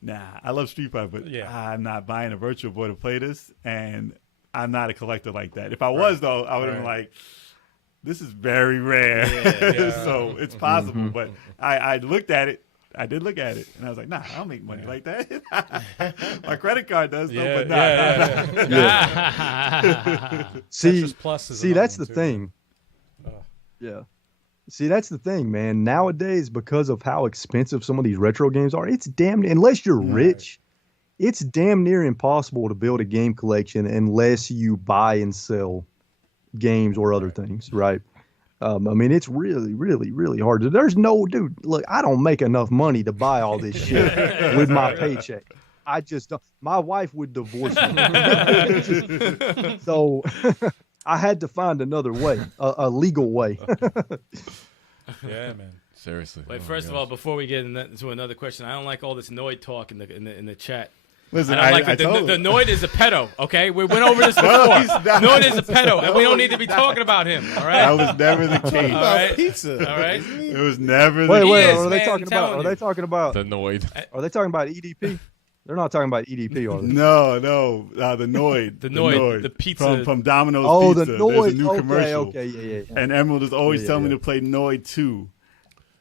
nah, I love Street Fighter, but Yeah. I'm not buying a Virtual Boy to play this. And I'm not a collector like that. If I was, though, I would have been like, this is very rare. Yeah. So it's possible. But I looked at it. I did look at it. And I was like, nah, I don't make money like that. My credit card does, though, but nah. See, Tetris Plus is see, another that's the one, too. thing. Oh. Yeah. See, that's the thing, man. Nowadays, because of how expensive some of these retro games are, it's damn unless you're rich, it's damn near impossible to build a game collection unless you buy and sell games or other things, right? I mean, it's really, really, really hard. There's no, dude, look, I don't make enough money to buy all this shit with my paycheck. I just don't. My wife would divorce me. So I had to find another way, a legal way. Yeah, man. Seriously. Wait, first of all, before we get into another question, I don't like all this Noid talk in the chat. Listen, I don't like I it. The told him. Noid is a pedo, okay? We went over this before. he's not. Noid is a pedo, and we don't need to be talking about him, all right? That was never the case. All right? Pizza. All right? It was never the Wait, case. wait, is, are they man, talking about? telling Are they talking about? The Noid. Are they talking about EDP? They're not talking about EDP, are they? No, the Noid. The Noid, the pizza. From Domino's Oh, Pizza. the There's a Noid. new Okay, commercial. okay, yeah. And Emerald is always Yeah, telling me yeah. to play Noid 2.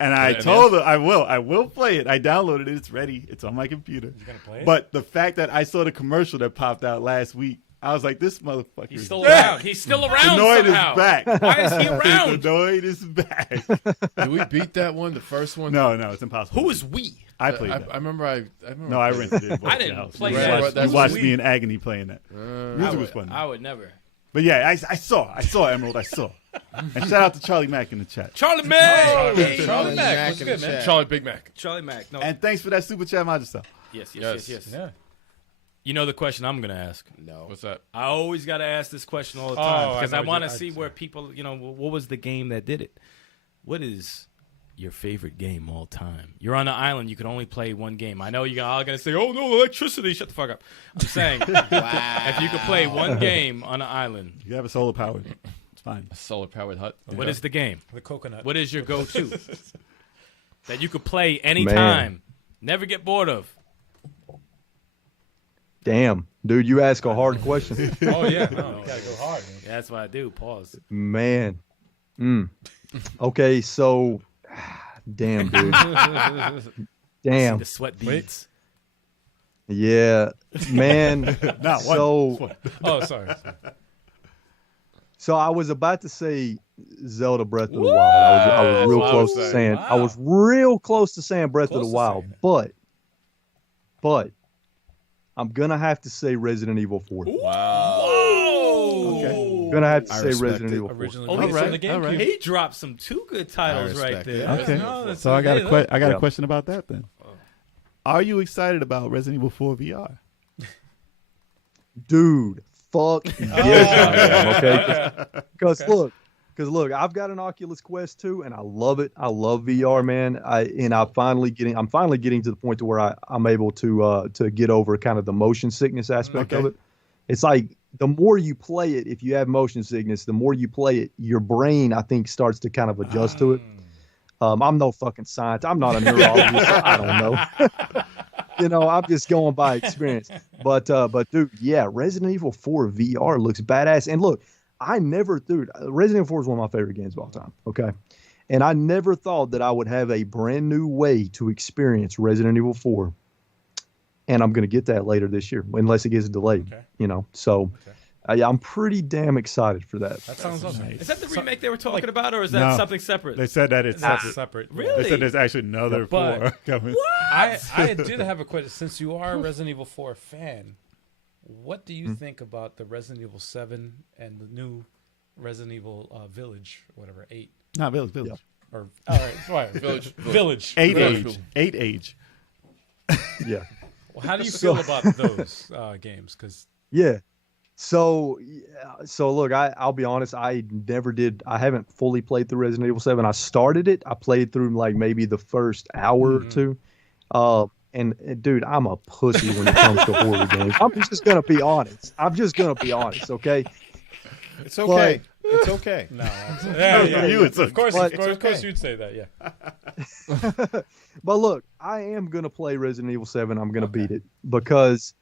And I and told her I will play it. I downloaded it. It's ready. It's on my computer. You gonna play it? But the fact that I saw the commercial that popped out last week, I was like, this motherfucker He's is still back. around. He's still The around Noid somehow. is back. Why is he The around? Noid is back. Did we beat that one? The first one? No, it's impossible. Who is we? I played I that. remember. I remember. No, I rented it. I didn't play You that. watched, That's you watched what me we- in agony playing that. Music was fun. I would never. But yeah, I saw Emerald. I saw. And shout out to Charlie Mack in the chat. Charlie Mack! Charlie Mack, Mack what's in good, the man? chat. Charlie Big Mac. Charlie Mack. No. And thanks for that super chat, Majestad. Yes. Yes. Yeah. You know the question I'm going to ask. No. What's that? I always got to ask this question all the time Oh, because I I know want you- to see where people, what was the game that did it? What is your favorite game all time? You're on an island. You can only play one game. I know you're all going to say, oh, no, electricity. Shut the fuck up. I'm saying if you could play one game on an island, You have a solar powered. It's fine. A solar powered hut. what is the game? The coconut. What is your go-to that you could play anytime, never get bored of? Damn, dude, you ask a hard question, Oh yeah, no, you gotta go hard, man. Yeah, that's what I do. Pause. man. Okay, so, damn, dude, damn, The sweat beads. yeah, man. Not one. So, Oh, sorry. so I was about to say Zelda Breath of the Wild. I was real what I close was to saying. saying. I was real close to saying Breath of Close the to Wild, saying it. but I'm gonna have to say Resident Evil 4. Whoa! Gonna have to I say respect Resident it. Evil 4. Originally Oh, released he's on the GameCube. He dropped some two good titles right respect there. it. Okay. No, that's So I got okay, a Yeah. question about that then. Are you excited about Resident Evil 4 VR? Dude, fuck yes, I am. Okay, because look, I've got an Oculus Quest 2, and I love it. I love VR, man. I'm finally getting to the point to where I'm able to get over kind of the motion sickness aspect of Okay. it. It's like the more you play it, if you have motion sickness, the more you play it, your brain, I think, starts to kind of adjust to it. I'm no fucking scientist. I'm not a neurologist. I don't know. I'm just going by experience. But dude, yeah, Resident Evil 4 VR looks badass. And look, Resident Evil 4 is one of my favorite games of all time. Okay. And I never thought that I would have a brand new way to experience Resident Evil 4. And I'm going to get that later this year, unless it gets delayed, Okay. So I'm pretty damn excited for that. That sounds awesome. Is that the remake they were talking about, or is that No. something separate? They said that it's That's separate. separate. Really? They said there's actually another But- 4 coming. I did have a question. Since you are a Resident Evil 4 fan, what do you think about the Resident Evil 7 and the new Resident Evil Village, whatever, 8? Not Village. Yeah. Or all right, fine. Village. 8 Village. age. 8 age. Yeah. Well, how do you feel about those games? Because Yeah. So look, I'll be honest. I haven't fully played through Resident Evil 7. I started it. I played through like maybe the first hour or two. And dude, I'm a pussy when it comes to horror games. I'm just gonna be honest. Okay. It's okay. It's okay. no, Of course, But- of course, you'd say that. Yeah. But look, I am gonna play Resident Evil 7. I'm gonna beat it because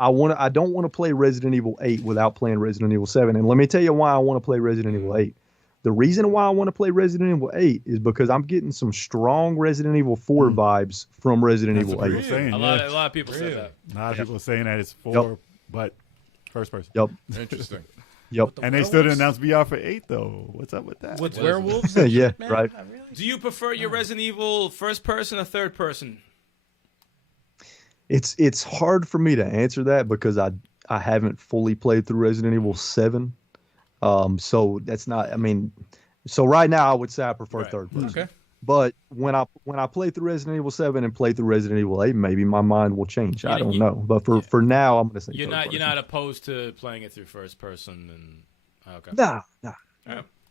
I don't want to play Resident Evil 8 without playing Resident Evil 7. And let me tell you why I want to play Resident Evil 8. The reason why I want to play Resident Evil 8 is because I'm getting some strong Resident Evil 4 vibes from Resident That's Evil what 8. people saying. A lot of people say that. A lot of people saying that it's 4, but first person. Yep. Interesting. Yep. And they still didn't announce VR for 8 though. What's up with that? With werewolves? and Yeah, shit, man? right. Do you prefer your Resident Evil first person or third person? It's hard for me to answer that because I haven't fully played through Resident Evil 7. So that's not, I mean, so right now I would say I prefer Right. third person. Okay. But when I play through Resident Evil 7 and play through Resident Evil 8, maybe my mind will change. I don't know. But for now, I'm going to say You're third not person. you're not opposed to playing it through first person and okay. Nah.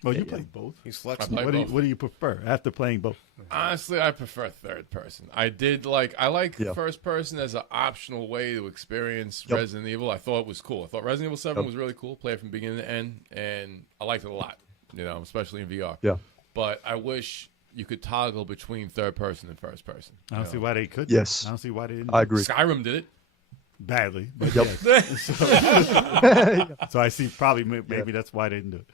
Well, you played both. He's flexible. I What do you prefer after playing both? Honestly, I prefer third person. I like Yeah. first person as an optional way to experience Yep. Resident Evil. I thought it was cool. I thought Resident Evil 7 was really cool. Play it from beginning to end, and I liked it a lot. Especially in VR. Yeah. But I wish you could toggle between third person and first person. I don't see why they couldn't. Yes. I don't see why they didn't. I agree. Skyrim did it. Badly. But Yep. yes. So I see probably maybe that's why they didn't do it.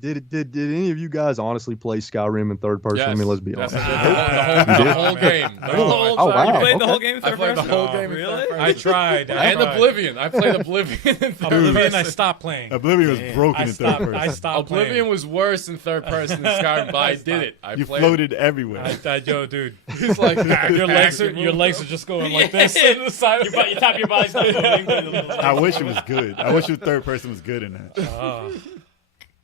Did any of you guys honestly play Skyrim in third person? I mean, let's be Yes, honest. I did. The whole game. Oh, wow. You played the Okay. whole game in I third played the person? whole Oh, game in really? third person. I tried. And Oblivion. I played Oblivion in third Oblivion, I person. stopped playing. Oblivion was broken I in third stopped. person. I stopped Oblivion playing. was worse in third person than Skyrim, but I did it. I You played floated everywhere. I thought, yo, dude, It's like your legs are just going like this. Your top of your body's not moving. I wish it was good. I wish the third person was good in that.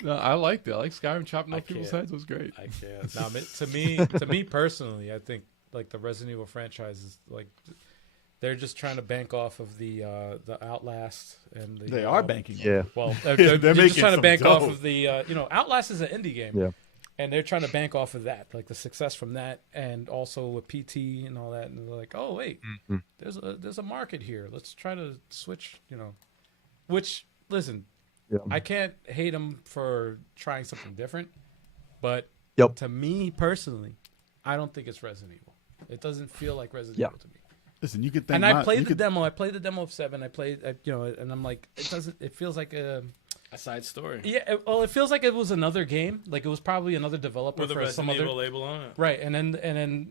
No, I liked it. I like Skyrim chopping I off people's can't. heads. It was great. I can't. To me personally, I think like the Resident Evil franchise is like they're just trying to bank off of the Outlast and the, They are banking. Yeah. Well, They're they're just making trying to some bank off dough. of the Outlast is an indie game. Yeah. And they're trying to bank off of that, like the success from that, and also with PT and all that. And they're like, oh wait, there's a market here. Let's try to switch. Which listen, Yeah. I can't hate them for trying something different, but Yep. to me personally, I don't think it's Resident Evil. It doesn't feel like Resident Yeah. Evil to me. Listen, you could think. And I played the demo. I played the demo of 7. I played, and I'm like, it doesn't. It feels like a. A side story. Yeah, it feels like it was another game. Like it was probably another developer With a for some Resident other Evil label on it. right. And then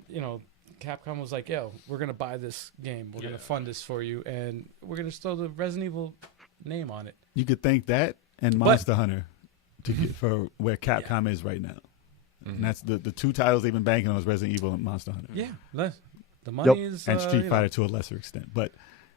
Capcom was like, "Yo, we're gonna buy this game. We're gonna fund this for you, and we're gonna throw the Resident Evil name on it." You could thank that and Monster Hunter to get for where Capcom is right now. And that's the two titles they've been banking on is Resident Evil and Monster Hunter. Yeah, the money is And Street Fighter to a lesser extent. But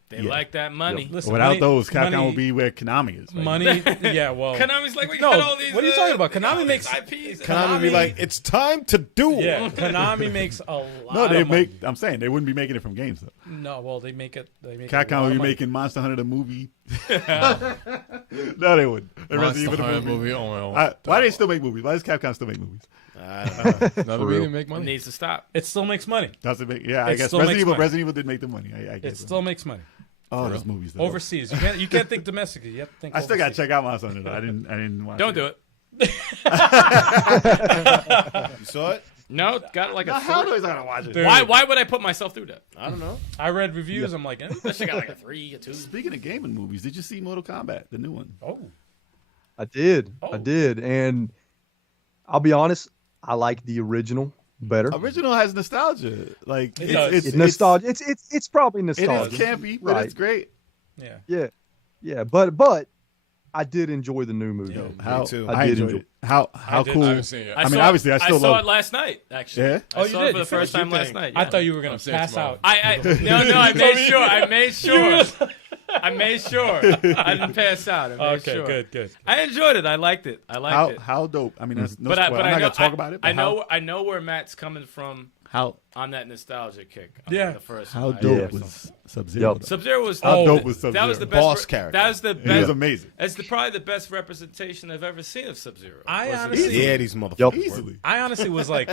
They like that money. Listen, without money- those, Capcom money- will be where Konami is. Right money. Yeah, well, Konami's like, we No, got all these. what are you talking about? Konami all makes- these IPs. Konami be like, it's time to do it. yeah, Konami makes a lot. No, they of money. make. I'm saying they wouldn't be making it from games though. No, well, they make it. They make a Capcom lot would of be money. making Monster Hunter the movie. No, they wouldn't. The Resident Evil the movie. Oh, Why do they still make movies? Why does Capcom still make movies? I don't know. Another way to make It money. needs to stop. It still makes money. Does it make? Yeah, I It guess still Resident makes Evil. money. Resident Evil did make the money. I It guess. still makes money. Oh, those movies though. Overseas, you can't think domestically. You have to think. I still got to overseas. check out Monster Hunter. Though. I didn't watch Don't do it. You saw it? No, got it like a How three. is I gonna watch it? Dude. Why would I put myself through that? I don't know. I read reviews. I'm like, That shit got like a 3, a 2. Speaking of gaming movies, did you see Mortal Kombat, the new one? oh, I did. Oh. I did. And I'll be honest, I like the original better. Original has nostalgia. Like It does. It's nostalgia. It's probably It is nostalgia. campy, but Right. it's great. yeah. Yeah. Yeah. But I did enjoy the new movie. How too. I did enjoyed enjoy it. How I cool. haven't seen it. I mean, obviously, I still saw love it last night. Actually, Yeah? I Oh, you saw did? it for You the first time finished? last night. I yeah. thought you were gonna I'm saying pass tomorrow. out. I made sure. I made sure. I made sure. I didn't pass out. I made Okay, sure. good. I enjoyed it. I liked it. I liked it. How dope. I mean, that's no But spoiler. I'm I not know, gonna talk about it. But I know where Matt's coming from how on that nostalgia kick. On Yeah. the first how one. dope Yeah. was Sub-Zero. Yep. Sub-Zero was How Oh, dope was Sub-Zero? that was the best Boss character. That was the He was best. amazing. It's probably the best representation I've ever seen of Sub-Zero. I honestly, Yeah, these motherfuckers. Yep. Easily. I honestly was like,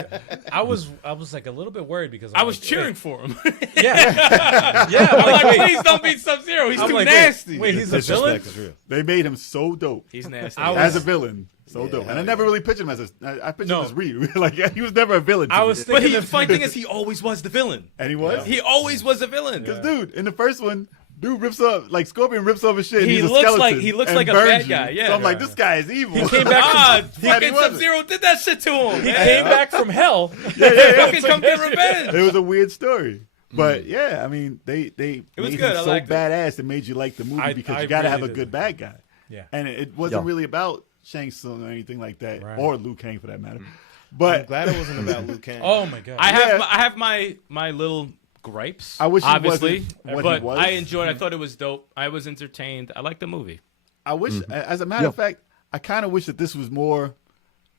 I was like a little bit worried because I I'm was like, cheering for him. wait, yeah. I'm like, please don't beat Sub-Zero. He's I'm too like, nasty. Wait, he's a villain. Disrespect is real. They made him so dope He's nasty. I was- as a villain. So Yeah, dope. And I hell never yeah. really pictured him as I pictured No. him as Reed. Like he was never a villain. to I me. was But thinking the funny thing is, he always was the villain. and he was. He always was a villain. Because dude, in the first one, dude rips up like Scorpion rips up his shit. and He he's a looks skeleton like- he looks and like a burns bad you. guy, yeah. So I'm like, this guy is evil. He came back Ah, But he fucking wasn't. Sub-Zero did that shit to him. He man. came back from hell. Fucking come get revenge. It was a weird story. But yeah, I mean, they was made good. him I so liked it. badass it made you like the movie because I you got to really have a did. good bad guy. Yeah. And it wasn't Yeah. really about Shang Tsung or anything like that, Right. or Liu Kang for that matter. I'm But glad it wasn't about Liu Kang. Oh my god. I have Yeah. I have my little gripes. I wish he obviously, wasn't what but he was. I enjoyed. I thought it was dope. I was entertained. I liked the movie. I wish, as a matter of fact, I kind of wish that this was more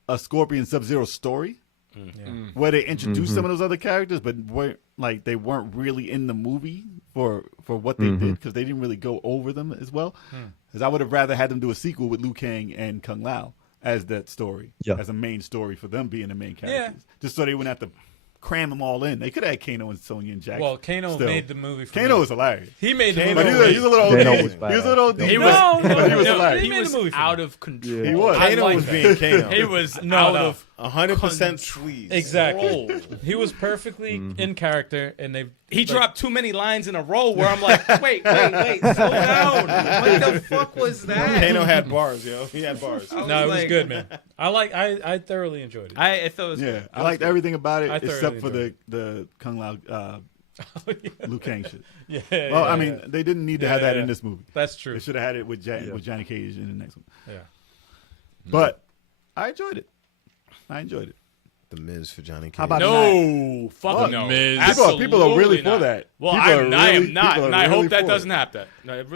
a Scorpion Sub-Zero story, where they introduced some of those other characters, but they weren't really in the movie for what they did because they didn't really go over them as well. Because I would have rather had them do a sequel with Liu Kang and Kung Lao as that story, as a main story for them being the main characters, just so they wouldn't have to cram them all in. They could have had Kano and Sonya and Jack. Well, Kano still. made the movie. For Kano me. was hilarious. He made the But movie. he's a little Kano OD. was He was a little OD. He No, was, no, but he was no, hilarious. he made was the movie for out me. of control. He was. Kano I was like being Kano. He was No, out no. of 100% sleaze. Exactly. He was perfectly in character, and they. He dropped too many lines in a row where I'm like, wait, slow down. What the fuck was that? Kano had bars, yo. He had bars. No, it was like- good, man. I thoroughly enjoyed it. I thought it was Yeah, I liked everything about it I except for thoroughly the Kung Lao Liu Kang shit. yeah. Well, I yeah, mean, yeah. they didn't need to have that yeah. in this movie. That's true. They should have had it with Johnny Cage in the next one. Yeah. But I enjoyed it. The Miz for Johnny Cage. How about no, fuck What? no. Miz. People are really Absolutely for not. that. Well, People are I really- am not, people are and I really hope that for doesn't it. happen.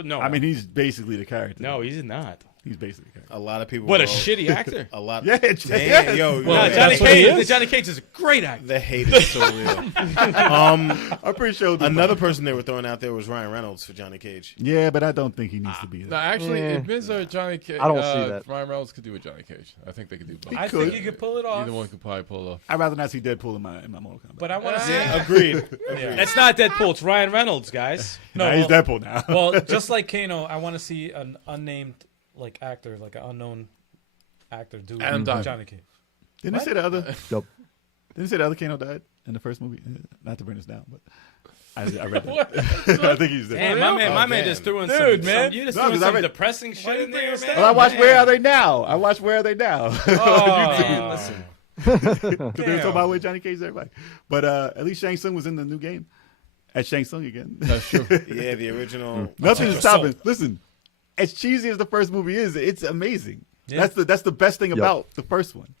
No, I mean, he's basically the character. no, he's not. He's basically the character. A lot of people. What a were- shitty actor. A lot. Yeah, Damn, yo. Well, No, yo, that's what he is. Johnny Cage is a great actor. the hate is so real. I'm pretty sure. Another person they were throwing out there was Ryan Reynolds for Johnny Cage. Yeah, but I don't think he needs to be No, there. actually, Yeah. if Miz or Johnny Cage, I don't see that. Ryan Reynolds could do with Johnny Cage. I think they could do both. I think he could pull it off. Either one could probably pull off. I'd rather not see Deadpool in my Mortal Kombat. But I want to see. Agreed. Yeah. That's not Deadpool. It's Ryan Reynolds, guys. No, Nah, he's well- Deadpool now. Well, just like Kano, I want to see an unnamed actor, like an unknown actor, do Adam Driver. Johnny Cage. Didn't they say the other? Yep. Didn't they say the other Kano died in the first movie? Not to bring us down, but I read that. I think he's there. Damn, my man damn. just threw in Dude, some, man. you just No, threw in 'cause I some read- depressing shit in there, man. Well, I watched Where Are They Now? I watched Where Are They Now? Man, listen. They were talking about where Johnny Cage is everybody. But at least Shang Tsung was in the new game. As Shang Tsung again. That's true. Yeah, the original. Nothing is stopping. Listen, as cheesy as the first movie is, it's amazing. Yeah. That's the best thing about the first one.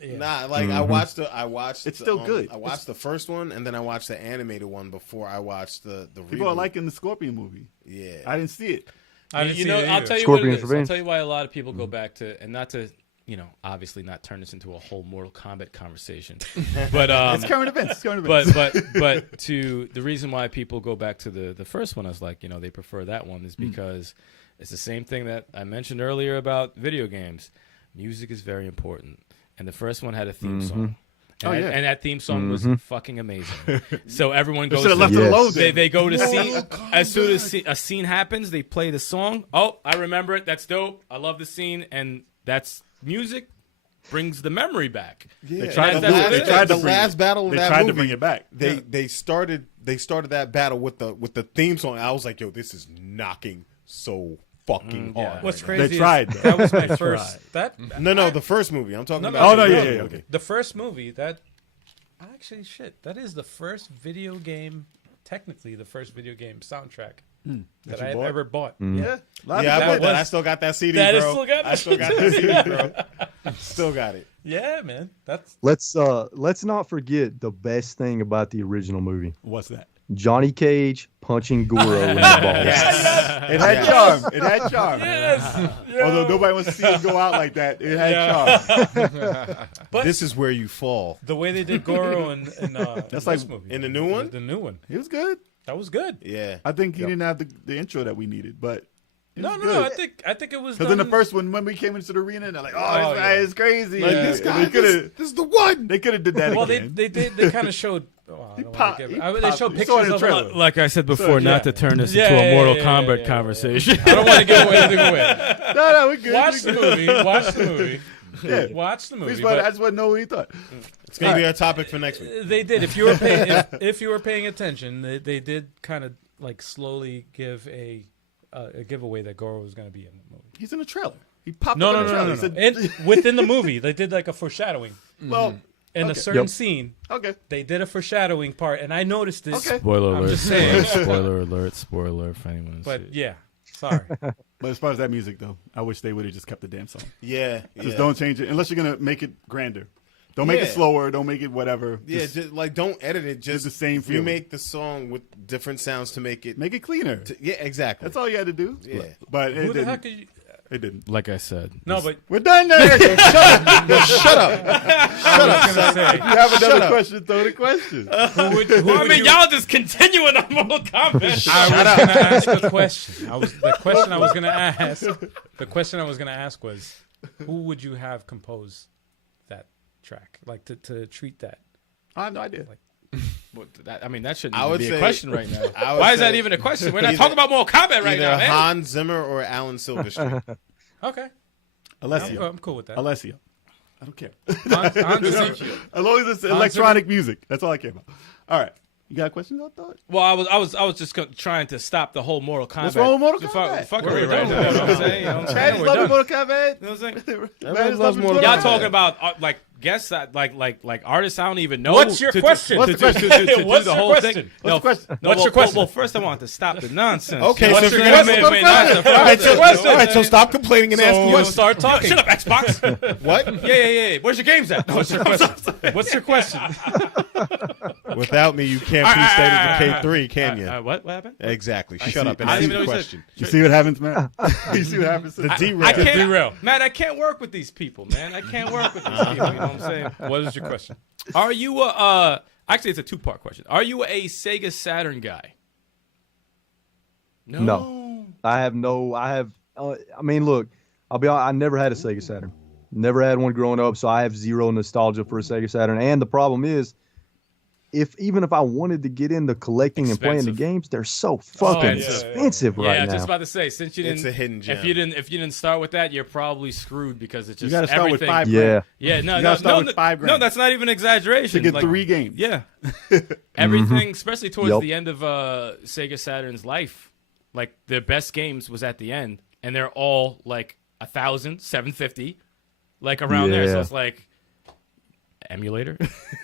Yeah. Nah, like I watched. It's still good. I watched the first one, and then I watched the animated one before I watched the People are reboot. liking the Scorpion movie. Yeah, I didn't see it. I didn't You see know, it I'll either. tell you what it Scorpion's is. I'll Revenge. tell you why a lot of people go back to, and not to, obviously not turn this into a whole Mortal Kombat conversation, but It's current events. It's current events. but to the reason why people go back to the first one, I was like, they prefer that one is because it's the same thing that I mentioned earlier about video games. Music is very important, and the first one had a theme song. And, and that theme song was fucking amazing. So everyone goes. Should have left it Yes. alone. They, then. they go to scene as soon as a scene happens. They play the song. Oh, I remember it. That's dope. I love the scene, and that's music brings the memory back. yeah. They tried to the do it. last- They tried to the bring last it. battle of They that tried to movie, bring it back. They started that battle with the theme song. I was like, yo, this is knocking so fucking yeah. hard. What's right crazy? They tried, Is though. that was my They first. That now. No, the first movie. I'm talking No, about. Oh no, the yeah, original yeah, movie. okay. the first movie that actually that is the first video game, technically the first video game soundtrack that I had ever bought. Mm. Yeah. Yeah, I that bought that. was- I still got that CD, That bro. is still got I that still got that CD, bro. Still got it. Yeah, man. That's Let's not forget the best thing about the original movie. What's that? Johnny Cage punching Goro in the balls. It had charm. It had charm. yes. Although nobody wants to see him go out like that, it had charm. But This is where you fall. the way they did Goro in That's this like- movie, In the new one? the new one, He was good. that was good. Yeah. I think he didn't have the intro that we needed, but it was No, good. I think it was Because in the done- first one, when we came into the arena, they're like, "Oh, Oh, this guy yeah. is crazy." Like, Yeah. this They guy, coulda- this is the one. They could have did that Well, again. they kind of showed. Oh, I don't wanna give- they showed You saw it in pictures the of trailer. Like I said before, yeah. not to turn this Yeah, into yeah, a Mortal yeah, Kombat yeah. conversation. I don't want to give anything away. No, we're good. Watch the movie. Watch the movie. Yeah. Watch the I movie. just but want to know what he thought. It's gonna be our topic for next week. they did. If you were paying, if you were paying attention, they did kind of like slowly give a giveaway that Goro was going to be in the movie. He's in the trailer. He popped No, up no, in the no, trailer. no, He no. said, Within the movie, they did like a foreshadowing. well, In a Okay. certain Yep. scene, okay. they did a foreshadowing part, and I noticed this. Okay. Spoiler I'm alert. just saying. Spoiler alert. Spoiler if anyone's. But yeah, sorry. But as far as that music, though, I wish they would have just kept the damn song. Yeah. Just don't change it unless you're gonna make it grander. Don't make it Yeah. slower. Don't make it whatever. Yeah, Just like don't edit it. Just the same feeling. remake the song with different sounds to make it. make it cleaner. Yeah, exactly. That's all you had to do. Yeah. But it Who the didn't. heck? Are you? It didn't. like I said. No, but We're done there. Shut up. Shut up. I was gonna say, You have Shut another up. question. Throw the question. who would I mean, you- y'all just continuing on Mortal Kombat. I was going to ask a question. The question I was going to ask. The question I was going to ask was, who would you have compose that track? Like to treat that. I have no idea. I mean, that shouldn't I even would be say- a question right now. I would Why is that say even a question? We're not either- talking about Mortal Kombat right Either now, man. Hans Zimmer or Alan Silverstreet. Okay, Alessio. I'm cool with that. Alessio. I don't care. Hans Zimmer. As long as it's electronic music. That's all I care about. All right. You got questions I thought? Well, I was just trying to stop the whole Mortal Kombat. What's wrong with Mortal Kombat? Fuckery We're right done. now. You know what I'm saying? You know what I'm Chad saying? is We're loving done. Mortal Kombat. You know what I'm saying? Everyone loves Mortal Y'all Kombat. talking about like guests that like artists I don't even know. What's your question? What's the question? To What's do the your whole question? thing. What's the question? No, What's your question? Well, first I want to stop the nonsense. Okay, What's so your if you're question? gonna- Wait, not the All right, first. so, all right, so stop complaining and ask So questions. start talking. Shut up, Xbox. What? Yeah. Where's your games at? What's your question? What's your question? Without me, you can't be stated to K3, can you? What happened? Exactly. Shut see. up and I ask didn't the even know you question. You see what happens, man? You see what happens? The derail. I can't, Derail. man, I can't work with these people, man. I can't work with these people. You know what I'm saying? What is your question? Are you actually it's a two-part question. Are you a Sega Saturn guy? No. I mean, look, I'll be honest, I never had a Sega Saturn. Never had one growing up, so I have zero nostalgia for a Sega Saturn. And the problem is, even if I wanted to get into collecting and playing the Expensive. games, they're so fucking yeah, yeah. expensive Yeah, right now. just about to say, since you didn't, It's a hidden gem. if you didn't start with that, you're probably screwed because it's You just got to start with everything. $5 Yeah. grand. Yeah, no, You no, gotta start no, with $5 no, grand. that's not even exaggeration. To get Like, 3 games. Yeah, everything, especially towards Yep. the end of Sega Saturn's life, like their best games was at the end, and they're all like 1,000, 750, like around there. So Yeah. it's like emulator.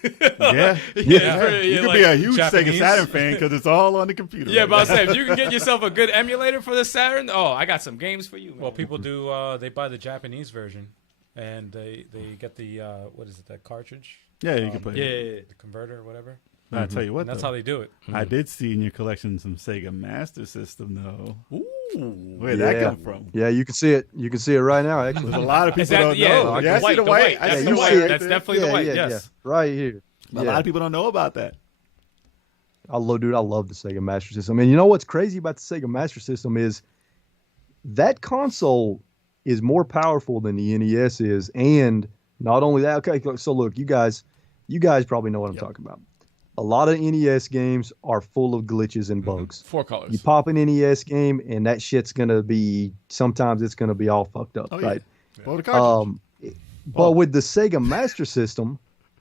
Yeah. pretty- You could like be a huge Japanese. Sega Saturn fan because it's all on the computer. Yeah, right but I now. say if you can get yourself a good emulator for the Saturn, oh, I got some games for you, man. Well, people do. They buy the Japanese version, and they get the what is it? That cartridge? Yeah, you can play it. yeah. The converter or whatever. I tell you what, And that's though, how they do it. I did see in your collection some Sega Master System, though. Ooh, where'd that come from? Yeah, you can see it. You can see it right now, actually. There's a lot of people Is that don't yeah? know. Like Yeah, I the see white, the white. That's I see the the white. white right That's there. definitely the white. Yes. Right here. A lot of people don't know about that. I love the Sega Master System. And you know what's crazy about the Sega Master System is that console is more powerful than the NES is. And not only that, okay, so look, you guys probably know what I'm talking about. A lot of NES games are full of glitches and bugs. 4 colors. You pop an NES game and that shit's sometimes it's gonna be all fucked up, Oh, right? yeah. Blow the cartridge. But with the Sega Master System,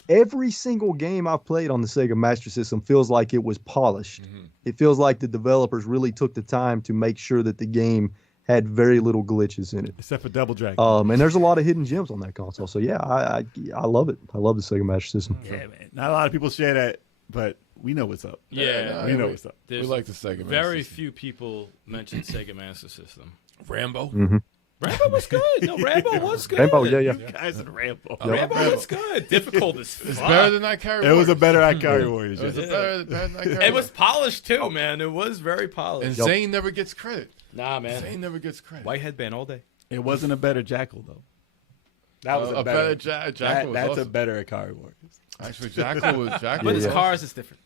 every single game I've played on the Sega Master System feels like it was polished. It feels like the developers really took the time to make sure that the game had very little glitches in it. Except for Double Dragon. And there's a lot of hidden gems on that console. So yeah, I love it. I love the Sega Master System. Yeah, man. Not a lot of people share that, but we know what's up. Yeah, we know what's up. We There's like the Sega Master very System. few people mention Sega Master System. Rambo. Rambo was good. No, Rambo was good. Rambo, yeah. You guys are Rambo. Rambo was good. Difficult as It's fuck. better than I Carry It was a Warriors. better Ikari Warriors. It was yeah. better than I Carry It was polished too, man. It was very polished. And Zane never gets credit. Nah, man. Zane never gets credit. White headband all day. It wasn't a better Jackal though. That was a better Jackal was That's awesome. a better Ikari Warriors. Actually, Jackal was Jackal. But was his awesome. cars is different.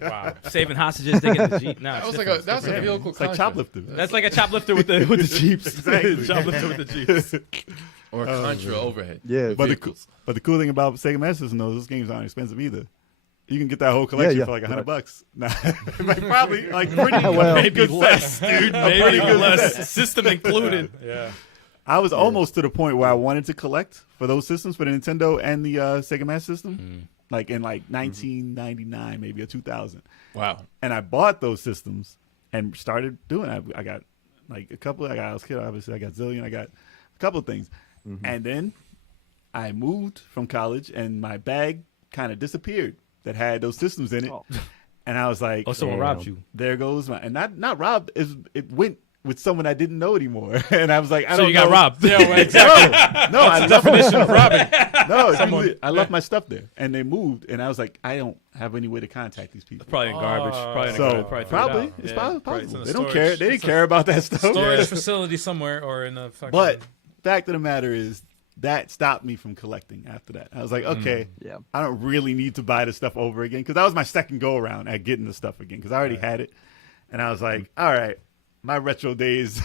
Wow. Saving hostages, digging the Jeep. Nah, That it's was like different. that's a vehicle. It's like concept. Choplifter. That's like a choplifter with the Jeeps. Exactly. Choplifter with the Jeeps. Or a Contra overhead. Yeah. But the cool thing about Sega Master System, though, those games aren't expensive either. You can get that whole collection Yeah, for like right. $100. Nah, like probably like pretty, Well, pretty Maybe good less, set. dude. A pretty Maybe good less. set. System included. Yeah. I was almost to the point where I wanted to collect for those systems for the Nintendo and the Sega Master System, like in like 1999, maybe or 2000. Wow. And I bought those systems and started doing it. I got like a couple. I was a kid, obviously. I got Zillion. I got a couple of things. And then I moved from college and my bag kind of disappeared that had those systems in it. Oh. And I was like, Oh, someone robbed you. there goes my, and not robbed. It went with someone I didn't know anymore. And I was like, I So don't you got know. robbed. Yeah, well, exactly. No, I left Definition of robbing. no, I left my stuff there, and they moved, and I was like, I don't have any way to contact these people. Probably in garbage. Probably in So threw it probably out. it's Yeah. probably Probably it's in possible. a They don't storage- care. They didn't it's a care about that stuff. Storage facility somewhere or in a fucking. But fact of the matter is that stopped me from collecting after that. I was like, okay, Yeah. I don't really need to buy the stuff over again because that was my second go around at getting the stuff again because I already had it, and I was like, all right. My retro days,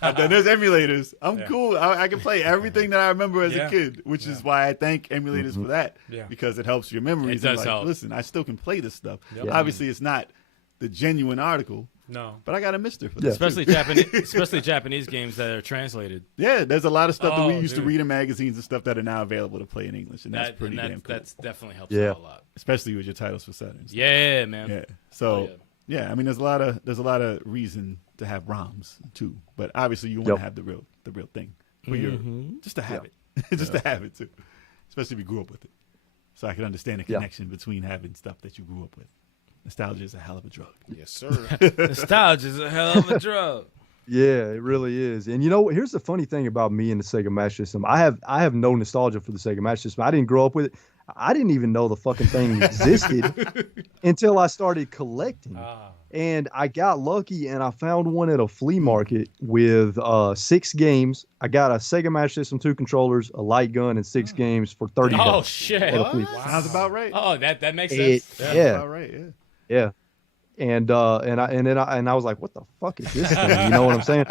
I've done. There's emulators. I'm cool. I can play everything that I remember as a kid, which is why I thank emulators for that. Yeah. Because it helps your memories. It does and help. Listen, I still can play this stuff. Yep. Obviously, it's not the genuine article, No. but I got a mister for Yeah. this. too. Especially Japanese games that are translated. Yeah, there's a lot of stuff that we Oh, used to dude. read in magazines and stuff that are now available to play in English, and that's pretty damn cool. That's definitely helps Yeah. out a lot. Especially with your titles for Saturn. Yeah, man. Yeah. So Oh, yeah, I mean, there's a lot of reason to have ROMs too, but obviously you want Yep. to have the real thing for your just to have it, just to have it too, especially if you grew up with it. So I can understand the Yeah. connection between having stuff that you grew up with. Nostalgia is a hell of a drug. Yes, sir. Nostalgia is a hell of a drug. Yeah, it really is. And you know what? Here's the funny thing about me and the Sega Master System. I have no nostalgia for the Sega Master System. I didn't grow up with it. I didn't even know the fucking thing existed until I started collecting. And I got lucky and I found one at a flea market with 6 games. I got a Sega Master System, 2 controllers, a light gun, and 6 games for $30. Oh shit. At a flea- Sounds about right. Oh, that makes It- sense. Sounds yeah. about right. Yeah. Yeah. And I was like, what the fuck is this thing? You know what I'm saying?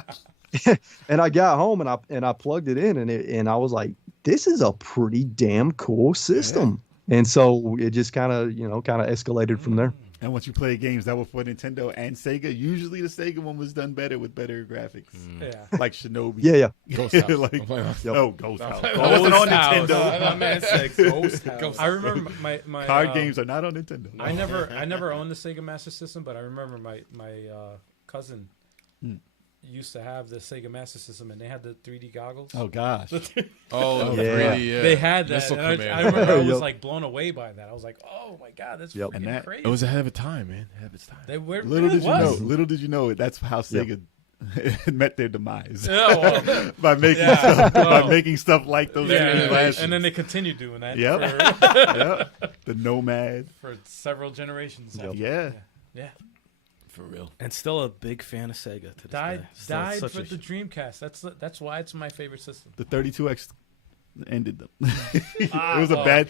And I got home and I plugged it in and I was like, this is a pretty damn cool system. And so it just kind of escalated from there. And once you play games that were for Nintendo and Sega, usually the Sega one was done better with better graphics, Yeah. like Shinobi. Yeah. Ghost House. like, I'm playing on- no, Ghost House. Ghost I wasn't on House. Nintendo. My man said Ghost House. I remember my Card games are not on Nintendo. I never owned the Sega Master System, but I remember my cousin used to have the Sega Master System, and they had the 3D goggles. Oh gosh. Oh, Yeah. 3D, yeah. They had that. Missile And I Command. remember I was Yep. like blown away by that. I was like, "Oh my god, that's Yep. freaking And that- crazy!" It was ahead of its time, man. Ahead of its time. They were Little did you know. was. Little did you know it. That's how Sega met their demise Yeah, well, by making Yeah. stuff, by Oh. making stuff like those. yeah, 3D flashes. and then they continued doing that Yep. for, Yep. The Nomad. for several generations. after. Yeah. Yeah, For real. And still a big fan of Sega to this died day. Still died such for a the Dreamcast. That's why it's my favorite system. The 32X ended them. It was a bad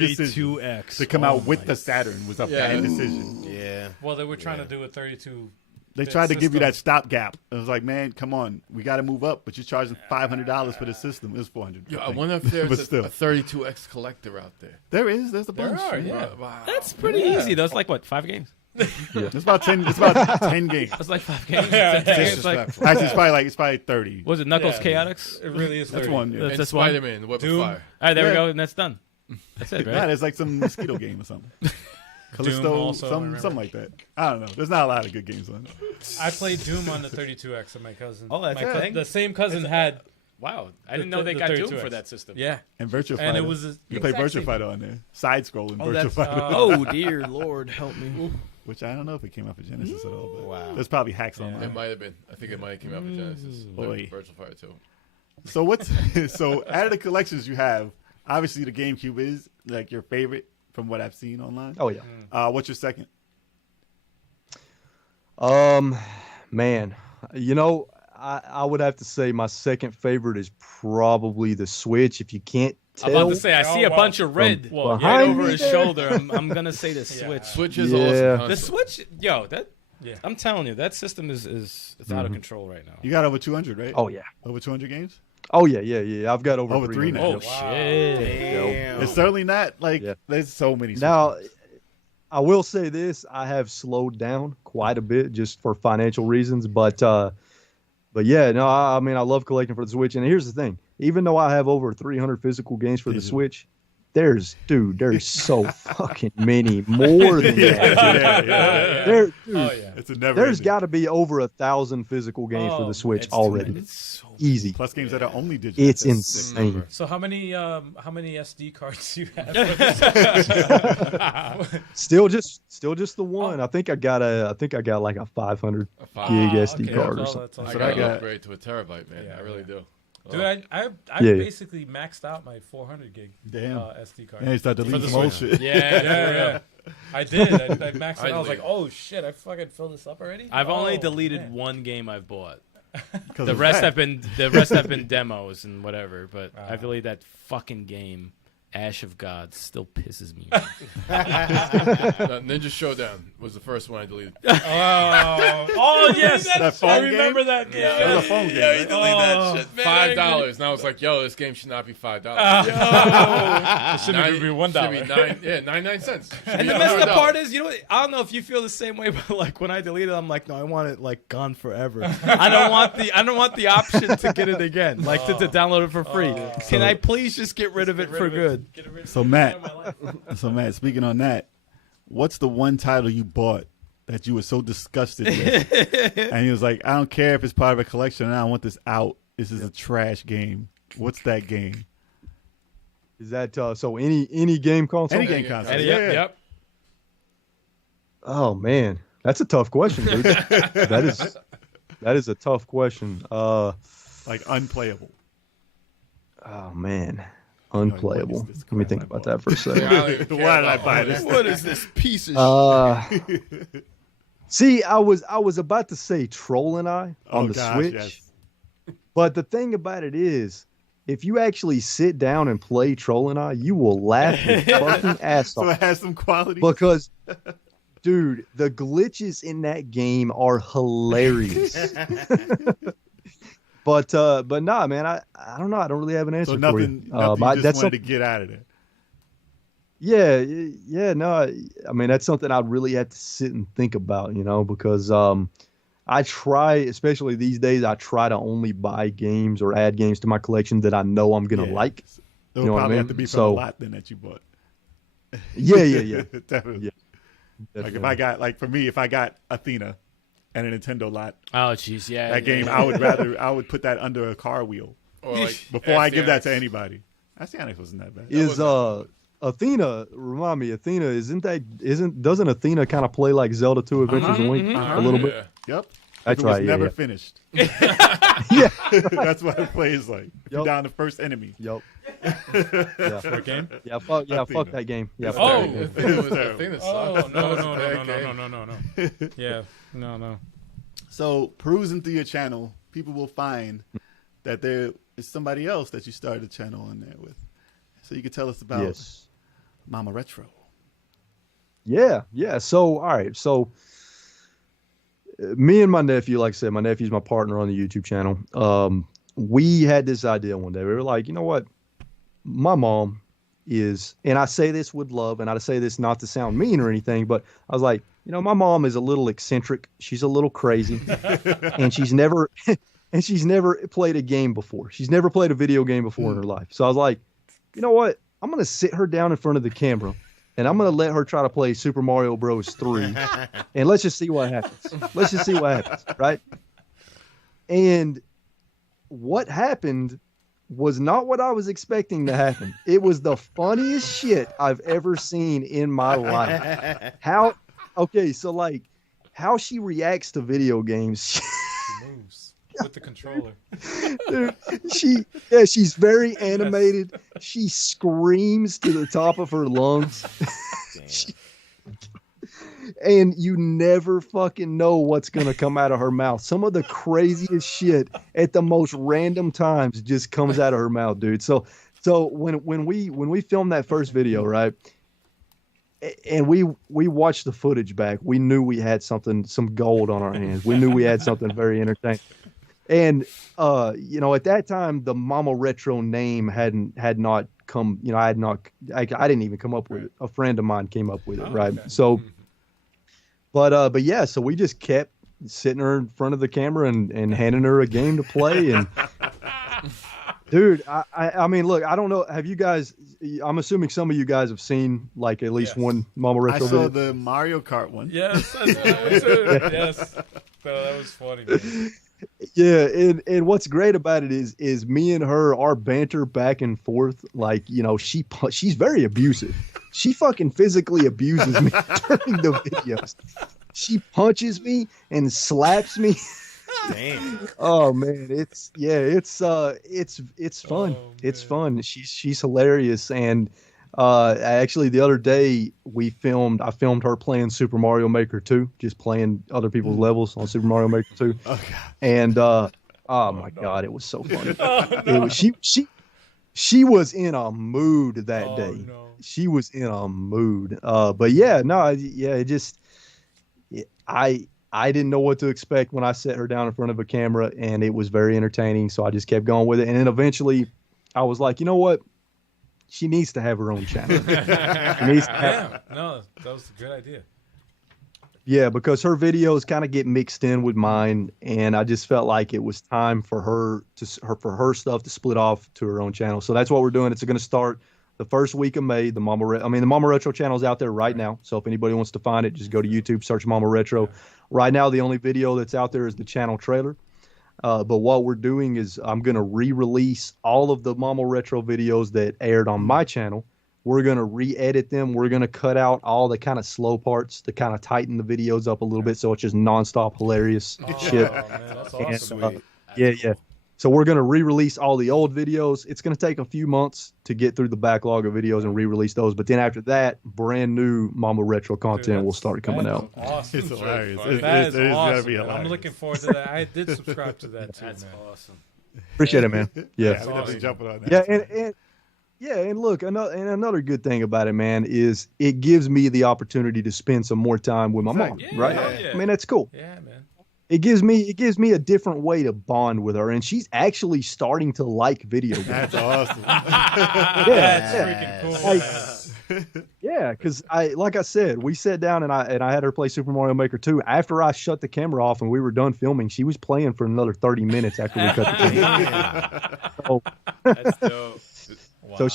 decision. 32X. To come out with the Saturn was a Yeah. bad decision. Yeah. Well, they were trying to do a 32. They tried to give you that stopgap. It was like, man, come on, we got to move up, but you're charging $500 for the system. It was $400. Yo, I think. wonder if But there's still. a 32X collector out there. There's a There bunch. are, yeah. Wow. That's pretty easy. That's like what, 5 games? It's about 10. It's about 10 games. That's like 5 games. Yeah, 10 games, it's like, Disrespectful. Actually, it's probably 30. was it Knuckles Yeah. Chaotix? It really is. That's 30. one. Yeah. And That's one. Spider-Man, the Web Doom. of Fire. All right, there we Yeah. go, and that's done. That's it, Yeah, right? it's like some mosquito game or something. Callisto, also, I remember. something like that. I don't know. There's not a lot of good games on it. I played Doom on the 32X of my cousin. Oh, that's My a cou- thing? The same cousin had Wow, I didn't know they the got 32X. Doom for that system. Yeah, And Virtua and Fighter. it was you play exact Virtua same Fighter on there. Side scrolling Virtua that's- Fighter. Oh dear Lord, help me. Which I don't know if it came out for Genesis at all. But Wow. there's probably hacks Yeah. online. It might have been. I think it might have came out for Genesis. Boy. Virtual Fire 2. So what's so out of the collections you have, obviously the GameCube is like your favorite from what I've seen online. Oh yeah. What's your second? Man, I would have to say my second favorite is probably the Switch. If you can't I'm tell, about to say I see a wow. bunch of red Well, right behind over me his there. shoulder. I'm gonna say the Switch. Switch is Yeah. awesome. The console. Switch, yo, that Yeah. I'm telling you, that system is it's out of control right now. You got over 200, right? oh yeah, Over 200 games? oh yeah. I've got over Over 3 300. now. Oh shit! Damn. It's certainly not like Yeah. there's so many. Now, systems. I will say this: I have slowed down quite a bit just for financial reasons, but yeah, no, I mean I love collecting for the Switch. And here's the thing: even though I have over 300 physical games for the Switch, there's so fucking many more than that. yeah. There, dude, Oh yeah. It's a never. there's got to be over 1,000 physical games for Oh, the Switch It's too already. many. It's so Easy. plus games that are only digital. It's That's a sick insane. number. So how many SD cards do you have? Still just the one. I think I got like a 500 A five. gig Ah, SD okay, card or that's all- something. that's all. I So got I got- to upgrade to a terabyte, man. Yeah, I really do. Dude, I Yeah. basically maxed out my 400 gig Damn. SD card. Yeah, you start For deleting the some old Switch. shit. Yeah, Yeah. I did. I maxed it. I was like, deleted. oh shit, I fucking filled this up already. I've only Oh, deleted man. one game I've bought. 'Cause The of rest that. have been demos and whatever. But I believe that fucking game, Ash of God, still pisses me off. Ninja Showdown was the first one I deleted. Oh yes, That phone I remember game? that game. That was a phone game. Right? $5, and I was like, "Yo, this game should not be $5. It shouldn't even be $1. Should be 99 cents. And the messed up part is, you know what? I don't know if you feel the same way, but like when I delete it, I'm like, no, I want it like gone forever. I don't want the option to get it again, like to download it for free. Can I please just get rid of it for good? So Matt, speaking on that, what's the one title you bought that you were so disgusted with? And he was like, I don't care if it's part of a collection, and I want this out. This is a trash game. What's that game? Is that so? Any game console? Any game console. And Yeah. yep. Oh man, that's a tough question, dude. that is a tough question. Like unplayable. Oh man, unplayable. what is this Let me crap think I about bought? that for a second. I don't even care Why did I about buy all this? What is this piece of shit? See, I was about to say Troll and I on Oh, the gosh, Switch, yes. but the thing about it is, if you actually sit down and play Troll and I, you will laugh your fucking ass So off it has some quality. because, dude, the glitches in that game are hilarious. But nah, man, I don't know. I don't really have an answer So for nothing, you. nothing But you just that's wanted to something. get out of there. Yeah, no. I mean, that's something I really had to sit and think about, because I try, especially these days, I try to only buy games or add games to my collection that I know I'm gonna Yeah. like. It would You know what I probably have mean? to be from So- a lot then that you bought. Yeah. Definitely. Yeah. Like if I got, like for me, if I got Athena and a Nintendo lot, Oh jeez, yeah. that game, I would put that under a car wheel Or like before I give that to Astyanax. anybody. Astyanax wasn't that bad. Is Athena, remind me, Athena, doesn't Athena kind of play like Zelda 2 Adventures of Link a little bit? Yeah. Yep. That's It was right, yeah, never yeah. finished. Yeah. That's what it plays like. You're Yup. down the first enemy. Yep. What game? Yeah, fuck Athena. that game. Yeah, It's fuck Oh. that game. It was the terrible. thing that Oh sucked. no That was no a no bad game. no. Yeah, no. So perusing through your channel, people will find that there is somebody else that you started a channel on there with. So you could tell us about Yes. Mama Retro. Yeah. So, all right. So, me and my nephew, like I said, my nephew's my partner on the YouTube channel. We had this idea one day. We were like, you know what? My mom is, and I say this with love, and I say this not to sound mean or anything, but I was like, my mom is a little eccentric. She's a little crazy, and she's never played a game before. She's never played a video game before in her life. So I was like, you know what? I'm going to sit her down in front of the camera, and I'm going to let her try to play Super Mario Bros. 3, and let's just see what happens. Right? And what happened was not what I was expecting to happen. It was the funniest shit I've ever seen in my life. Okay, so like how she reacts to video games. She moves with the controller. Dude, she's very animated. She screams to the top of her lungs. And you never fucking know what's gonna come out of her mouth. Some of the craziest shit at the most random times just comes out of her mouth, dude. So when we filmed that first video, right? And we watched the footage back, we knew we had some gold on our hands. We knew we had something very entertaining. And at that time the Mama Retro name had not come, I didn't even come up with it. A friend of mine came up with it, right? Okay. So but yeah, so we just kept sitting her in front of the camera and handing her a game to play. And dude, I mean, look, I don't know. Have you guys? I'm assuming some of you guys have seen like at least one Mama Retro video. I saw the Mario Kart one. Yes, I saw it too. Yes, that was funny, man. Yeah, and what's great about it is me and her, our banter back and forth. Like, she's very abusive. She fucking physically abuses me during the videos. She punches me and slaps me. Damn. Oh man, it's fun. Oh, it's fun. She's hilarious. And actually the other day I filmed her playing Super Mario Maker 2, just playing other people's levels on Super Mario Maker 2. Oh, God. And oh my God, it was so funny. It was, she was in a mood that day. No. She was in a mood. But yeah, no, it just I didn't know what to expect when I set her down in front of a camera, and it was very entertaining. So I just kept going with it. And then eventually I was like, you know what? She needs to have her own channel. No, that was a good idea. Yeah, because her videos kind of get mixed in with mine, and I just felt like it was time for her stuff to split off to her own channel. So that's what we're doing. It's going to start the first week of May. The Mama Retro channel is out there right now. So if anybody wants to find it, just go to YouTube, search Mama Retro. Right now, the only video that's out there is the channel trailer. But what we're doing is I'm going to re-release all of the Mama Retro videos that aired on my channel. We're going to re-edit them. We're going to cut out all the kind of slow parts to kind of tighten the videos up a little bit so it's just nonstop hilarious shit. Man, that's awesome. And, yeah. So we're going to re-release all the old videos. It's going to take a few months to get through the backlog of videos and re-release those. But then after that, brand new Mama Retro content will start coming out. Awesome. It's hilarious. That is awesome. Be hilarious. I'm looking forward to that. I did subscribe to that too. That's man. awesome. Appreciate it, man. Yeah. We're definitely jumping on that. And look, another good thing about it, man, is it gives me the opportunity to spend some more time with my mom, right? Yeah. I mean, that's cool. Yeah, man. It gives me a different way to bond with her, and she's actually starting to like video games. That's awesome. That's freaking cool. Yeah, because like I said, we sat down and I had her play Super Mario Maker 2. After I shut the camera off and we were done filming, she was playing for another 30 minutes after we cut the camera. So, That's dope. So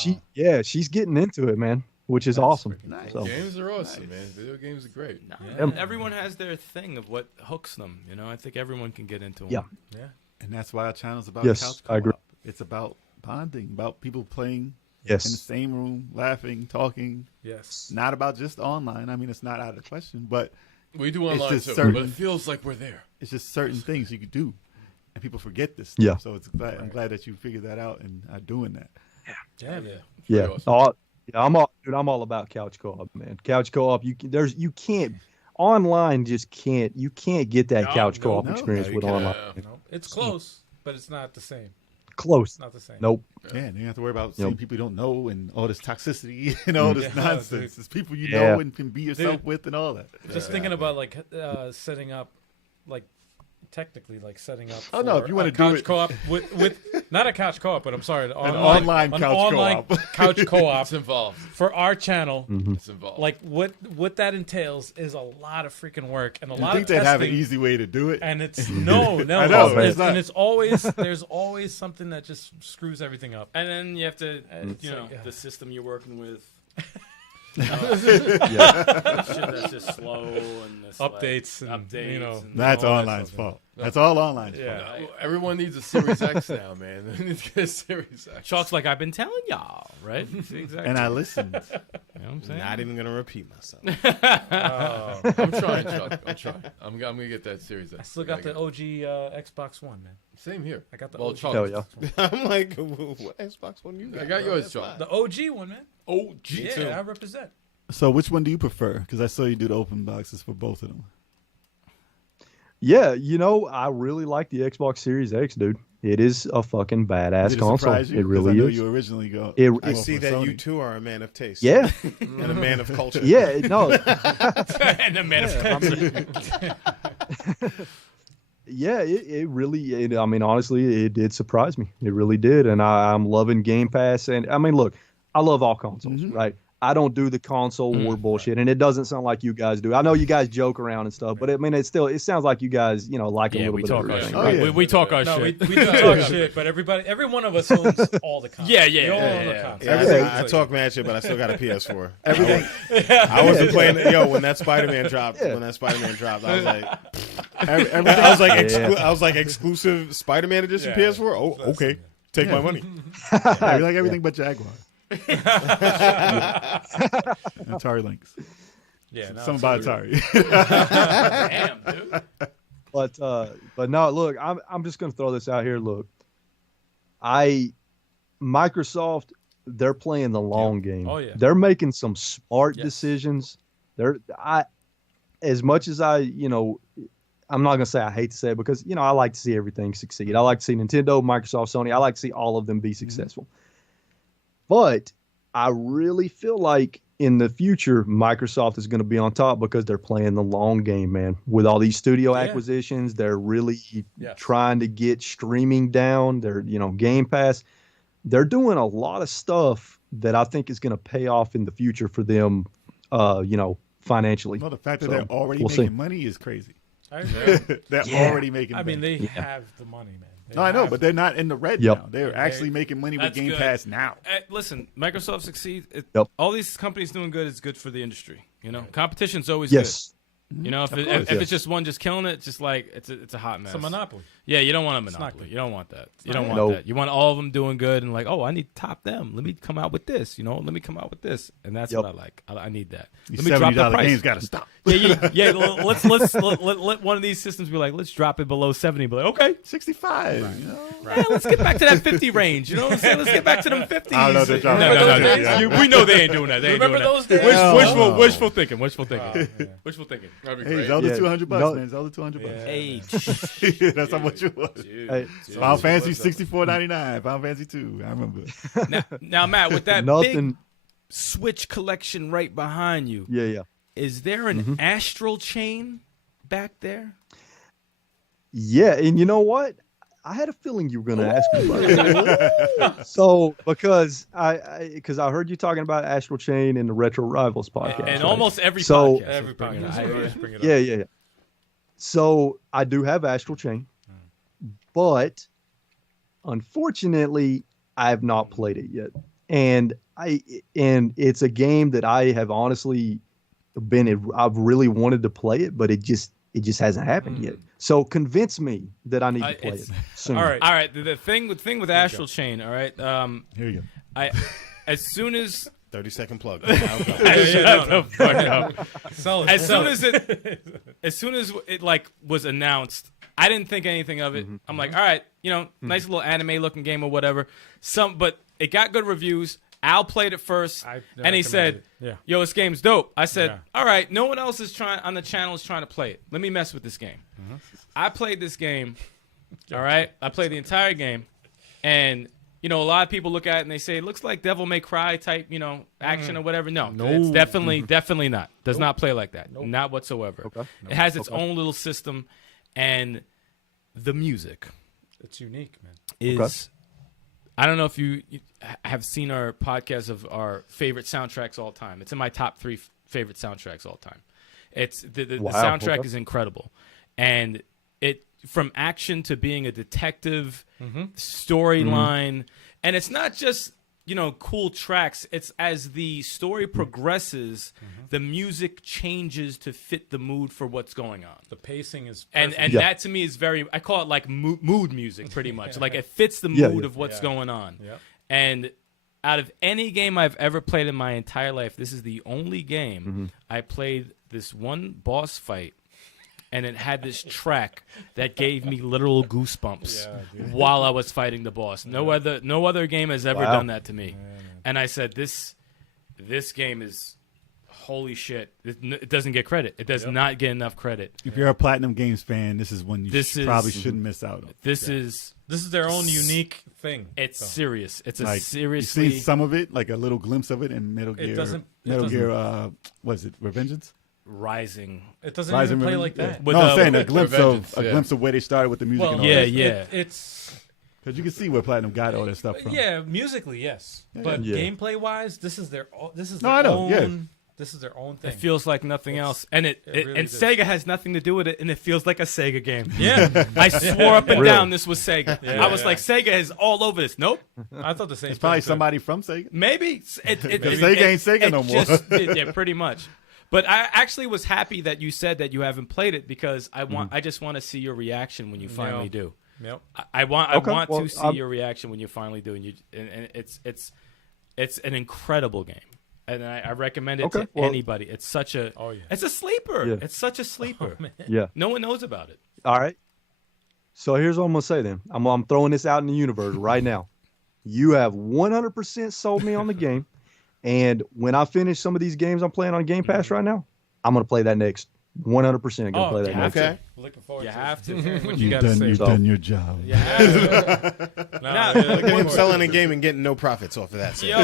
she's getting into it, man, which is awesome. Nice. So. Games are awesome, man. Video games are great. And everyone has their thing of what hooks them. I think everyone can get into them. Yeah. And that's why our channel's about Yes, couch I agree. co-op. It's about bonding, about people playing Yes. in the same room, laughing, talking. Yes. Not about just online. I mean, it's not out of the question, but We do online just too, certain- but it feels like we're there. it's just certain things you could do, and people forget this. Yeah. So I'm glad that you figured that out and are doing that. Yeah, man. Yeah. Awesome. I'm all about couch co-op, man. Couch co-op, you can't online you can't get that couch co-op no, experience you with can't. online. No, it's close, but it's not the same. Close. It's not the same. Nope. Yeah, and you have to worry about seeing people you don't know and all this toxicity and all this Yeah, nonsense. dude. It's people you Yeah. know and can be yourself Dude. with and all that. Just thinking about like setting up, like technically like setting up. Oh, no, for if you wanna a do couch it- co-op with not a couch co-op, but I'm sorry, an online couch online co-op. couch co-op It's involved. for our channel. It's involved. Like what that entails is a lot of freaking work and a You lot think of they'd testing. have an easy way to do it? And it's no, I know, it's, it's not. and it's always there's always something that just screws everything up. And then you have to, It's you know, like, the system you're working with. Shit that's just slow and this, Updates like, and, updates. you know, and That's all that online's stuff. fault. That's all online's fault. Yeah. Everyone needs a Series X now, man. They need to get a Series X. Chalk's like, I've been telling y'all, right? Exactly. And I listened. You know what I'm saying? Not even gonna repeat myself. I'm trying, Chuck. I'm trying. I'm gonna get that Series X. I still got the OG Xbox One, man. Same here. I got the Well, OG. Chuck, Hell yeah. I'm like, what Xbox One you got? I got bro? yours, That's Chuck. The OG one, man. OG Yeah, too. I represent. So which one do you prefer? Because I saw you do the open boxes for both of them. Yeah, you know, I really like the Xbox Series X, dude. It is a fucking badass Did it console. surprise you? It 'Cause really I know is. you originally go. It- I it- see for that Sony. you too are a man of taste. Yeah, And a man of culture. yeah, no, And the manifesto. yeah, it really. I mean, honestly, it did surprise me. It really did, and I'm loving Game Pass. And I mean, look, I love all consoles, right? I don't do the console war bullshit, and it doesn't sound like you guys do. I know you guys joke around and stuff, but I mean, it sounds like you guys, you know, like a Yeah, little we bit talk of our everything. shit. Oh, yeah. We talk our No, shit. we do talk shit, but every one of us owns all the content. Yeah, yeah, We all yeah, own the yeah. content. Yeah, I talk mad shit, but I still got a PS4. Everything. I wasn't playing. Yo, when that Spider-Man dropped, I was like, I was like exclusive Spider-Man edition Yeah. PS4. Oh, okay, take my money. Yeah, we like everything but Jaguar. Atari Lynx. Yeah, no, Something about Atari. Damn, dude. But no, look, I'm just gonna throw this out here. Look, Microsoft, they're playing the long game. Oh, yeah. They're making some smart Yes. decisions. As much as you know, I'm not gonna say I hate to say it because, you know, I like to see everything succeed. I like to see Nintendo, Microsoft, Sony. I like to see all of them be successful. But I really feel like in the future, Microsoft is going to be on top because they're playing the long game, man. With all these studio Yeah. acquisitions, they're really Yes. trying to get streaming down. They're, you know, Game Pass. They're doing a lot of stuff that I think is going to pay off in the future for them, you know, financially. Well, the fact that So, they're already we'll making see. money is crazy. I agree. They're Yeah. already making I mean, money. they have the money, man. They No, I know, have but they're not in the red Yep. now. They're actually making money with That's Game good. Pass now. Listen, Microsoft succeeds. Yep. All these companies doing good is good for the industry. You know, competition's always Yes. good. You know, if Of if course, it's just one just killing it, just like it's a hot mess. It's a monopoly. Yeah, you don't want a not monopoly. good. You don't want that. You not don't good. want Nope. that. You want all of them doing good and like, oh, I need to top them. Let me come out with this. You know, let me come out with this, and that's Yep. what I like. I need that. These Let me drop the $70 price. games got to stop. Yeah. Let one of these systems be like, let's drop it below 70. Be like, okay, 65. You know? yeah, let's get back to that 50 range. You know what I'm saying? Let's get back to them 50s. I don't know if they're dropping No, that. no. Yeah. We know they ain't doing that. They ain't Remember doing those that. days? Hell Wishful no. thinking. Wishful thinking. Wishful thinking. That'd be Hey, great. Zelda Yeah. $200, No. man. Zelda $200. Hey, That's how much it was. Hey, Final Fantasy $64.99. Final Fantasy 2. I remember. now, Matt, with that Nothing. big Switch collection right behind you, Yeah. is there an astral chain back there? Yeah, and you know what? I had a feeling you were going to ask me about that. So, because I heard you talking about Astral Chain in the Retro Rivals podcast. And right? almost every So- podcast. Every is bringing it podcast. up. Bring it up. Yeah. So I do have Astral Chain, but unfortunately, I have not played it yet, and it's a game that I have honestly I've really wanted to play it, but it just hasn't happened yet. So convince me that I need to play it it's- soon. All right. All right, the thing with Astral Chain, all right. Here you go. As soon as 30-second plug. Shut the fuck up. Sell it. as Sell soon it. as it like was announced, I didn't think anything of it. I'm like, all right, you know, nice little anime looking game or whatever. But it got good reviews. Al played it first, I and he recommend said, it. Yeah. "Yo, this game's dope." I said, Yeah. "All right, no one else is on the channel is trying to play it. Let me mess with this game." I played this game. All right, I played the entire game, and you know, a lot of people look at it and they say it looks like Devil May Cry type, you know, action or whatever. No, it's definitely not. Does not play like that. Not whatsoever. Okay. It has its own little system, and the music It's unique, man. is. Okay. I don't know if you have seen our podcast of our favorite soundtracks all time. It's in my top 3 favorite soundtracks all time. It's the Wow, soundtrack okay. is incredible, and it from action to being a detective storyline, and it's not just cool tracks. It's as the story progresses, the music changes to fit the mood for what's going on. The pacing is And perfect. that to me is I call it like mood music pretty much. Like it fits the mood of what's going on. Yep. And out of any game I've ever played in my entire life, this is the only game I played this one boss fight, and it had this track that gave me literal goosebumps while I was fighting the boss. No other game has ever done that to me. And I said, this game is holy shit. It doesn't get credit. It does not get enough credit. If you're a Platinum Games fan, this is one you probably shouldn't miss out on. This is their own unique thing. It's serious. It's a Like, seriously. You see some of it, like a little glimpse of it in Metal Gear. Metal Gear, what is it, Revengeance? Rising. It doesn't even play like that. With, No, I'm saying a Revengeance, glimpse of where they started with the music. Well, and all yeah, that. yeah. It's Because you can see where Platinum got all that stuff from. yeah, musically yes, but Yeah. gameplay wise, this is their No, their I know, own. yeah. This is their own thing. It feels like nothing else, and it really and does. Sega has nothing to do with it, and it feels like a Sega game. Yeah, I swore up and Really? down this was Sega. Yeah, I was yeah. like, Sega is all over this. Nope, I thought the same. It's probably thing, too. somebody from Sega. maybe Sega ain't Sega no more. Yeah, pretty much. But I actually was happy that you said that you haven't played it because I just want to see your reaction when you finally do. Yep. I want well, to see I'm- your reaction when you finally do, and it's an incredible game, and I recommend it to anybody. It's such a it's a sleeper. Yeah. It's such a sleeper. Yeah. No one knows about it. All right. So here's what I'm gonna say then. I'm throwing this out in the universe right now. You have 100% sold me on the game, and when I finish some of these games I'm playing on Game Pass right now, I'm gonna play that next. 100% gonna play that you next. have Okay. Looking forward. You to have to. What you got to say? You've done your job. You have to. Nah, Look at him selling a game and getting no profits off of that. So. Yo,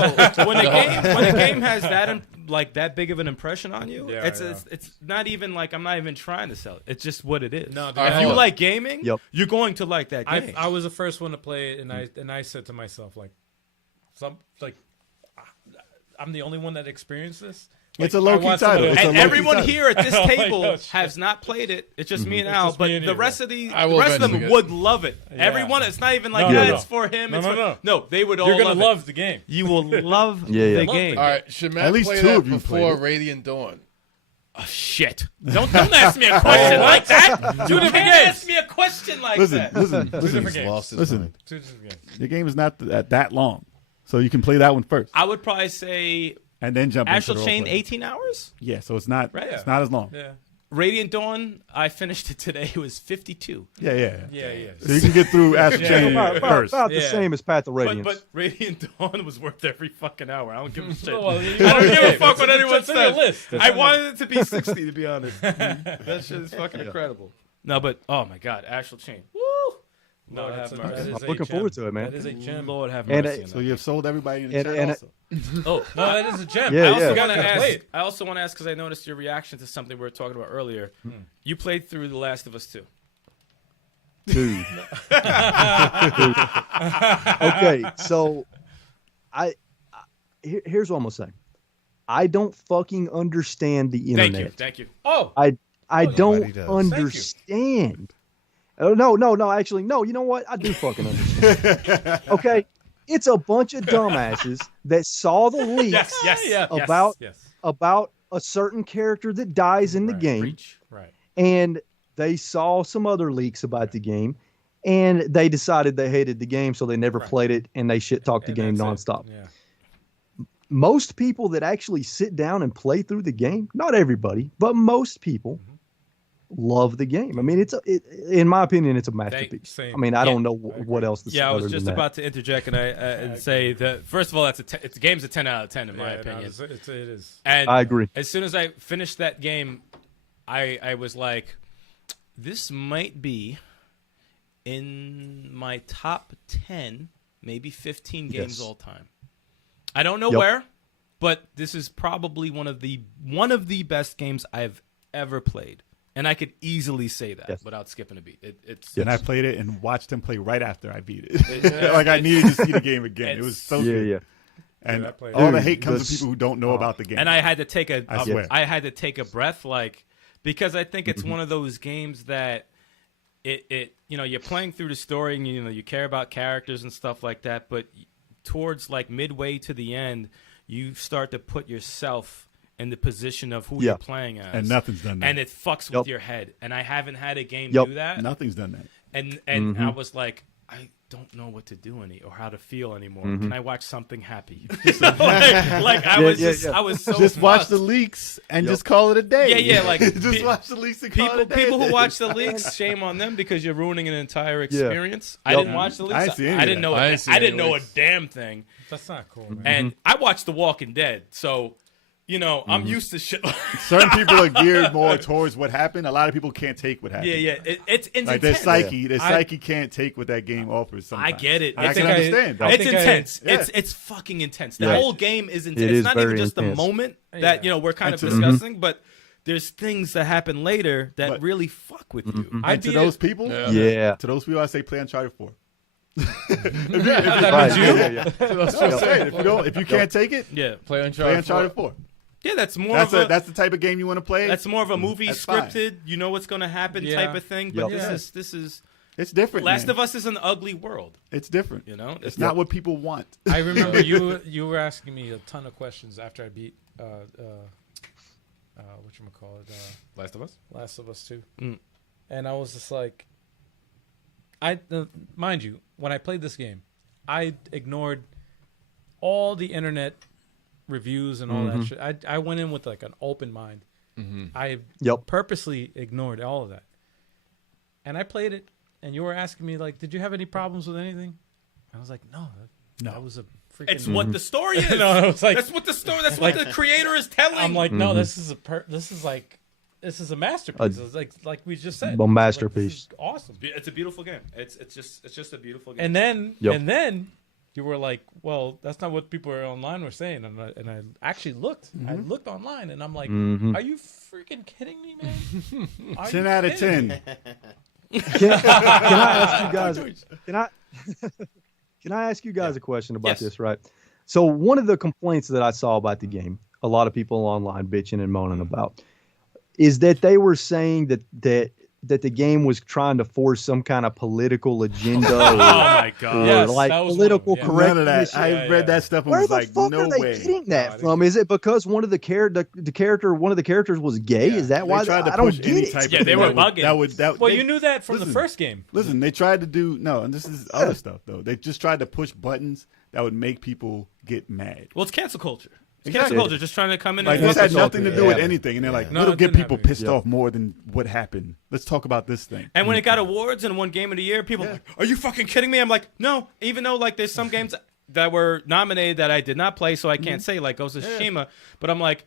when a game has that big of an impression on you, Yeah, it's not even like I'm not even trying to sell it. It's just what it is. No, dude, if you like gaming, Yep. you're going to like that game. I was the first one to play it, and I said to myself I'm the only one that experienced this. It's a low-key I want title. somebody It's else- a and low-key everyone title. here at this Oh my table gosh. has not played it. It's just me and It's Al, just but me and the you, rest bro. of the I will rest of them eventually would love it. Yeah. Everyone, it's not even like No, yeah, no. it's for him. No, it's no, for, no. they would all You're gonna love love it. the game. You will love Yeah, yeah. the Love game. the All right, should Matt At least play two that of you played before it. Radiant Dawn? Oh, shit! Don't ask me a question like that. You can't ask me a question like that. Listen. different games. Lost his Listen. mind. Two different games. The game is not that long, so you can play that one first, I would probably say and then jump Astral into the Chain roleplay. 18 hours. Yeah, so it's not Right. it's not as long. Yeah. Radiant Dawn, I finished it today. It was 52. Yeah. Yeah. So you can get through Astral Chain About, first. about the Yeah. same as Path of Radiance. But Radiant Dawn was worth every fucking hour. I don't give a shit. Well, you I don't give a fuck what anyone It's on your says. list. It's I on your- wanted it to be 60, to be honest. That shit is fucking incredible. No, but oh my god, Astral Chain. Woo! No, Lord that's have a- mercy. that is I'm a looking gem. forward to it, man. That is a gem. Lord have And, mercy. on So that. you've sold everybody in the And- chat and- also. Oh, No, that is a gem. Yeah, I also yeah. want to Play ask. it. I also want to ask because I noticed your reaction to something we were talking about earlier. You played through The Last of Us 2. Dude. Okay, so here's what I'm gonna say. I don't fucking understand the internet. Thank you. Oh, I don't does. understand. Oh, no, actually, no. You know what? I do fucking understand. Okay, it's a bunch of dumbasses that saw the leaks about a certain character that dies in the game, Preach. right. and they saw some other leaks about the game, and they decided they hated the game, so they never played it, and they shit talked the game that's it. nonstop. Yeah. Most people that actually sit down and play through the game, not everybody, but most people love the game. I mean, in my opinion, it's a masterpiece. same. I mean, I don't know what else to say. Yeah, I was other just than that. about to interject and say that first of all, the game's a 10 out of 10 in my Yeah, no, opinion. it is. And I agree. As soon as I finished that game, I was like, this might be in my top 10, maybe 15 games Yes. all time. I don't know Yep. where, but this is probably one of the best games I've ever played. And I could easily say that Yes. without skipping a beat. It's And I played it and watched him play right after I beat it. Like I needed to see the game again. It was so Yeah, good. yeah. And I played all the Dude, hate comes this- to people who don't know about the game. And I had to take I swear. I had to take a breath, like, because I think it's one of those games that you're playing through the story and you care about characters and stuff like that, but towards like midway to the end, you start to put yourself in the position of who Yeah. you're playing as, And nothing's done that. and it fucks Yep. with your head. And I haven't had a game Yep. do that. Nothing's done that. And Mm-hmm. I was like, I don't know what to do or how to feel anymore. Mm-hmm. Can I watch something happy? like I was I was so Just watch fussed. the leaks and Yep. just call it a day. Yeah, like, just watch the leaks and call it a day. People who watch the leaks, shame on them because you're ruining an entire experience. I Yep. didn't watch the leaks. I didn't see any I of didn't that. know. I didn't see I any didn't know a leaks. damn thing. That's not cool, man. And I watched The Walking Dead, so you know I'm used to shit. Certain people are geared more towards what happened. A lot of people can't take what happened. yeah. It's Like their intense. psyche can't take what that game offers. I Sometimes. get it. I I can think understand. I It's think intense. Yeah. It's fucking intense. The Yeah. whole game is intense. It It's is not even very just intense. the moment that we're kind of And discussing, but there's things that happen later that But- really fuck with you. I And to beat those it. people, Yeah. to those people, I say play Uncharted 4. That Right, means you? yeah, yeah. I'm saying, if you can't take it, Yeah, Play play Uncharted. Uncharted 4. yeah. That's more That's of a that's the type of game you want to play. That's more of a movie That's fine. scripted, you know what's going to happen Yeah. type of thing. But Yep. this is It's different. Last man. of Us is an ugly world. It's different. You know, It's not what people want. I remember you were asking me a ton of questions after I beat whatchamacallit, Last of Us. Last of Us 2. Mm. And I was just like, mind you, when I played this game, I ignored all the internet reviews and all that shit. I went in with like an open mind. I Yep. purposely ignored all of that. And I played it, and you were asking me like, did you have any problems with anything? I was like, no. That was a freaking. It's what the story is. No, it was like- that's what the story. That's what the creator is telling. I'm like, no, this is a this is a masterpiece. It's like we just said, A masterpiece. Like, this is awesome. it's a beautiful game. It's just a beautiful game. And then Yep. you were like, well, that's not what people online were saying, and I actually looked. I looked online, and I'm like, are you freaking kidding me, man? Are 10 you out of kidding me? 10. Can I ask you guys? Can I ask you guys a question about Yes. this? Right. So one of the complaints that I saw about the game, a lot of people online bitching and moaning about, is that they were saying that the game was trying to force some kind of political agenda oh or, my god. Yes, like that was political one of them, yeah. None of that. correctness. I read that stuff and Where was the like, fuck no are they way. getting that from? Is it because one of the one of the characters was gay? Is that why? They tried to I don't push any get type it. Yeah, of they thing were that would, bugging. Well, they- you knew that from the listen. first game. Listen, they tried to do and this is other stuff though. They just tried to push buttons that would make people get mad. Well, it's cancel culture. It's Exactly. cancel culture. Just trying to come in Like and this had Cancel nothing to culture, do with yeah. anything, and they're like, No, "It'll it get didn't people have any. pissed off more than what happened. Let's talk about this thing." And when it got awards and won Game of the Year, people were like, "Are you fucking kidding me?" I'm like, "No." Even though like there's some games that were nominated that I did not play, so I can't say like Ghost of Tsushima. But I'm like,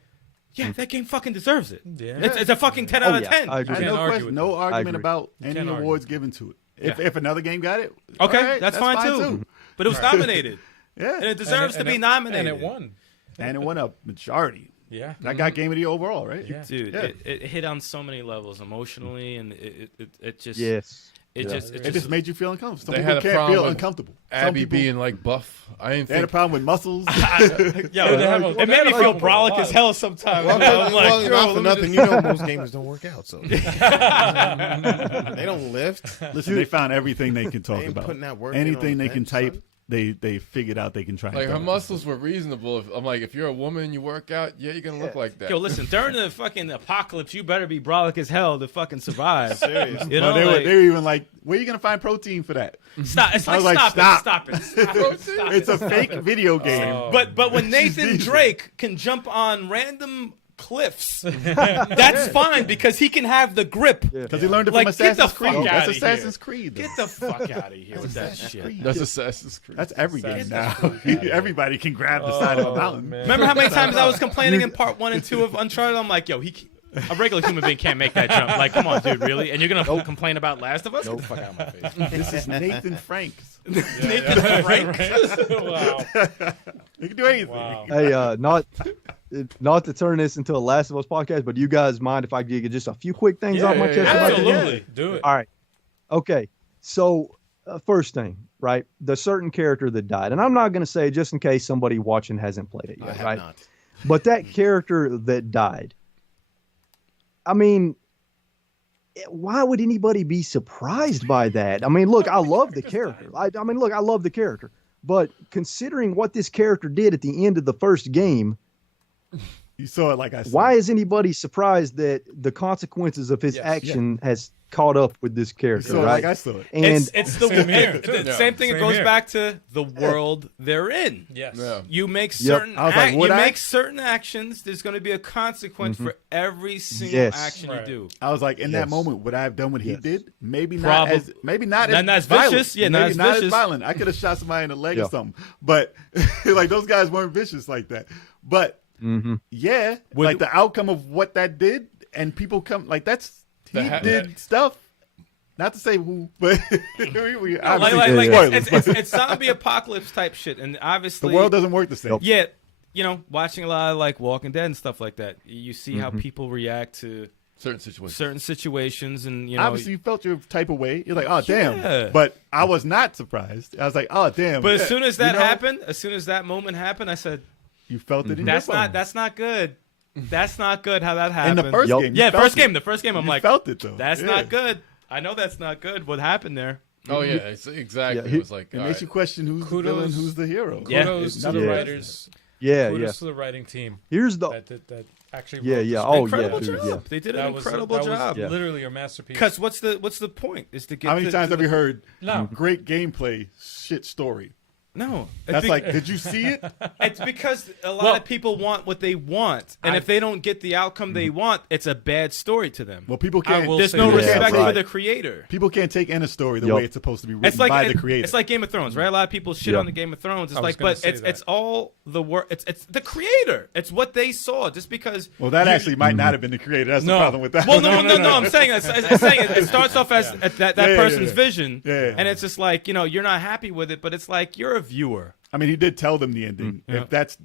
yeah, that game fucking deserves it. Yeah. It's a fucking 10 out of yeah, 10. I agree. I had can't no argue question, with no argument agree. about any can't argue. awards given to it. If another game got it, Okay, all right, that's fine too. But it was nominated, Yeah, and it deserves to be nominated. And it won. and it won a majority. Yeah. That got Game of the Year overall, right? Yeah. Dude, Yeah. it hit on so many levels emotionally, and it just Yes. it Yeah. just It just made you feel uncomfortable. Some They people had a can't problem feel with uncomfortable. Some Abby people, being like buff. I didn't they had a think. problem with muscles. it made me feel brolic as hell sometimes. Well, I'm like, well, yo, not let for me nothing. You know, most gamers don't work out, so they don't lift. Listen, they found everything they can talk They ain't about. putting that work in Anything on the they can bench, type, son. they figured out they can try. Like and her throw. muscles were reasonable. I'm like, if you're a woman and you work out, yeah, you're gonna look like that. Yo, listen, during the fucking apocalypse, you better be brolic as hell to fucking survive. Serious. You Well, know, like, they were even like, "Where are you gonna find protein for that?" stop. It's I like, was like, stop it. It's a fake video game. But when Nathan Drake can jump on random cliffs, that's fine because he can have the grip. Because he learned it Like, from get the Assassin's Creed. fuck That's outta Assassin's here. Creed. though. Get the fuck out of here with that shit. That's Assassin's Creed. That's every game now. Assassin's Everybody can grab the side of a mountain. man. Remember how many times I was complaining in part 1 and 2 of Uncharted? I'm like, yo, a regular human being can't make that jump. Like, come on, dude, really? And you're gonna complain about Last of Us? Get the fuck out of my face. This is Nathan Franks. Nathan Frank. Wow. You can do anything. Wow. Hey, not to turn this into a Last of Us podcast, but do you guys mind if I get just a few quick things off my chest? about this? Absolutely. Do it. All right. Okay. So, first thing, right? The certain character that died, and I'm not going to say just in case somebody watching hasn't played it I yet, have right? not. But that character that died, I mean, why would anybody be surprised by that? I mean, look, I love the character. I mean, look, I love the character. But considering what this character did at the end of the first game, You saw it like I said. why is anybody surprised that the consequences of his action has caught up with this You character? saw it Right? like I saw it. And It's the Same here. the same thing. Same It goes here. back to the world they're in. Yes. Yeah. You make Yep. certain I was like, would you I? make certain actions. There's going to be a consequence for every single Yes. action Right. you do. I was like, in that Yes. moment, would I have done what he Yes. did? Maybe Probab- not as Not as violent. vicious. Yeah, maybe not as vicious. violent. I could have shot somebody in the leg Yeah. or something. But like those guys weren't vicious like that. But yeah, like the outcome of what that did, and people come like that's he did stuff. Not to say who, but we obviously spoilers, but it's zombie apocalypse type shit, and the obviously world doesn't work the same. Yeah, you know, watching a lot of like Walking Dead and stuff like that, you see how people react to certain situations. and you know, Obviously, you felt your type of way. You're like, oh Yeah. damn. But I was not surprised. I was like, oh damn. But as soon as that You know, happened, as soon as that moment happened, I said, you felt it in "That's your bones. that's not good. That's not good." How that in happened? the first Yep. game. you yeah, felt first it. game. The first game, I'm You like, felt it though. "That's Yeah. not good." I know that's not good. What happened there? Oh yeah, it's exactly. Yeah, It was like It all makes right. you question who's the Kudos- villain, who's the hero. Yeah. Kudos It's to the nothing writers. yeah, Kudos yeah. to the writing team Here's the that actually yeah, wrote yeah. this. Oh, Incredible yeah, dude, job. yeah. They did That an was incredible that job. was literally a masterpiece. Because what's the point? Is to get How many to- times to have you heard No. great gameplay, shit story? No, That's like, did you see it? it's because a lot Well- of people want what they want, and if they don't get the outcome they want, it's a bad story to them. Well, people I can't. will There's say no this. Yeah, respect for right. the creator. People can't take in a story the Yup. way it's supposed to be written It's like by the creator. It's like Game of Thrones, right? A lot of people shit Yeah. on the Game of Thrones. It's I was like, gonna but say it's that. all the work. It's the creator. It's what they saw. Just because. well, that actually might not have been the creator. That's No. the problem with that. Well, no. I'm saying it starts off as that Yeah, person's yeah. vision, Yeah. and it's just like you're not happy with it, but it's like you're a viewer. I mean, he did tell them the ending. Yeah. If that's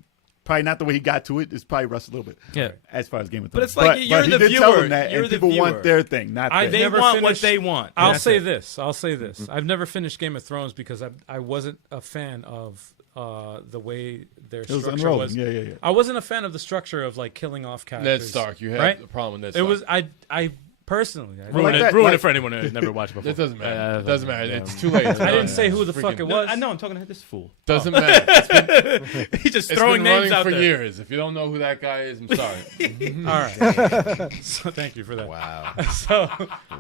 probably not the way he got to it, it's probably rushed a little bit. Yeah. As far as Game of But Thrones. it's like you're he the did tell viewer. them that, You're and the people viewer. want their thing, not I theirs. They never want what finished- they want. I'll That's say it. this. I'll say this. I've never finished Game of Thrones because I wasn't a fan of the way their It was structure unrolling. was. Yeah. I wasn't a fan of the structure of like killing off Ned characters. Stark. You had right? a problem with Ned It Stark. was I personally. I, Well, like that, Ruin like- it for anyone who's never watched it before. It doesn't matter. Yeah, It doesn't matter. It's too late. I didn't say who the fuck it was. I know. I'm talking to this fool. Doesn't matter. He's just It's throwing been names running out for there. years. If you don't know who that guy is, I'm sorry. All right. So thank you for that. Wow. So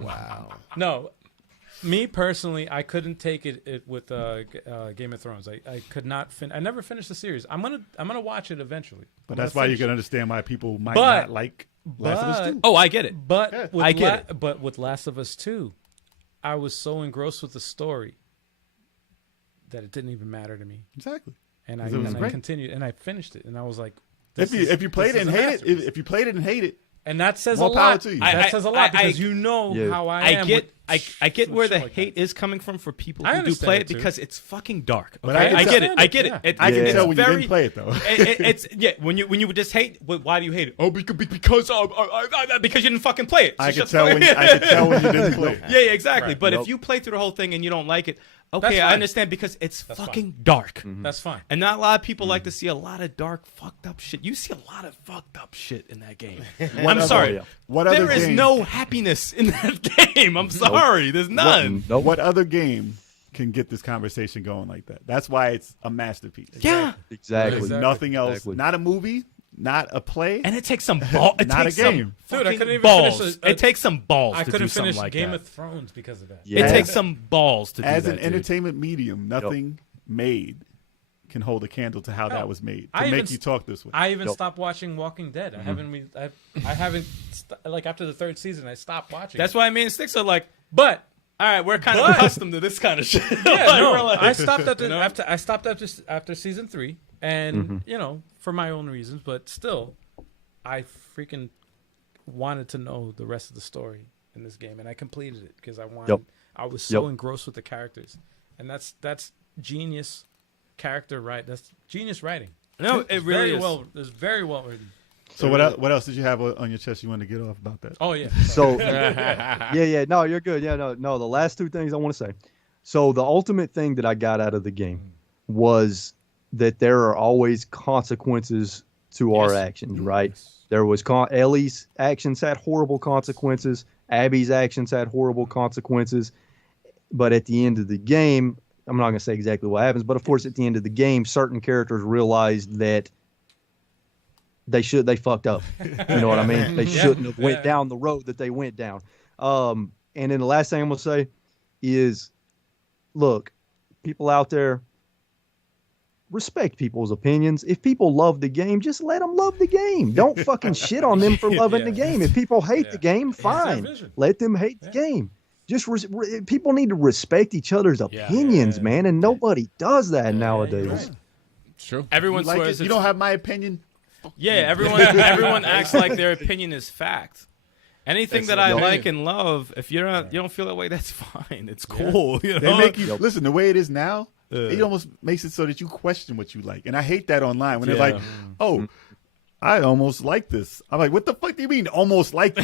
Wow. no, me personally, I couldn't take it with Game of Thrones. I could not. I never finished the series. I'm gonna watch it eventually. But that's why you can understand why people might But- not like Last of Us 2. Oh, I get it. But Yeah. with I get it. But with Last of Us 2, I was so engrossed with the story that it didn't even matter to me. Exactly. And Because it was great. continued and I finished it and I was like, If you played it and hate it, if you played it and hate it, and that says More a power lot. to you. That says a lot I- because you know Yeah. how I I am. get with I get where the shit like that. hate is coming from for people I who do understand play it it too. because it's fucking dark. But Okay? I can I get it. tell- I get yeah. it. I can it's tell when very, you didn't play it though. it's yeah. When you would just hate. Why do you hate it? Oh, because you didn't fucking play it. So I shut could the tell fuck- when you didn't play it. Yeah, exactly. Right. But Nope. if you play through the whole thing and you don't like it, That's okay, I fine. understand because it's That's fucking dark. That's fine. And not a lot of people like to see a lot of dark, fucked up shit. You see a lot of fucked up shit in that game. I'm sorry. What other There is game- no happiness in that game. I'm sorry. There's none. Nope. What other game can get this conversation going like that? That's why it's a masterpiece. Yeah. Exactly. Exactly. Nothing else. Exactly. Not a movie. Not a play. And it takes some balls. It Not takes a some game. Dude, I fucking couldn't even balls. finish It takes some balls I to do couldn't something finish like Game that. of Thrones because of that. Yeah. It takes some balls to do As that. an dude. entertainment medium, nothing made can hold a candle to how that was made to I make even you talk this way. I even Nope. stopped watching Walking Dead. I haven't like after the third season I stopped watching. That's why me and Sticks are like, but all right, we're kind of But- accustomed to this kind of shit. yeah, Like, no, we're like- I stopped after You know? after season 3 and you know, for my own reasons, but still I freaking wanted to know the rest of the story in this game and I completed it because I wanted Yep. I was so Yep. engrossed with the characters. And that's genius character that's genius writing. No, it really is. It's very well written. So what else did you have on your chest you wanted to get off about that? Oh yeah. So yeah, no, you're good. Yeah, no. The last two things I want to say. So the ultimate thing that I got out of the game was that there are always consequences to our actions, right? There was Ellie's actions had horrible consequences. Abby's actions had horrible consequences. But at the end of the game, I'm not going to say exactly what happens, but of course, at the end of the game, certain characters realized that they fucked up. You know what I mean? They shouldn't have went down the road that they went down. And then the last thing I'm going to say is, look, people out there, respect people's opinions. If people love the game, just let them love the game. Don't fucking shit on them for loving the game. If people hate the game, fine. Let them hate the game. Just people need to respect each other's opinions, man, and nobody does that nowadays. True. Everyone You like swears it? You don't have my opinion. Yeah, everyone acts like their opinion is fact. Anything that I like and love, if you don't feel that way, that's fine. It's cool. You know? They make you listen. The way it is now, it almost makes it so that you question what you like, and I hate that online when they're like, "Oh, I almost like this." I'm like, "What the fuck do you mean almost like it?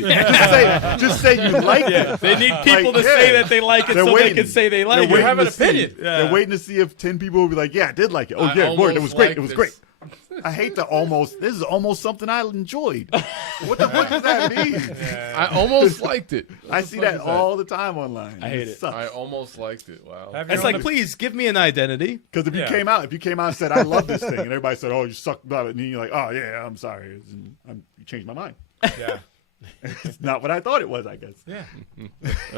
just say you like it." They need people to say that they like it so they can say they like it. You have an opinion. They're waiting to see if 10 people will be like, "Yeah, I did like it." Oh yeah, boy, it was great. It was great. I hate the almost. This is almost something I enjoyed. What the fuck does that mean? I almost liked it. I see that all the time online. I hate it. Sucks. I almost liked it. Wow. It's like, please give me an identity. Because if you came out and said, "I love this thing," and everybody said, "Oh, you suck about it," and you're like, "Oh yeah, I'm sorry, you changed my mind." Yeah. It's not what I thought it was, I guess. Yeah.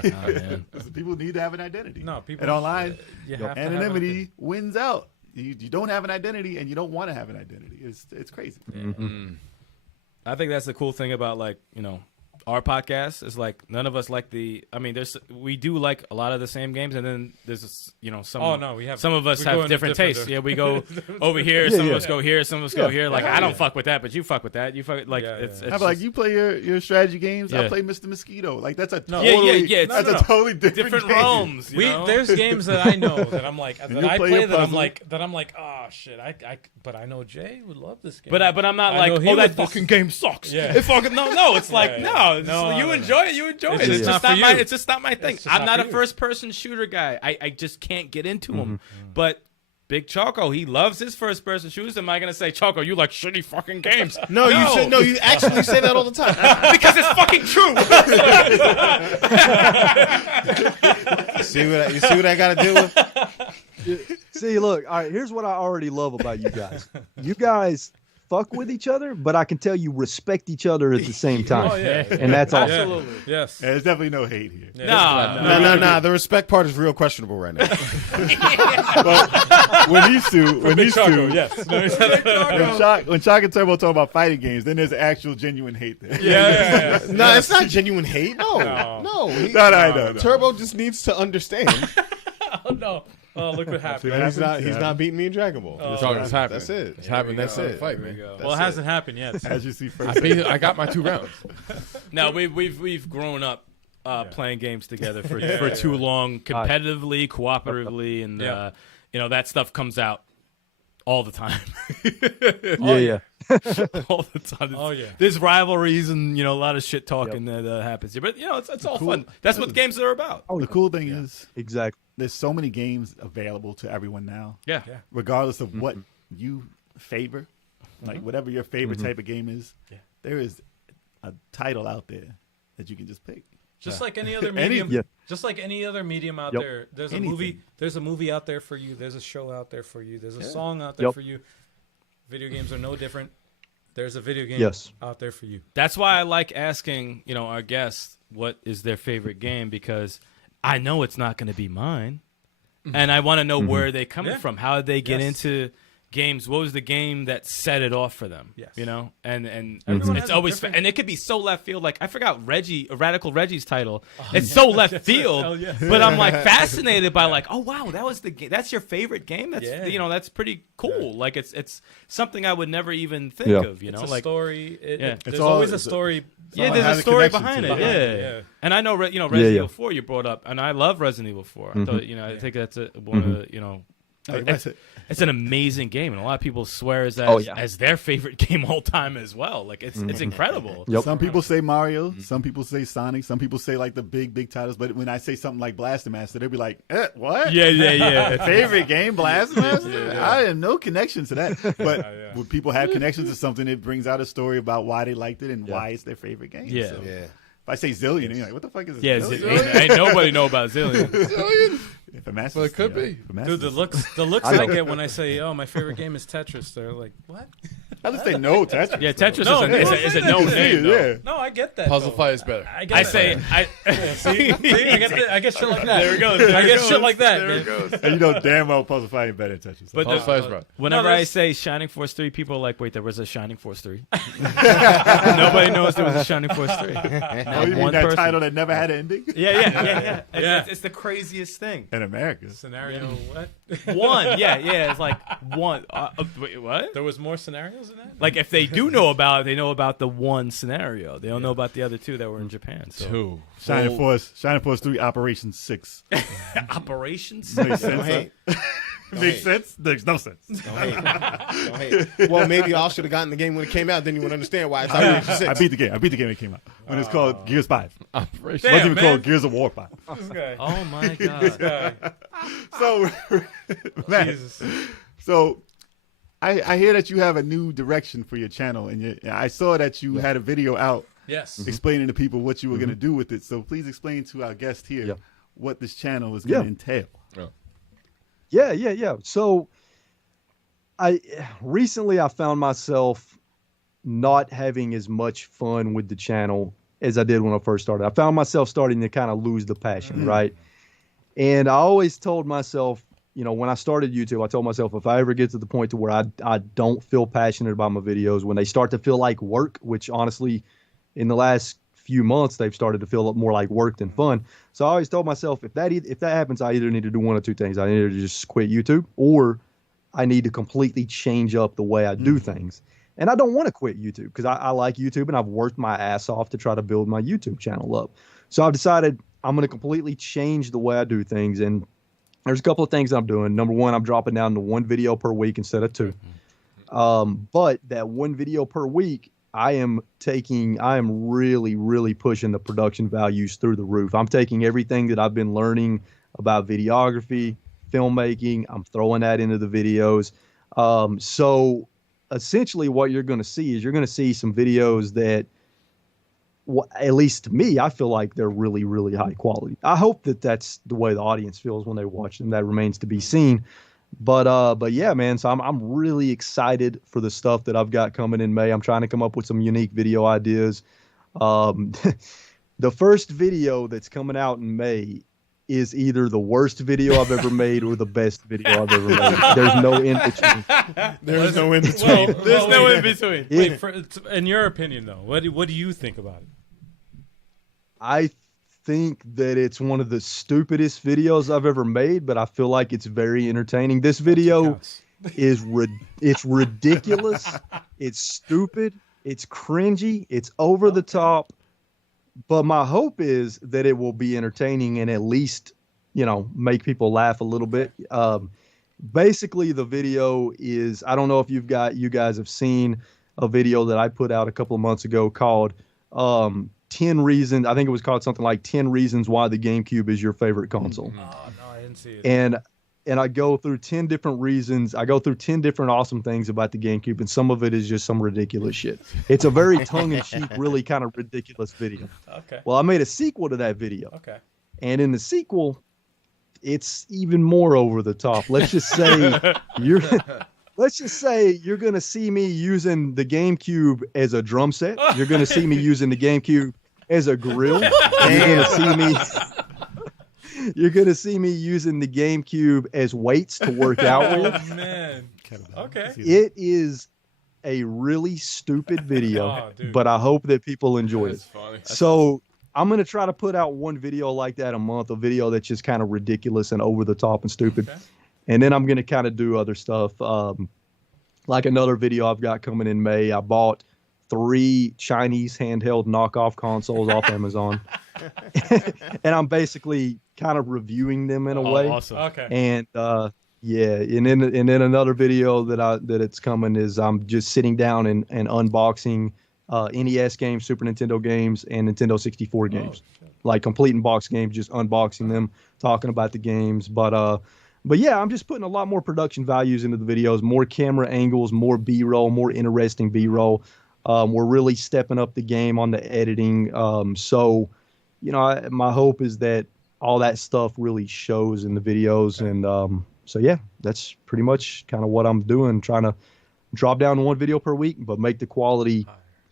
Man. People need to have an identity. No, people. And online, You have to have an anonymity opinion. wins out. You don't have an identity, and you don't want to have an identity. It's crazy. I think that's the cool thing about our podcast is like none of us like we do like a lot of the same games, and then there's some. Oh no, we have some of us we go have in different different tastes. Yeah, we go over here. Some of us go here. Some of us go here. Like Yeah. I don't fuck with that, but you fuck with that. You fuck like Yeah, it's. yeah. it's How about like just- you play your strategy games? Yeah. I play Mr. Mosquito. Like that's a No. totally Yeah. that's No. a totally different game. realms. You know? There's games that I know that I'm like that you I play play a that I'm puzzle. like oh shit but I know Jay would love this game. But I'm not I like, know he oh, that would just- fucking game sucks. Yeah. It fucking no. It's like Yeah. no. You No. enjoy it. You enjoy It's it. just It's not just for not my. you. It's just not my thing. just I'm not not for a you. first person shooter guy. I just can't get into them. But Big Choco, he loves his first person shooters. Am I gonna say, Choco, you like shitty fucking games? No, you should. No, you actually say that all the time. Because it's fucking true. You see what I got to deal with? See, look, all right, here's what I already love about you guys. You guys fuck with each other, but I can tell you respect each other at the same time. Oh yeah. And that's awesome. Absolutely. Yes. Yeah, there's definitely no hate here. No. No. The respect part is real questionable right now. When these two, Yes. when Shock and Turbo talk about fighting games, then there's actual genuine hate there. Yeah. No, it's not genuine hate. No. No, no. Turbo just needs to understand. Oh no. Oh, look what happened. He's not beating me in Dragon Ball. It's happening. That's it. It's happening. That's go. it. Fight, man. Well, it hasn't happened yet. As you see first. I got my 2 rounds. No, we've grown up playing games together for too long, competitively, cooperatively, and that stuff comes out all the time. Yeah. All the time. Oh, yeah. There's rivalries and a lot of shit talking that happens here, but it's all fun. That's what games are about. The cool thing is Exactly. there's so many games available to everyone now. Yeah. Regardless of what you favor, like whatever your favorite type of game is, there is a title out there that you can just pick. Just like any other medium. Yeah. Just like any other medium out there. There's a movie. There's a movie out there for you. There's a show out there for you. There's a song out there for you. Video games are no different. There's a video game out there for you. That's why I like asking, our guests what is their favorite game, because I know it's not going to be mine, and I want to know where they coming from. How did they get into games? What was the game that set it off for them? Yes. And Everyone it's has a always different- and it could be so left field. Like I forgot Radical Reggie's title. It's so left field, Hell yeah. but I'm like fascinated by like, oh wow, that was the game. That's your favorite game. That's Yeah. that's pretty cool. Like it's something I would never even think of. It's a like story. There's It's always a it's story. yeah, all there's has a a story connection behind to it. it. Yeah. Yeah. And I know Resident Evil 4 you brought up, and I love Resident Evil 4. I thought I think that's one of the it's an amazing game, and a lot of people swear as their favorite game all time as well. Like it's incredible. Yep. Some people say Mario, some people say Sonic, some people say like the big titles. But when I say something like Blaster Master, they'll be like, "What? Yeah. Favorite game, Blaster Master? I have no connection to that." But when people have connections to something, it brings out a story about why they liked it and why it's their favorite game. Yeah. So Yeah. If I say zillion, you're like, what the fuck is a Yeah, zillion? ain't nobody know about Zillion. If a master, Well, it could be. Dude, the looks I get when I say, "Oh, my favorite game is Tetris," they're like, "What?" I just say no Tetris. Yeah, Tetris No, is a no name. Though. Yeah. No, I get that. Puzzle though. Fight is better. I get I that. say See, I get shit like that. There it goes. I get shit like that. There it man. goes. And you know damn well Puzzle Fight ain't better than Tetris. But Puzzle Fight is better. whenever No, I say Shining Force 3, people are like, wait, there was a Shining Force 3. Nobody knows there was a Shining Force 3. oh, you mean that title that never had an ending? Yeah. Yeah. It's the craziest thing. In America. Scenario what? One, yeah, it's like one. Wait, what? There was more scenarios in that? Like if they do know about it, they know about the one scenario. They don't know about the other two that were in Japan. So. Two. Shining Force 3, Operation 6. Operations. Makes Don't sense. hate. Makes sense? Makes no sense. Don't hate. Don't hate. Well, maybe y'all should have gotten the game when it came out. Then you would understand why it's Operation 6. I beat the game. I beat the game when it came out. When it's called Gears 5. Operation. It wasn't even man. called Gears of War 5. This guy. Oh my god. So, Matt, Jesus. so I hear that you have a new direction for your channel, and I saw that you had a video out Yes. explaining to people what you were going to do with it. So please explain to our guest here Yep. what this channel is going to entail. Yeah. So I recently found myself not having as much fun with the channel as I did when I first started. I found myself starting to kind of lose the passion, right? And I always told myself, you know, when I started YouTube, I told myself if I ever get to the point to where I don't feel passionate about my videos, when they start to feel like work, which honestly in the last few months they've started to feel more like work than fun. So I always told myself if that happens, I either need to do one of two things. I need to just quit YouTube, or I need to completely change up the way I do things. And I don't want to quit YouTube because I like YouTube and I've worked my ass off to try to build my YouTube channel up. So I've decided I'm going to completely change the way I do things. And there's a couple of things I'm doing. Number one, I'm dropping down to one video per week instead of two. But that one video per week, I am really, really pushing the production values through the roof. I'm taking everything that I've been learning about videography, filmmaking, I'm throwing that into the videos. So essentially what you're going to see is some videos that, at least to me, I feel like they're really, really high quality. I hope that that's the way the audience feels when they watch them. That remains to be seen. But yeah, man. So I'm really excited for the stuff that I've got coming in May. I'm trying to come up with some unique video ideas. The first video that's coming out in May is either the worst video I've ever made or the best video I've ever made. There's no in between. There's no in between. There's no in between. Wait, in your opinion, though, what do you think about it? I think that it's one of the stupidest videos I've ever made, but I feel like it's very entertaining. This video is it's ridiculous. It's stupid. It's cringy. It's over the top. But my hope is that it will be entertaining and at least, you know, make people laugh a little bit. Basically, the video is, I don't know if you guys have seen a video that I put out a couple of months ago called 10 Reasons. I think it was called something like 10 Reasons Why the GameCube is Your Favorite Console. Oh, no, I didn't see it. And I go through 10 different reasons. I go through 10 different awesome things about the GameCube, and some of it is just some ridiculous shit. It's a very tongue-in-cheek, really kind of ridiculous video. Okay. Well, I made a sequel to that video. Okay. And in the sequel, it's even more over the top. Let's just say you're going to see me using the GameCube as a drum set. You're going to see me using the GameCube as a grill. You're going to see me using the GameCube as weights to work out with. Oh, man. Okay. It is a really stupid video, but I hope that people enjoy it. Funny. So I'm going to try to put out one video like that a month, a video that's just kind of ridiculous and over the top and stupid. Okay. And then I'm going to kind of do other stuff. Like another video I've got coming in May. I bought 3 Chinese handheld knockoff consoles off Amazon. And I'm basically kind of reviewing them in a way. Awesome. Okay. And yeah, and then another video that it's coming is I'm just sitting down and unboxing NES games, Super Nintendo games, and Nintendo 64 games. Like complete box games, just unboxing them, talking about the games. But yeah, I'm just putting a lot more production values into the videos, more camera angles, more B-roll, more interesting B-roll. We're really stepping up the game on the editing. So, my hope is that all that stuff really shows in the videos. And so, yeah, that's pretty much kind of what I'm doing, trying to drop down to one video per week, but make the quality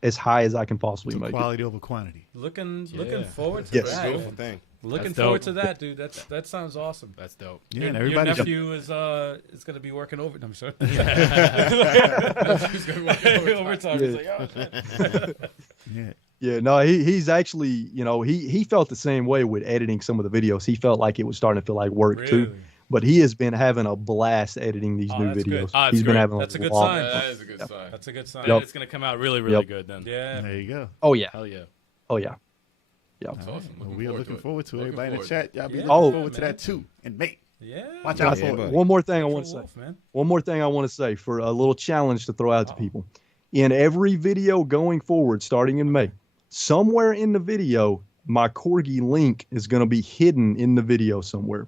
as high as I can possibly make Quality over quantity. Looking forward to Yes. that. Beautiful thing. Looking That's forward dope. to that, dude. That sounds awesome. That's dope. Yeah, Your, and your everybody nephew is going to be working over. I'm sorry. Overtime. He's like, oh shit. Yeah. Yeah, no, he's actually, he felt the same way with editing some of the videos. He felt like it was starting to feel like work too. Really? But he has been having a blast editing these new that's good. videos. Oh, that's He's been great. having That's a good lot- sign. That is a good sign. That's a good sign. And Yep. it's gonna come out really, really Yep. good then. Yeah. There you go. Oh yeah, Hell yeah. oh yeah, yeah. That's awesome. Well, we are looking forward to it. Looking Everybody in the forward. chat, y'all be Yeah, looking Oh. forward to man. that too. And mate, Yeah. watch out Yeah, for buddy. it. One more thing I Careful want to say. wolf, man. One more thing I want to say for a little challenge to throw out to people. In every video going forward, starting in May, somewhere in the video, my corgi link is going to be hidden in the video somewhere.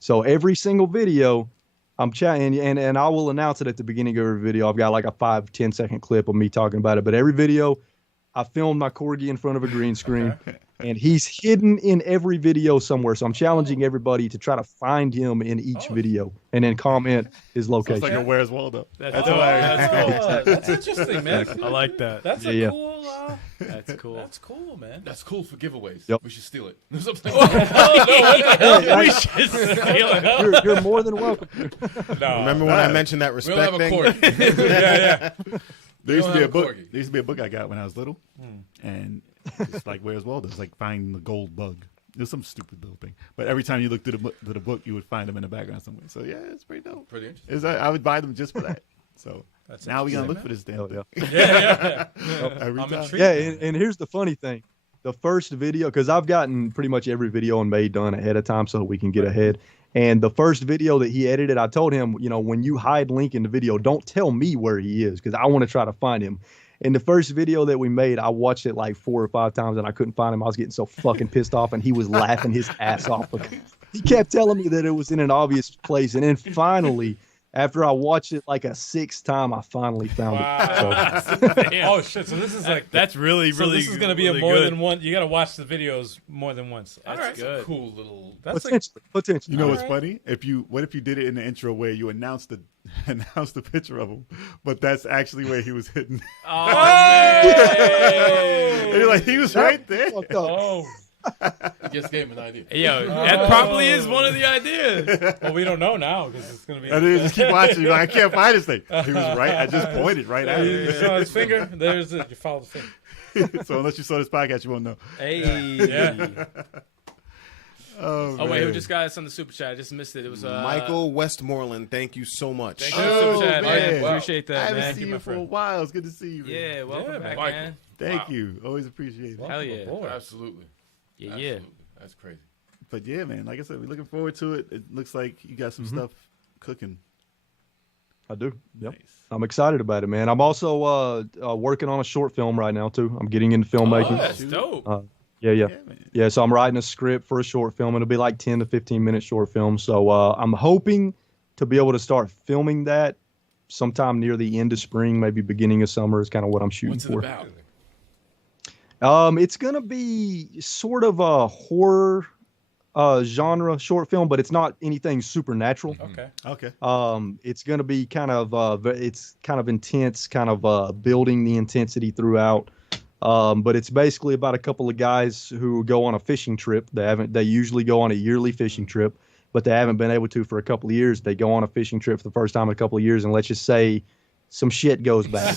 So every single video, I'm chatting, and I will announce it at the beginning of every video. I've got like a 5-10 second clip of me talking about it. But every video, I filmed my corgi in front of a green screen, and he's hidden in every video somewhere. So I'm challenging everybody to try to find him in each video and then comment his It's location. like a Where's Waldo. That's Oh, hilarious. that's interesting, man. I like that. That's a Yeah. cool. That's cool. That's cool, man. That's cool for giveaways. Yep. We should steal it. We should steal it. You're more than welcome. No. Remember when I mentioned that We don't have respect a thing? corgi. Yeah. There used to don't be a have a book. corgi. There used to be a book I got when I was little, and it's like Where's Waldo? It's like finding the gold bug. It was some stupid little thing, but every time you look through the book, you would find them in the background somewhere. So yeah, it's pretty dope. Pretty interesting. I would buy them just for that. So That's now we gotta look interesting, for this damn Hell thing. yeah. Yeah. Every I'm time. intrigued. Yeah, and here's the funny thing. The first video, because I've gotten pretty much every video on May done ahead of time so we can get ahead. And the first video that he edited, I told him, when you hide Link in the video, don't tell me where he is because I want to try to find him. And the first video that we made, I watched it like 4 or 5 times and I couldn't find him. I was getting so fucking pissed off and he was laughing his ass off. He kept telling me that it was in an obvious place. And then finally, after I watched it like a 6th time, I finally found it. Damn. Oh shit! So this is like That's really, So really. this is gonna be really a more good. than one. You gotta watch the videos more than once. All right. That's good. Cool little. That's like, Potentially. You know what's Alright. funny? What if you did it in the intro where you announced the picture of him, but that's actually where he was hidden. Oh, And you're like, he was right there. Fucked up. oh, I just gave him an idea. yo, that probably is one of the ideas. well, we don't know now because it's gonna be. And then you just keep watching. You're like, I can't find this thing. He was right. I just pointed right at You him. saw his finger. There's it. You follow the finger. So unless you saw this podcast, you won't know. Hey. Yeah. Oh wait, who just got us on the super chat? I just missed it. It was Michael Westmoreland, thank you so much. Thank you for the super chat, man. man. Appreciate I that, haven't man. seen my you for a friend. while. It's good to see you. Man. Yeah, welcome Yeah, back, Michael. man. Thank you. Always appreciate it. Hell yeah. Aboard. Absolutely. Yeah, yeah. Absolutely. That's crazy. But yeah, man. Like I said, we're looking forward to it. It looks like you got some stuff cooking. I do. Yep. Nice. I'm excited about it, man. I'm also working on a short film right now, too. I'm getting into filmmaking. Oh, that's dope. Yeah. man. Yeah, so I'm writing a script for a short film. It'll be like 10 to 15 minute short film. So I'm hoping to be able to start filming that sometime near the end of spring, maybe beginning of summer is kind of what I'm shooting What's it for. about? It's going to be sort of a horror genre short film, but it's not anything supernatural. Okay. Okay. It's going to be kind of it's kind of intense, kind of building the intensity throughout. But it's basically about a couple of guys who go on a fishing trip. They usually go on a yearly fishing trip, but they haven't been able to for a couple of years. They go on a fishing trip for the first time in a couple of years, and let's just say some shit goes bad.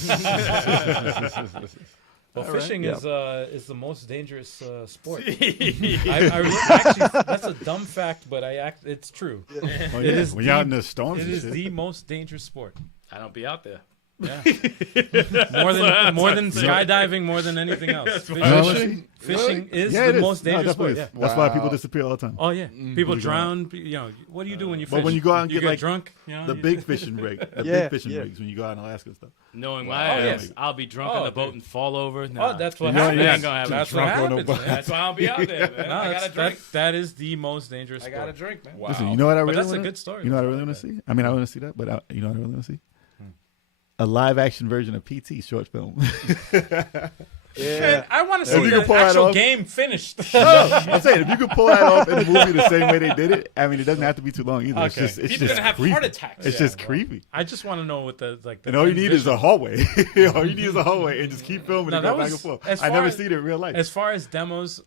Well, fishing Yeah. is the most dangerous sport. Actually, that's a dumb fact, but it's true. Oh, It yeah. is when you're out in the storms, It and is shit. the most dangerous sport. I don't be out there. Yeah. more than skydiving, more than anything else. Fishing is Yeah, it the is. most No, dangerous definitely sport. is. Yeah. That's why people disappear all the time. Oh yeah, people Really drown. What do you do when you fish? But when you go out and you get, like, drunk, The big fishing rig, Yeah, big fishing yeah. rigs when you go out in Alaska and stuff. Knowing Oh, my yes. ass, I'll be drunk on Oh, the boat dude. and fall over. Nah. Oh, that's what You know, happens. yeah. Ain't gonna happen. That's what Drunk on happens. the boat. Man. That's why I'll be out there, man. No, I gotta drink. that is the most dangerous I sport. gotta drink, man. Wow. Listen, you know what I But really that's a wanna, good story. You know what I I really like want to that. see? I mean, I want to see that, but you know what I really want to see? a live action version of PT short film. Shit, I want to see you can the pull that actual off. game finished. I'm saying if you could pull that off in the movie the same way they did it, I mean, it doesn't have to be too long either. Okay. It's People just are gonna have creepy. heart attacks. It's just creepy. I just want to know what the like. The And all you need is vision. a hallway. All you need is a hallway, and just keep filming No, and go that back and was- forth. as I far never as- seen it in real life. As far as demos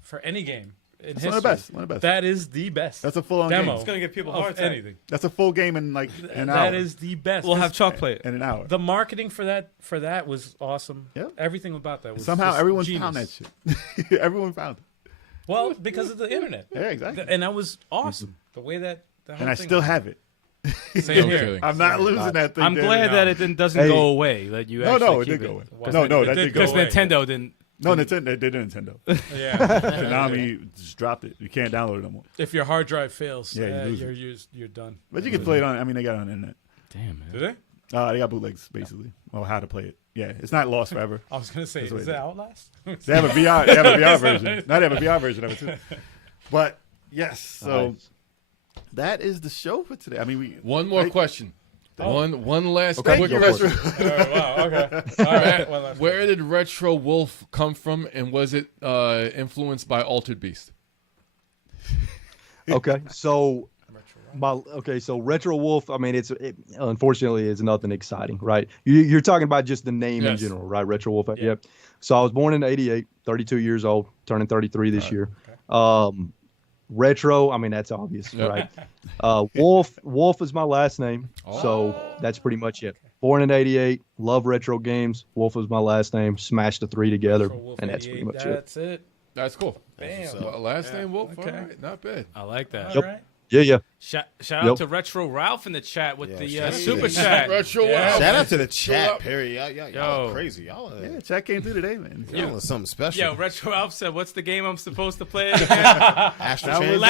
for any game in It's history, one of the best. One of the best. that is the best. That's a full-on demo. game. It's gonna give people of heart attack. anything. That's a full game in like an hour. That is the best. We'll have chalk play it. in an hour. The marketing for that was awesome. Yep. Everything about that was Somehow just everyone genius. found that shit. Everyone found it. Well, because of the internet. Yeah, exactly. And that was awesome. The way that the whole And I thing still was. have it. Same No here. kidding. I'm not losing that thing. I'm there glad and that now. it doesn't Hey. go away. That you No, actually no, it keep did go away. Well, No, it that did did go go Because away. away. Nintendo didn't. No, Nintendo, they did Nintendo. Yeah. Konami just dropped it. You can't download it no more. If your hard drive fails, Yeah, you lose you're done. But you can play it on. I mean, they got it on the internet. Damn, man. Did they? They got bootlegs basically. Well, how to play it. Yeah, it's not lost forever. I was gonna say, That's what is it it is. Outlast? They have a VR. They have a VR version. No, they have a VR version of it too. But yes, so Nice. that is the show for today. I mean, we One more question. One last Okay, quick go question. for it. Oh, wow. Okay. All right. Well, that's Where did Retro Wolf come from, and was it influenced by Altered Beast? Okay, so so Retro Wolf. I mean, unfortunately it's nothing exciting, right? You're talking about just the name in Yes. general, right? Retro Wolf. Yep. So I was born in '88, 32 years old, turning 33 this year. Retro. I mean, that's obvious, right? Wolf is my last name, so that's pretty much it. Born in '88, love retro games. Wolf is my last name. Smashed the three together, Wolf and that's pretty 88, much it. That's it. That's cool. Bam. Well, last name Wolf. Okay. All right, not bad. I like that. All right. Yeah. Shout Yep. out to Retro Ralph in the chat with the shout out super to chat. Retro Yeah. Wolf. Shout out to the Chill chat, out. Perry. Y'all Yo. are crazy. Y'all are, yeah, chat came through today, man. y'all are something special. Yo, Retro Ralph said, "What's the game I'm supposed to play again?" Astro That Chain. was,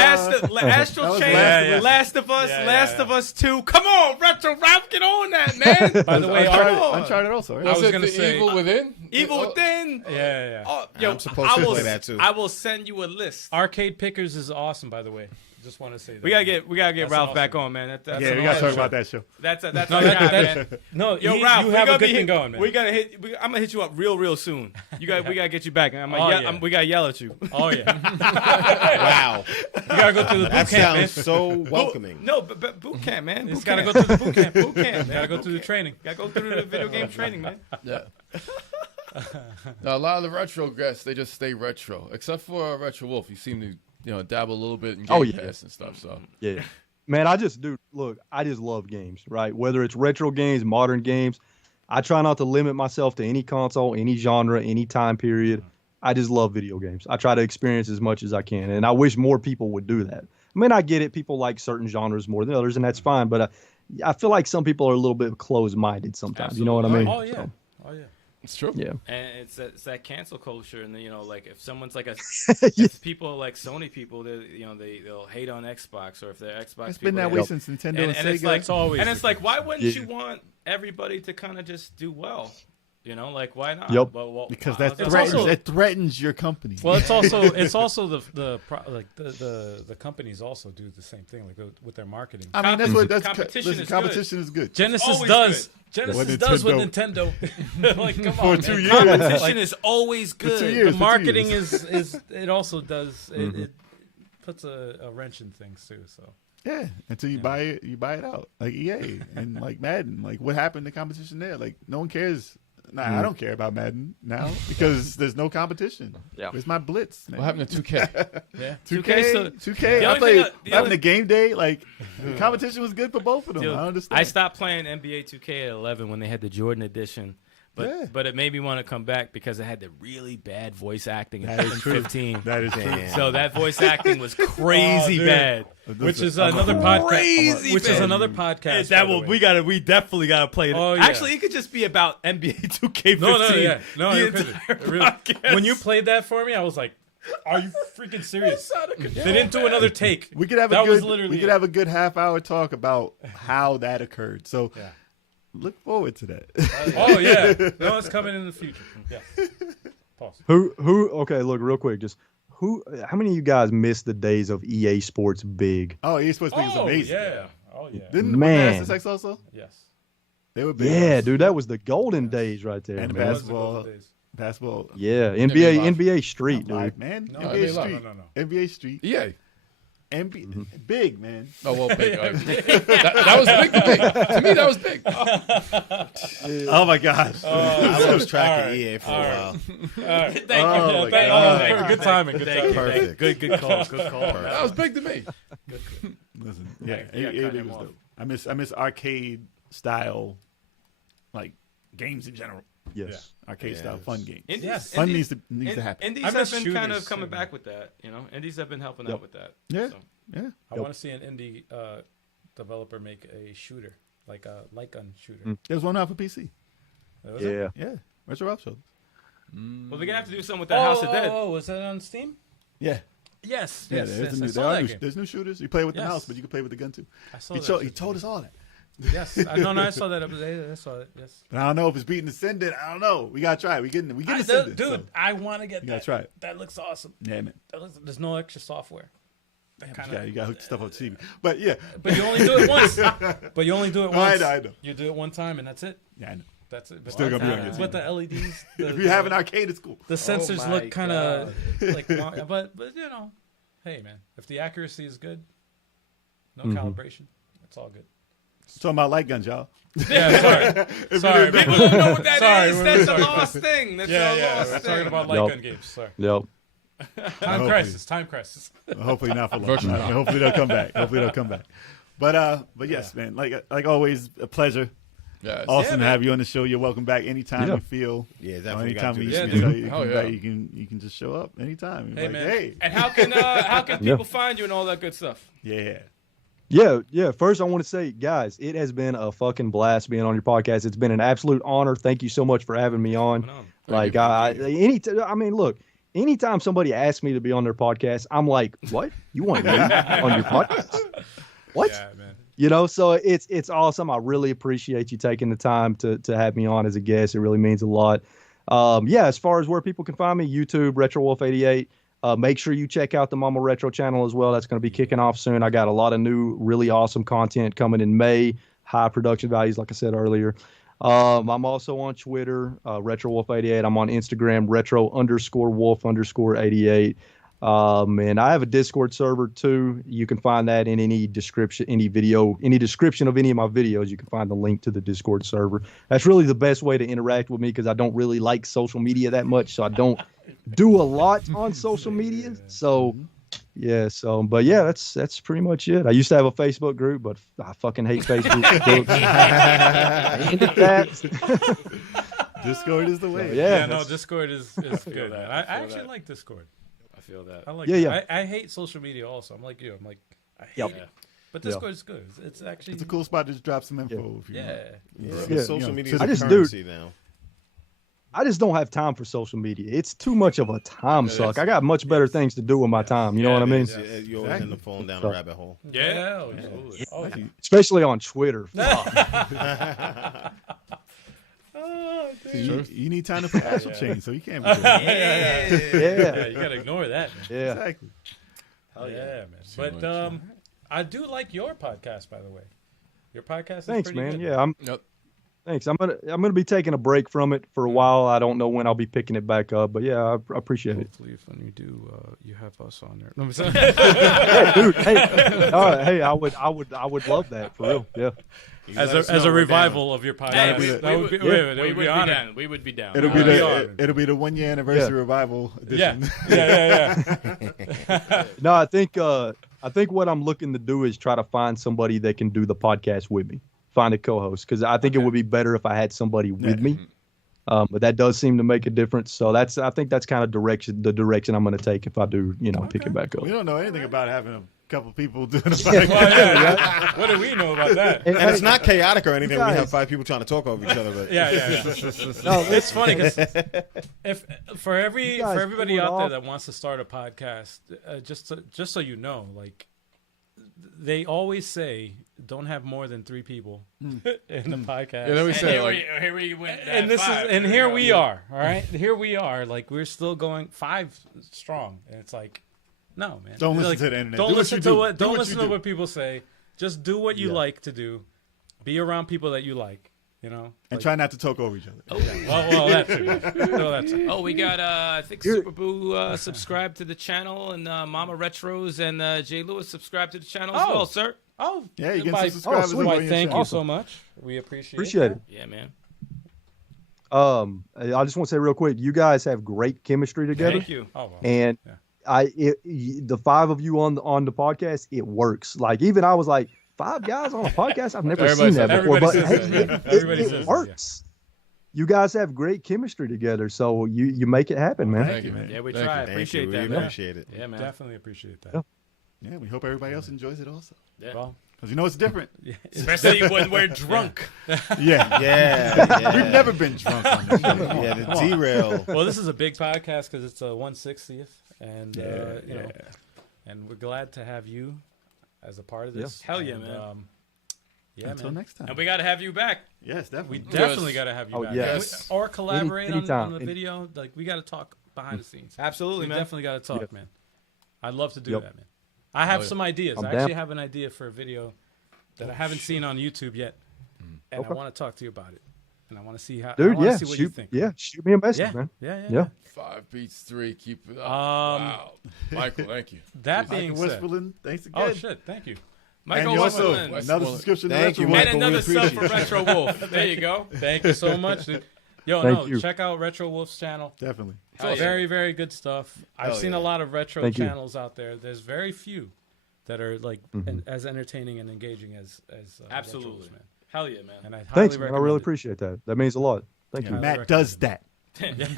Astral was Chain, Last of Us. Last of Us 2. Come on, Retro Ralph, get on that, man. By the way, Uncharted also. Right? I was Was it gonna the say- Evil Within? Evil Oh, Within. yeah. Oh, yo, I'm supposed I to will, play that too. I will send you a list. Arcade Pickers is awesome, by the way. Just want to say that. We gotta get That's Ralph awesome. back on, man. That's Yeah, an we gotta awesome talk about that show. That's No, our guy, that, man. no, Yo, you Ralph, you we have gotta a good be thing hit, going, man. We gotta hit. I'm gonna hit you up real soon. We gotta get you back. We gotta yell at you. Oh yeah, Wow. you gotta go through the boot That camp, man. sounds so welcoming. No, but boot camp, man. Just Boot gotta camp. go through the boot camp. Boot camp. Gotta go through the training. Gotta go through the video game training, man. Yeah. Now, a lot of the retro guests, they just stay retro. Except for Retro Wolf. You seem to, dabble a little bit in Game Oh, yeah. Pass and stuff. So Yeah. Man, I just love games, right? Whether it's retro games, modern games, I try not to limit myself to any console, any genre, any time period. I just love video games. I try to experience as much as I can, and I wish more people would do that. I mean, I get it. People like certain genres more than others, and that's fine, but I feel like some people are a little bit closed-minded sometimes. You know what I mean? Oh yeah, So, oh yeah. it's true. yeah. And it's that cancel culture, and like if someone's like Yeah. if people like Sony people, they'll hate on Xbox, or if they're Xbox It's people, been that they- way since Nintendo and, and it's Sega. like It's always and it's the like, why wouldn't Yeah. you want everybody to kind of just do well? Like why not? Yep. Well, because wow, that It's threatens, also- that threatens your company. Well, it's also the companies also do the same thing, like with their marketing. I mean, that's what that's competition is competition is good. Genesis always does. good. Genesis With does with Nintendo. Nintendo. Like, come For on, 2 man. years. competition Like, is always good. 2 years. the for 2 marketing years. is it also does it puts a wrench in things too. So Yeah, until you buy it out, like EA and like Madden. Like, what happened to competition there? Like, no one cares. Nah, I don't care about Madden now because there's no competition. Yeah. Where's my blitz? Man? What happened to 2K? yeah, 2K, The 2K. I only played thing the having only- the game day. Like, the competition was good for both of them. Dude, I understand. I stopped playing NBA 2K at 11 when they had the Jordan edition. But it made me want to come back because it had the really bad voice acting in That is true. 15. That is true. So that voice acting was crazy dude. bad. which is another podcast. Crazy Which is bad. another podcast. That by the will way. we definitely gotta play it. Oh, yeah. Actually, it could just be about NBA 2K15. No, the you're crazy. entire Really. podcast. When you played that for me, I was like, "Are you freaking serious?" They didn't do another take. We could have That a was good. literally We could it. have a good half-hour talk about how that occurred. So, Yeah. look forward to that. Oh yeah, no, it's coming in the future. Yes. Pause. Who? Okay, look, real quick, just who? How many of you guys miss the days of EA Sports Big? Oh, EA Sports League is Oh amazing. yeah. Oh yeah. Didn't Man. Master Sex also? Yes. They were big. Yeah, dude, that was the golden days right there, And man. basketball. Yeah, NBA Live. NBA Street, Live, dude. man. No, NBA NBA Live. Street. No. NBA Street. EA. Big, man. Oh well, big. That was big to me. To me, that was big. Oh my gosh. I lost track All of right, EA for a all right. while. Thank Oh, you. my Thank God. you. Good timing. Good timing. Perfect. Good call. Good call. That was big to me. Listen, yeah, You gotta cut EA him was off. dope. I miss arcade style, like games in general. Yes. Arcade style fun games. Indies, Yes. Fun indies, needs to happen. indies I have miss been kind shooters, of coming too. back with that. You know, indies have been helping Yep. out with that. Yeah. So. Yeah. I want to see an indie developer make a shooter, like a light gun shooter. There's one out for PC. Was it? Yeah. Yeah. Retro Ralph shows. Well, they're gonna have to do something with that House of Dead. Oh, was that on Steam? Yeah. Yes. Yeah, Yes. there's, Yes. a I new, saw there are that new, game. there's new shooters. You play with the Yes. mouse, but you can play with the gun too. I saw He, that. he told us all that. Yes. No, I saw that. I saw it. Yes. But I don't know if it's beating Ascendant. I don't know. We gotta try it. We getting Ascendant. Dude, so. I want to get You that. gotta try it. That looks awesome. Yeah, man. There's no extra software. That Yeah, you gotta hook stuff up to TV. But yeah. But you only do it once. But you only do it No, I once. know, I know. You do it one time and that's it. Yeah, I know. That's it. But Still gonna be on your With TV. the LEDs. If you have an arcade, it's cool. The sensors my look kind of like, but you know, hey man, if the accuracy is good, no calibration, it's all good. Talking about light guns, y'all. Yeah, sorry, sorry. People don't know what that Sorry, is. we're That's a sorry. lost thing. That's Yeah, a yeah, lost we're thing. talking about light Yup. gun games. Sorry, Yep. time crisis. Hopefully not for long. Virtually not. Hopefully they'll come back. But yes, man. Like always, a pleasure. Yes. Awesome to man. have you on the show. You're welcome back anytime Yeah. you feel. Yeah, Or definitely. anytime Got to we do Yeah, this. tell dude. you to Hell come yeah. back, you can just show up anytime. Hey, Like, man. hey, And how can people find you and all that good stuff? yeah. Yeah. First, I want to say, guys, it has been a fucking blast being on your podcast. It's been an absolute honor. Thank you so much for having me on. Like, look, anytime somebody asks me to be on their podcast, I'm like, what? You want me on your podcast? What? Yeah, man. You know, so it's awesome. I really appreciate you taking the time to have me on as a guest. It really means a lot. As far as where people can find me, YouTube, RetroWolf88. Make sure you check out the Mama Retro channel as well. That's going to be kicking off soon. I got a lot of new, really awesome content coming in May. High production values, like I said earlier. I'm also on Twitter, RetroWolf88. I'm on Instagram, retro_wolf_88. And I have a Discord server too. You can find that in any description, any description of any of my videos. You can find the link to the Discord server. That's really the best way to interact with me because I don't really like social media that much. So I don't do a lot on social media. So that's pretty much it. I used to have a Facebook group, but I fucking hate Facebook. Ended that. Discord is the way. Yeah, no, Discord is good. Man. I actually like Discord. I feel that. I like. Yeah, it. yeah. I hate social media. Also, I'm like you. I'm like I hate Yep. it. But Discord is good. It's actually. It's a cool spot to just drop some info. If you Yeah. want. Yeah. Social media I is just a do- currency now. I just don't have time for social media. It's too much of a time suck. I got much better things to do with my time. You know what I mean? You're always in the phone down a rabbit hole. Yeah. Oh, yeah. Especially on Twitter. Fuck. You need time to play Astral Chain, so you can't be doing Yeah, Yeah. you gotta ignore that. Man. Yeah. Exactly. Yeah, man. But I do like your podcast, by the way. Your podcast is Thanks, pretty man. good. Yeah, Yep. thanks. I'm gonna be taking a break from it for a while. I don't know when I'll be picking it back up, but yeah, I appreciate it. Hopefully, if when you do, you have us on there. No, I'm sorry. Hey, dude. Hey, all right, hey, I would love that for real. Yeah. as a revival of your podcast. we That would be honored. down. We would be down. It'll be be the honored. it'll be the 1 year anniversary revival Yeah, edition. yeah. No, I think what I'm looking to do is try to find somebody that can do the podcast with me. Find a co-host because I think it would be better if I had somebody with me. But that does seem to make a difference. So I think that's kind of the direction I'm going to take if I do, pick it back up. We don't know anything about having a couple people doing a podcast. Well, yeah. What do we know about that? And- And it's not chaotic or anything. We guys- have 5 people trying to talk over ech other. But Yeah. No, it's funny because if for You guys everybody pull it out there off. that wants to start a podcast, just so you know, like they always say, don't have more than 3 people in the podcast. Yeah, then we And say here, like, here we went. and this five. is and here we are. All right, here we are. Like we're still going 5 strong, and it's like, no, man. Don't listen Like, to the internet. Don't Do what listen you to do. what. Do Don't what listen you to do. what people say. Just do what you like to do. Be around people that you like. You know, And try not to talk over each other. well, that too. No, that too. Oh, we got I think Super Boo subscribed to the channel, and Mama Retros and Jay Lewis subscribed to the channel as well, sir. Oh, Yeah, you get by- some subscribers. sweet. on Why, your thank channel. you so much. We appreciate it. Yeah, man. I just want to say real quick, you guys have great chemistry together, Thank you. Oh, well. and the 5 of you on the podcast, it works. Like even I was like, 5 guys on a podcast? I've never Everybody seen that says before, that. but Everybody says hey, that, yeah. Everybody says that, it yeah. works. You guys have great chemistry together, so you make it happen, man. Thank you, man. Yeah, we Thank try. you. Appreciate We that, man. appreciate it. Yeah, man. Definitely appreciate that. Yeah. Yeah, we hope everybody else enjoys it also. Yeah. Well, Because you know it's different. Especially when we're drunk. Yeah. Yeah, We've never been drunk on this show. Yeah, the derail. well, this is a big podcast because it's a 160th, and you know, and we're glad to have you as a part of this. Hell yeah, And, man. Yeah, Until man. next time. And we got to have you back. Yes, We definitely. definitely got to have you Oh, back. yes. Or collaborate on anytime. the video. Like, we got to talk behind the scenes. Absolutely, We man. definitely got to talk, Yep. man. I'd love to do Yep. that, man. I have Oh, yeah. some ideas. I'm I actually down. have an idea for a video that I haven't seen on YouTube yet, and I Okay. want to talk to you about it. And I want to see how. I Dude, wanna yeah, see what you shoot, think. yeah, shoot me a message, yeah, man. yeah, yeah, Yeah. 5 beats 3. Keep it up. Um, Wow. Michael, thank you. That being Michael said, Westmoreland, thanks again. oh shit, thank you. Michael and you also Westmoreland. another Westmoreland. subscription. Thank to you, Retro And Michael. another we sub for appreciate Retro Wolf. There you go. Thank you so much, dude. Yo, Thank no, you. check out Retro Wolf's channel. Definitely. Hell yeah. Very, very good stuff. I've Hell seen yeah. a lot of retro Thank you. channels out there. There's very few that are like as entertaining and engaging as Retro Absolutely. Wolf's, man. Hell yeah, man. And I highly Thanks, man. I recommend really it. appreciate that. That means a lot. Thank Yeah. you. Highly Matt does that. Matt does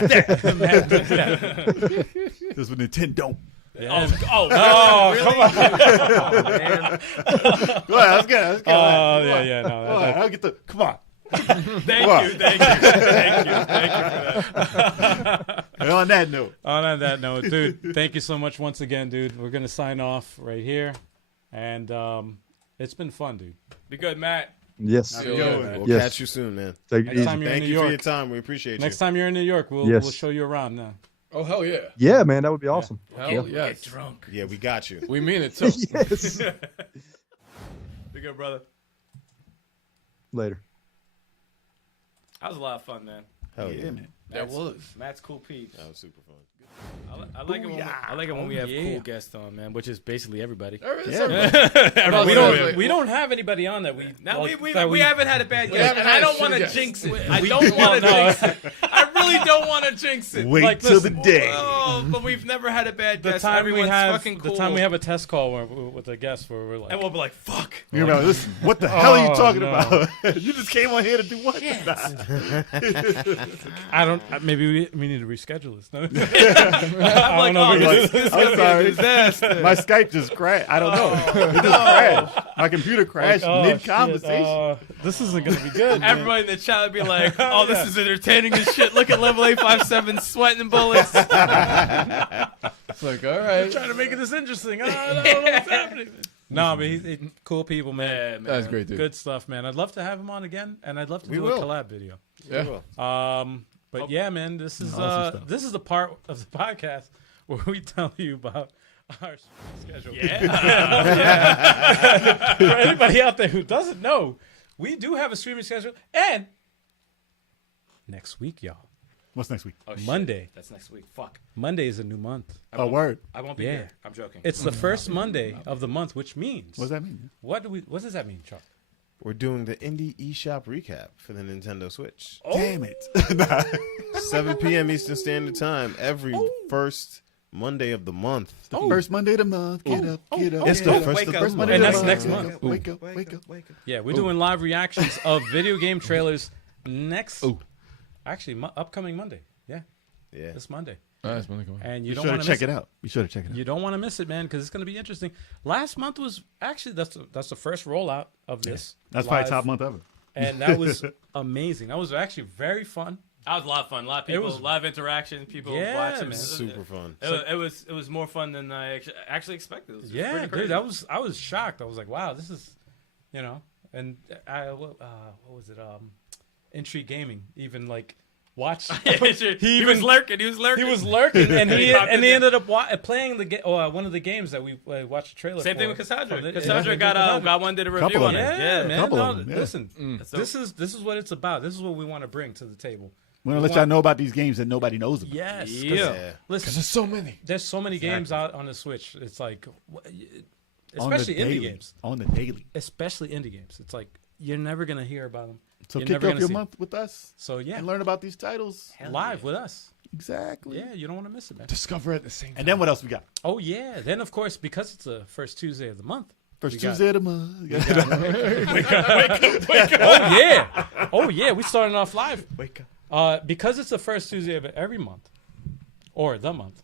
that. Matt does that. This is what Nintendo. Yeah. Oh, come on. man. Go ahead, let's get it. Oh, yeah, no. All right, I'll get the. Come on. Thank you for that. And on that note, On that note, dude, thank you so much once again, dude. We're going to sign off right here. And it's been fun, dude. Be good, Matt. Yes. Yo, Yo, man. We'll Yes. catch you soon, man. Take it Next easy. time you're in Thank New you for your York. time. We appreciate Next you. time you're in New York, we'll Yes. show you around now. Oh, hell yeah. Yeah, man, that would be awesome. Hell Yeah. yes. Drunk. Yeah, we got you. We mean it, too. Yes. Be good, brother. Later. That was a lot of fun, man. Hell yeah. man. That was. Matt's cool peeps. That was super fun. I like it when we have cool guests on, man, which is basically everybody. There is Yeah, everybody. We don't have anybody on that we. Now like, we that haven't had a bad guest, haven't and had I a don't want to shitty guest. jinx it. I don't want to jinx it. I really don't want to jinx it. Wait Like, till the listen, day. Oh, but we've never had a bad The guest. time Everyone's we have fucking cool. the time we have a test call with a guest where we're like, and we'll be like, "Fuck." You remember, listen, what the hell are you talking no. about? You just came on here to do what? I don't. Maybe we need to reschedule this. No? I'm like, know if we this can- is I'm gonna be a sorry. disaster. My Skype just crashed. I don't know. It just crashed. My computer crashed Oh, mid shit. conversation. This isn't gonna be good. man. Everybody in the chat would be like, "Oh, this is entertaining as shit. Look at level 857 sweating bullets." It's like, all right. trying to make it this interesting. I don't know what's happening. No, but he's cool people, man. Yeah, man. That's great, dude. Good stuff, man. I'd love to have him on again, and I'd love to We do will. a collab video. Yeah. But yeah, man, this is this is the part of the podcast where we tell you about our schedule. Yeah. For anybody out there who doesn't know, we do have a streaming schedule, and next week, y'all, What's next week? Oh, shit. Monday. That's next week. Fuck. Monday is a new month. Oh, word. I won't be Yeah. here. I'm joking. It's the first Monday of the month, which means What does that mean? what does that mean, Chuck? We're doing the Indie eShop recap for the Nintendo Switch. Damn it. 7 p.m. Eastern Standard Time every first Monday of the month. The first Monday of the month. Get up, get up. It's get the up. first of the First month. Monday And of that's the next month. month. Wake up, wake up. Yeah, we're doing live reactions of video game trailers next. Actually, upcoming Monday. Yeah, Yeah. this Monday. Nice, man. Come on. And you Be don't sure want to to check it out. Be sure to check it out. You don't want to miss it, man, because it's going to be interesting. Last month was actually that's the first rollout of this. That's live, probably top month ever. and that was amazing. That was actually very fun. That was a lot of fun. A lot of people, was- live interaction, people Yeah, watching. man. Super fun. It was more fun than I actually expected. It was Yeah, pretty crazy. dude, I was shocked. I was like, wow, this is, and what was it? Intrigue Gaming even like watch. He was lurking. He was lurking. He was lurking, and he popped in there. ended up playing the one of the games that we watched the trailer. Same for. thing with Cassandra. Yeah. Cassandra got one, did a review Couple on of it. them. Yeah, man. couple No, of them, yeah. Listen, this is what it's about. This is what we want to bring to the table. We're gonna let y'all know about these games that nobody knows about. Yes. 'cause Yeah. Listen, There's so many. there's so many games out on the Switch. It's like, On the especially indie daily. games. On the daily. Especially indie games. It's like you're never gonna hear about them. So You're kick never off gonna your see month with us So yeah, and learn about these titles. live with us. Exactly. Yeah, you don't want to miss it, man. Discover at the same time. And then what else we got? Oh yeah. Then of course, because it's the first Tuesday of the month. First we got- Tuesday of the month. Oh yeah. Oh yeah. We starting off live. Wake up. Because it's the first Tuesday of every month, or the month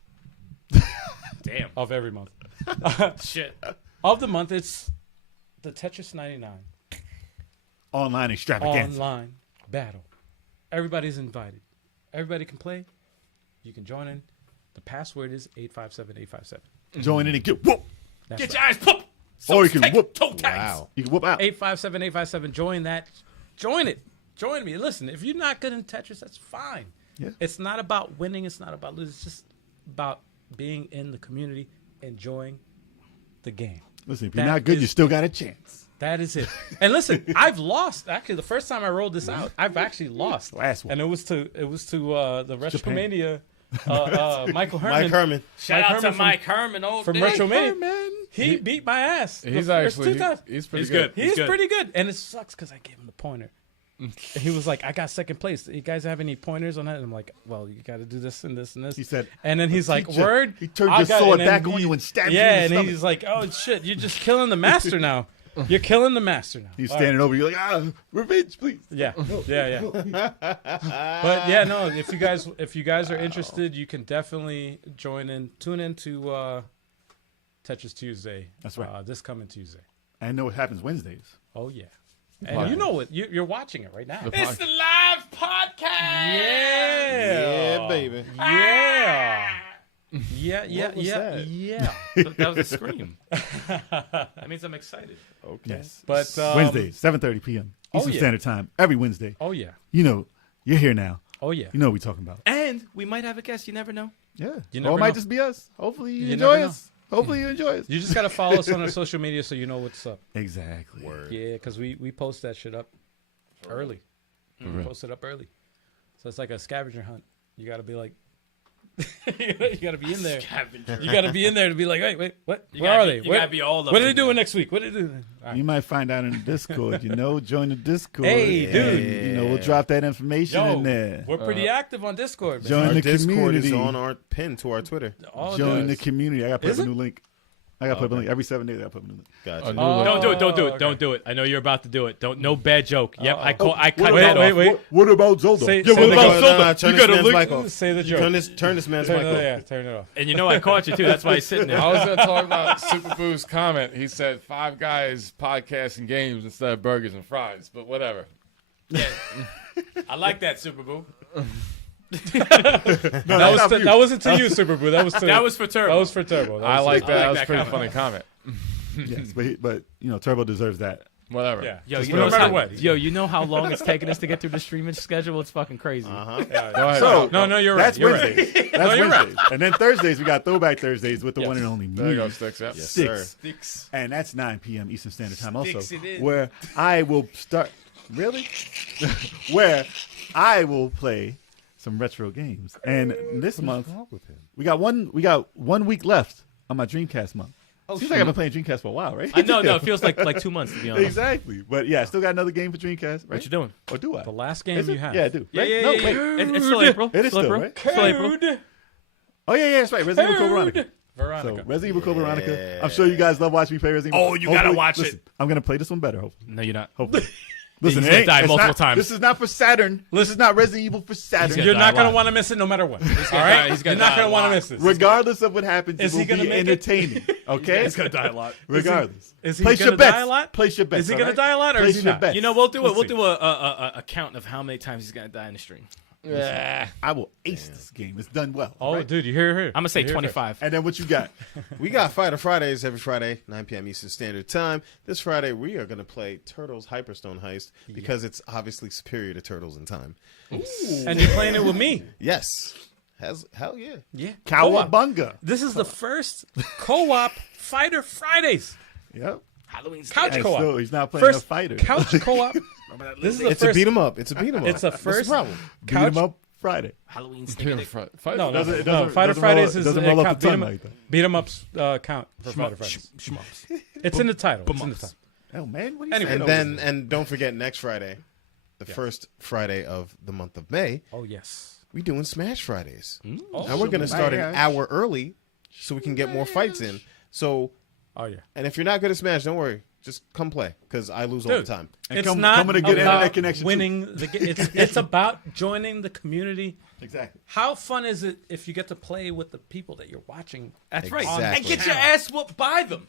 Damn. of every month Shit. of the month, it's the Tetris 99 Online extravaganza. online battle. Everybody's invited. Everybody can play. You can join in. The password is 857-857. Join in and get whoop. That's Get right. your eyes popped. Or you can whoop. Toe tags. Wow. You can whoop out. 857-857. Join that. Join it. Join me. Listen, if you're not good in Tetris, that's fine. Yeah. It's not about winning. It's not about losing. It's just about being in the community, enjoying the game. Listen, if you're That not good, is- you still got a chance. That is it. And listen, I've lost. Actually, the first time I rolled this out, I've actually lost. Last one. And it was to the Japan. Retromania Michael Herman. Mike Herman. Shout Mike out Herman to Mike Herman. from Retromania. He beat my ass. He's the first actually two times. he's pretty He's good. He's good. pretty good. And it sucks because I gave him the pointer. And he was like, I got second place. You guys have any pointers on that? And I'm like, well, you got to do this and this and this. He said, and then he's like, teacher, word. he turned I your got it." sword And then back on you and stabbed you yeah, in the and stomach. he's like, oh, shit, you're just killing the master now. You're killing the master now. He's All standing over you like, revenge, please. Yeah, yeah. But yeah, no. If you guys are interested, you can definitely join in. Tune in to Tetris Tuesday. That's right. This coming Tuesday. I know it happens Wednesdays. Oh yeah, and you know it. You're watching it right now. It's the live podcast. Yeah, baby. Yeah. Yeah, What was that? yeah. That was a scream. That means I'm excited. Yes. But Wednesdays, 7:30 p.m. Eastern yeah. Standard Time. Every Wednesday. Oh yeah. You know, you're here now. Oh yeah. You know what we're talking about. And we might have a guest. You never know. Yeah. You Or never it might know. just be us. Hopefully you You enjoy never us. Hopefully you enjoy us. You just gotta follow us on our social media so you know what's up. Exactly. Yeah, because we post that shit up early. We post it up early, so it's like a scavenger hunt. You gotta be like, you gotta be in there. You gotta be in there to be like, wait, what? Where are they? You gotta be all up What are they in doing there. next week? What are they doing? All right. You might find out in the Discord, join the Discord. Hey, and, dude. we'll drop that information in there. We're pretty active on Discord, man. Join Our the Discord community. is on our pin to our Twitter. All Join the this. community. I got to put Is up a it? new link. I got to put up a link. Every 7 days, I got to put up a new link. Gotcha. Oh, Don't do it. Don't do it. okay. Don't do it. I know you're about to do it. Don't. No bad joke. Yep. I cut Wait, that off. wait. What about Zelda? Say- Yeah, say what the about joke. Zelda? Turn You this gotta man's mic off. Say the joke. Turn this man's mic off. Turn it off. And you know I caught you too. That's why he's sitting there. I was going to talk about Super Boo's comment. He said 5 guys podcasting games instead of burgers and fries, but whatever. I like that, Super Boo. That wasn't to you, Super Boo. That was to That was for Turbo. That was for Turbo. That I was like to- that. That like was that a pretty comment. funny comment. Yes, but Turbo deserves that. Whatever. Yeah. Yo, Just you no know matter how, what. Yo, you know how long it's taking us to get through the streaming schedule? It's fucking crazy. Go ahead. So No, you're right. that's You're Wednesdays. right. That's you're Wednesdays. And then Thursdays, we got Throwback Thursdays with the one and only There you go, me. Sticks. Yep. Yes, Six. sir. And that's 9 p.m. Eastern Standard Time also, Sticks it in. where I will start. Really? Where I will play some retro games. And this month, we got 1 week left on my Dreamcast month. Seems like I've been playing Dreamcast for a while, right? I know. No, it feels like 2 months to be honest. Exactly. But yeah, I still got another game for Dreamcast. Right? What you doing? Or do I? The last game Is you it? have. Yeah, I do. Yeah, Right? yeah, No, yeah. wait. It's still April. It is still, April. right? Still April. Oh, yeah, that's right. Resident Evil Code Veronica. Veronica. So, Resident Evil Code Veronica. I'm sure you guys love watching me play Resident Evil. Oh, you gotta Hopefully- watch it. listen, I'm going to play this one better, hopefully. No, you're not. Hopefully. Listen, He's gonna die it's multiple not- times. This is not for Saturn. This is not Resident Evil for Saturn. gonna You're die not going to live. want to miss it no matter what. All die- right? he's gonna You're not die going to want to live. miss this. Regardless of what happens, Is it he will gonna be make it? entertaining. Okay? He's gonna die a lot. Regardless. Is he Place gonna your bets. die a lot? Place your bets. Is he all gonna right? die a lot or Place is he your not? bets. You know, we'll do it. Let's We'll see. do a count of how many times he's gonna die in the stream. Yeah. I will ace this game. It's done well. Oh, right? dude, you hear her? I'm gonna say You hear her. 25. And then what you got? We got Fighter Fridays every Friday, 9 p.m. Eastern Standard Time. This Friday, we are going to play Turtles Hyperstone Heist because it's obviously superior to Turtles in time. And you're playing it with me. Yes. Hell yeah. Yeah. Cowabunga. This is the first co-op Fighter Fridays. Yep. Halloween's Couch And co-op. still, he's not playing First a fighter. couch co-op. This is the It's first. a beat 'em up. It's a beat 'em up. It's a What's first the problem? Beat him couch. up Friday. Halloween's Fighter. No, It doesn't- it no. doesn't- Fighter doesn't roll- Fridays it is doesn't roll off the tongue beat 'em like that. beat 'em ups count for Fighter Fridays. It's in the title. It's in the title. Oh man, what are you Anyway. saying? And then, and don't forget next Friday, the first Friday of the month of May, Oh yes. we doing Smash Fridays. Oh, Now we're going to start an Smash. hour early so we can get more fights in. So, Oh yeah. and if you're not good at Smash, don't worry. Just come play because I lose all the Dude. time. And It's come not with a good about internet connection, too. winning the game. It's about joining the community. Exactly. How fun is it if you get to play with the people that you're watching? That's right. Exactly. And get your ass whooped by them.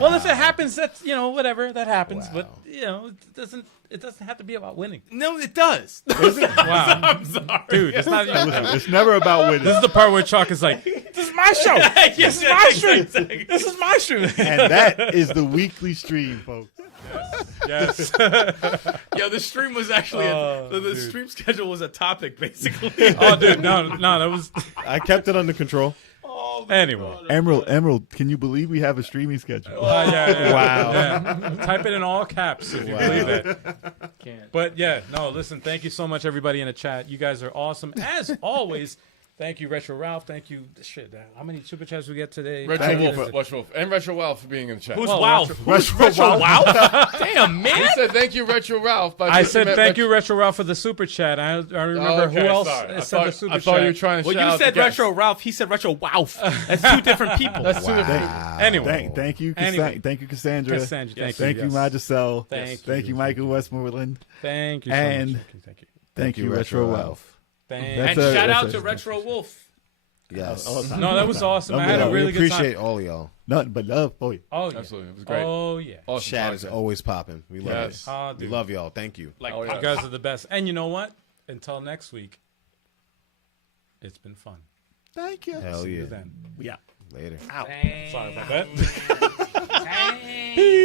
Well, if it happens, that's whatever that happens. But it doesn't have to be about winning. No, it does. Wow, I'm sorry. dude, it's not. Listen, it's never about winning. This is the part where Chalk is like, "This is my show. This is my stream. Exactly. This is my stream." And that is the weekly stream, folks. Yes. Yo, the stream was actually the dude. stream schedule was a topic basically. Oh, dude, no, that was. I kept it under control. Anyway. Emerald, can you believe we have a streaming schedule? Yeah. Wow. Yeah. Type it in all caps if you believe it. Can't. But yeah, no, listen, thank you so much, everybody in the chat. You guys are awesome. As always, thank you, Retro Ralph. Thank you. Shit, how many super chats we get today? Retro Wolf, and Retro Ralph for being in the chat. Who's Well, Wow? Retro Wow? Damn, man. He said thank you, Retro Ralph. By I said thank you, Retro Ralph, for the super chat. I remember who else said the super I thought chat. you were trying to Well, shout you out said the guest. Retro Ralph. He said Retro Wow. That's two different people. That's two different. Anyway, Thank you, Anyway. thank you, Cassandra. Cassandra, Thank you, Magicel. Thank you, Michael Westmoreland. Thank you so And- much. Thank you. Thank you, Retro Ralph. Thank And That's shout out that's to Retro Wolf. Yes. No, that was awesome. I had a we really good appreciate time. all of y'all. Nothing but love for you. Oh yeah. Absolutely, it was great. Oh yeah. Awesome Chat is podcast. always popping. We love Yes. it. We Dude. love y'all. Thank you. Like, Oh, yeah. You guys are the best. And you know what? Until next week, it's been fun. Thank you. Hell See yeah. you then. Yeah. Later. Sorry about that. Peace.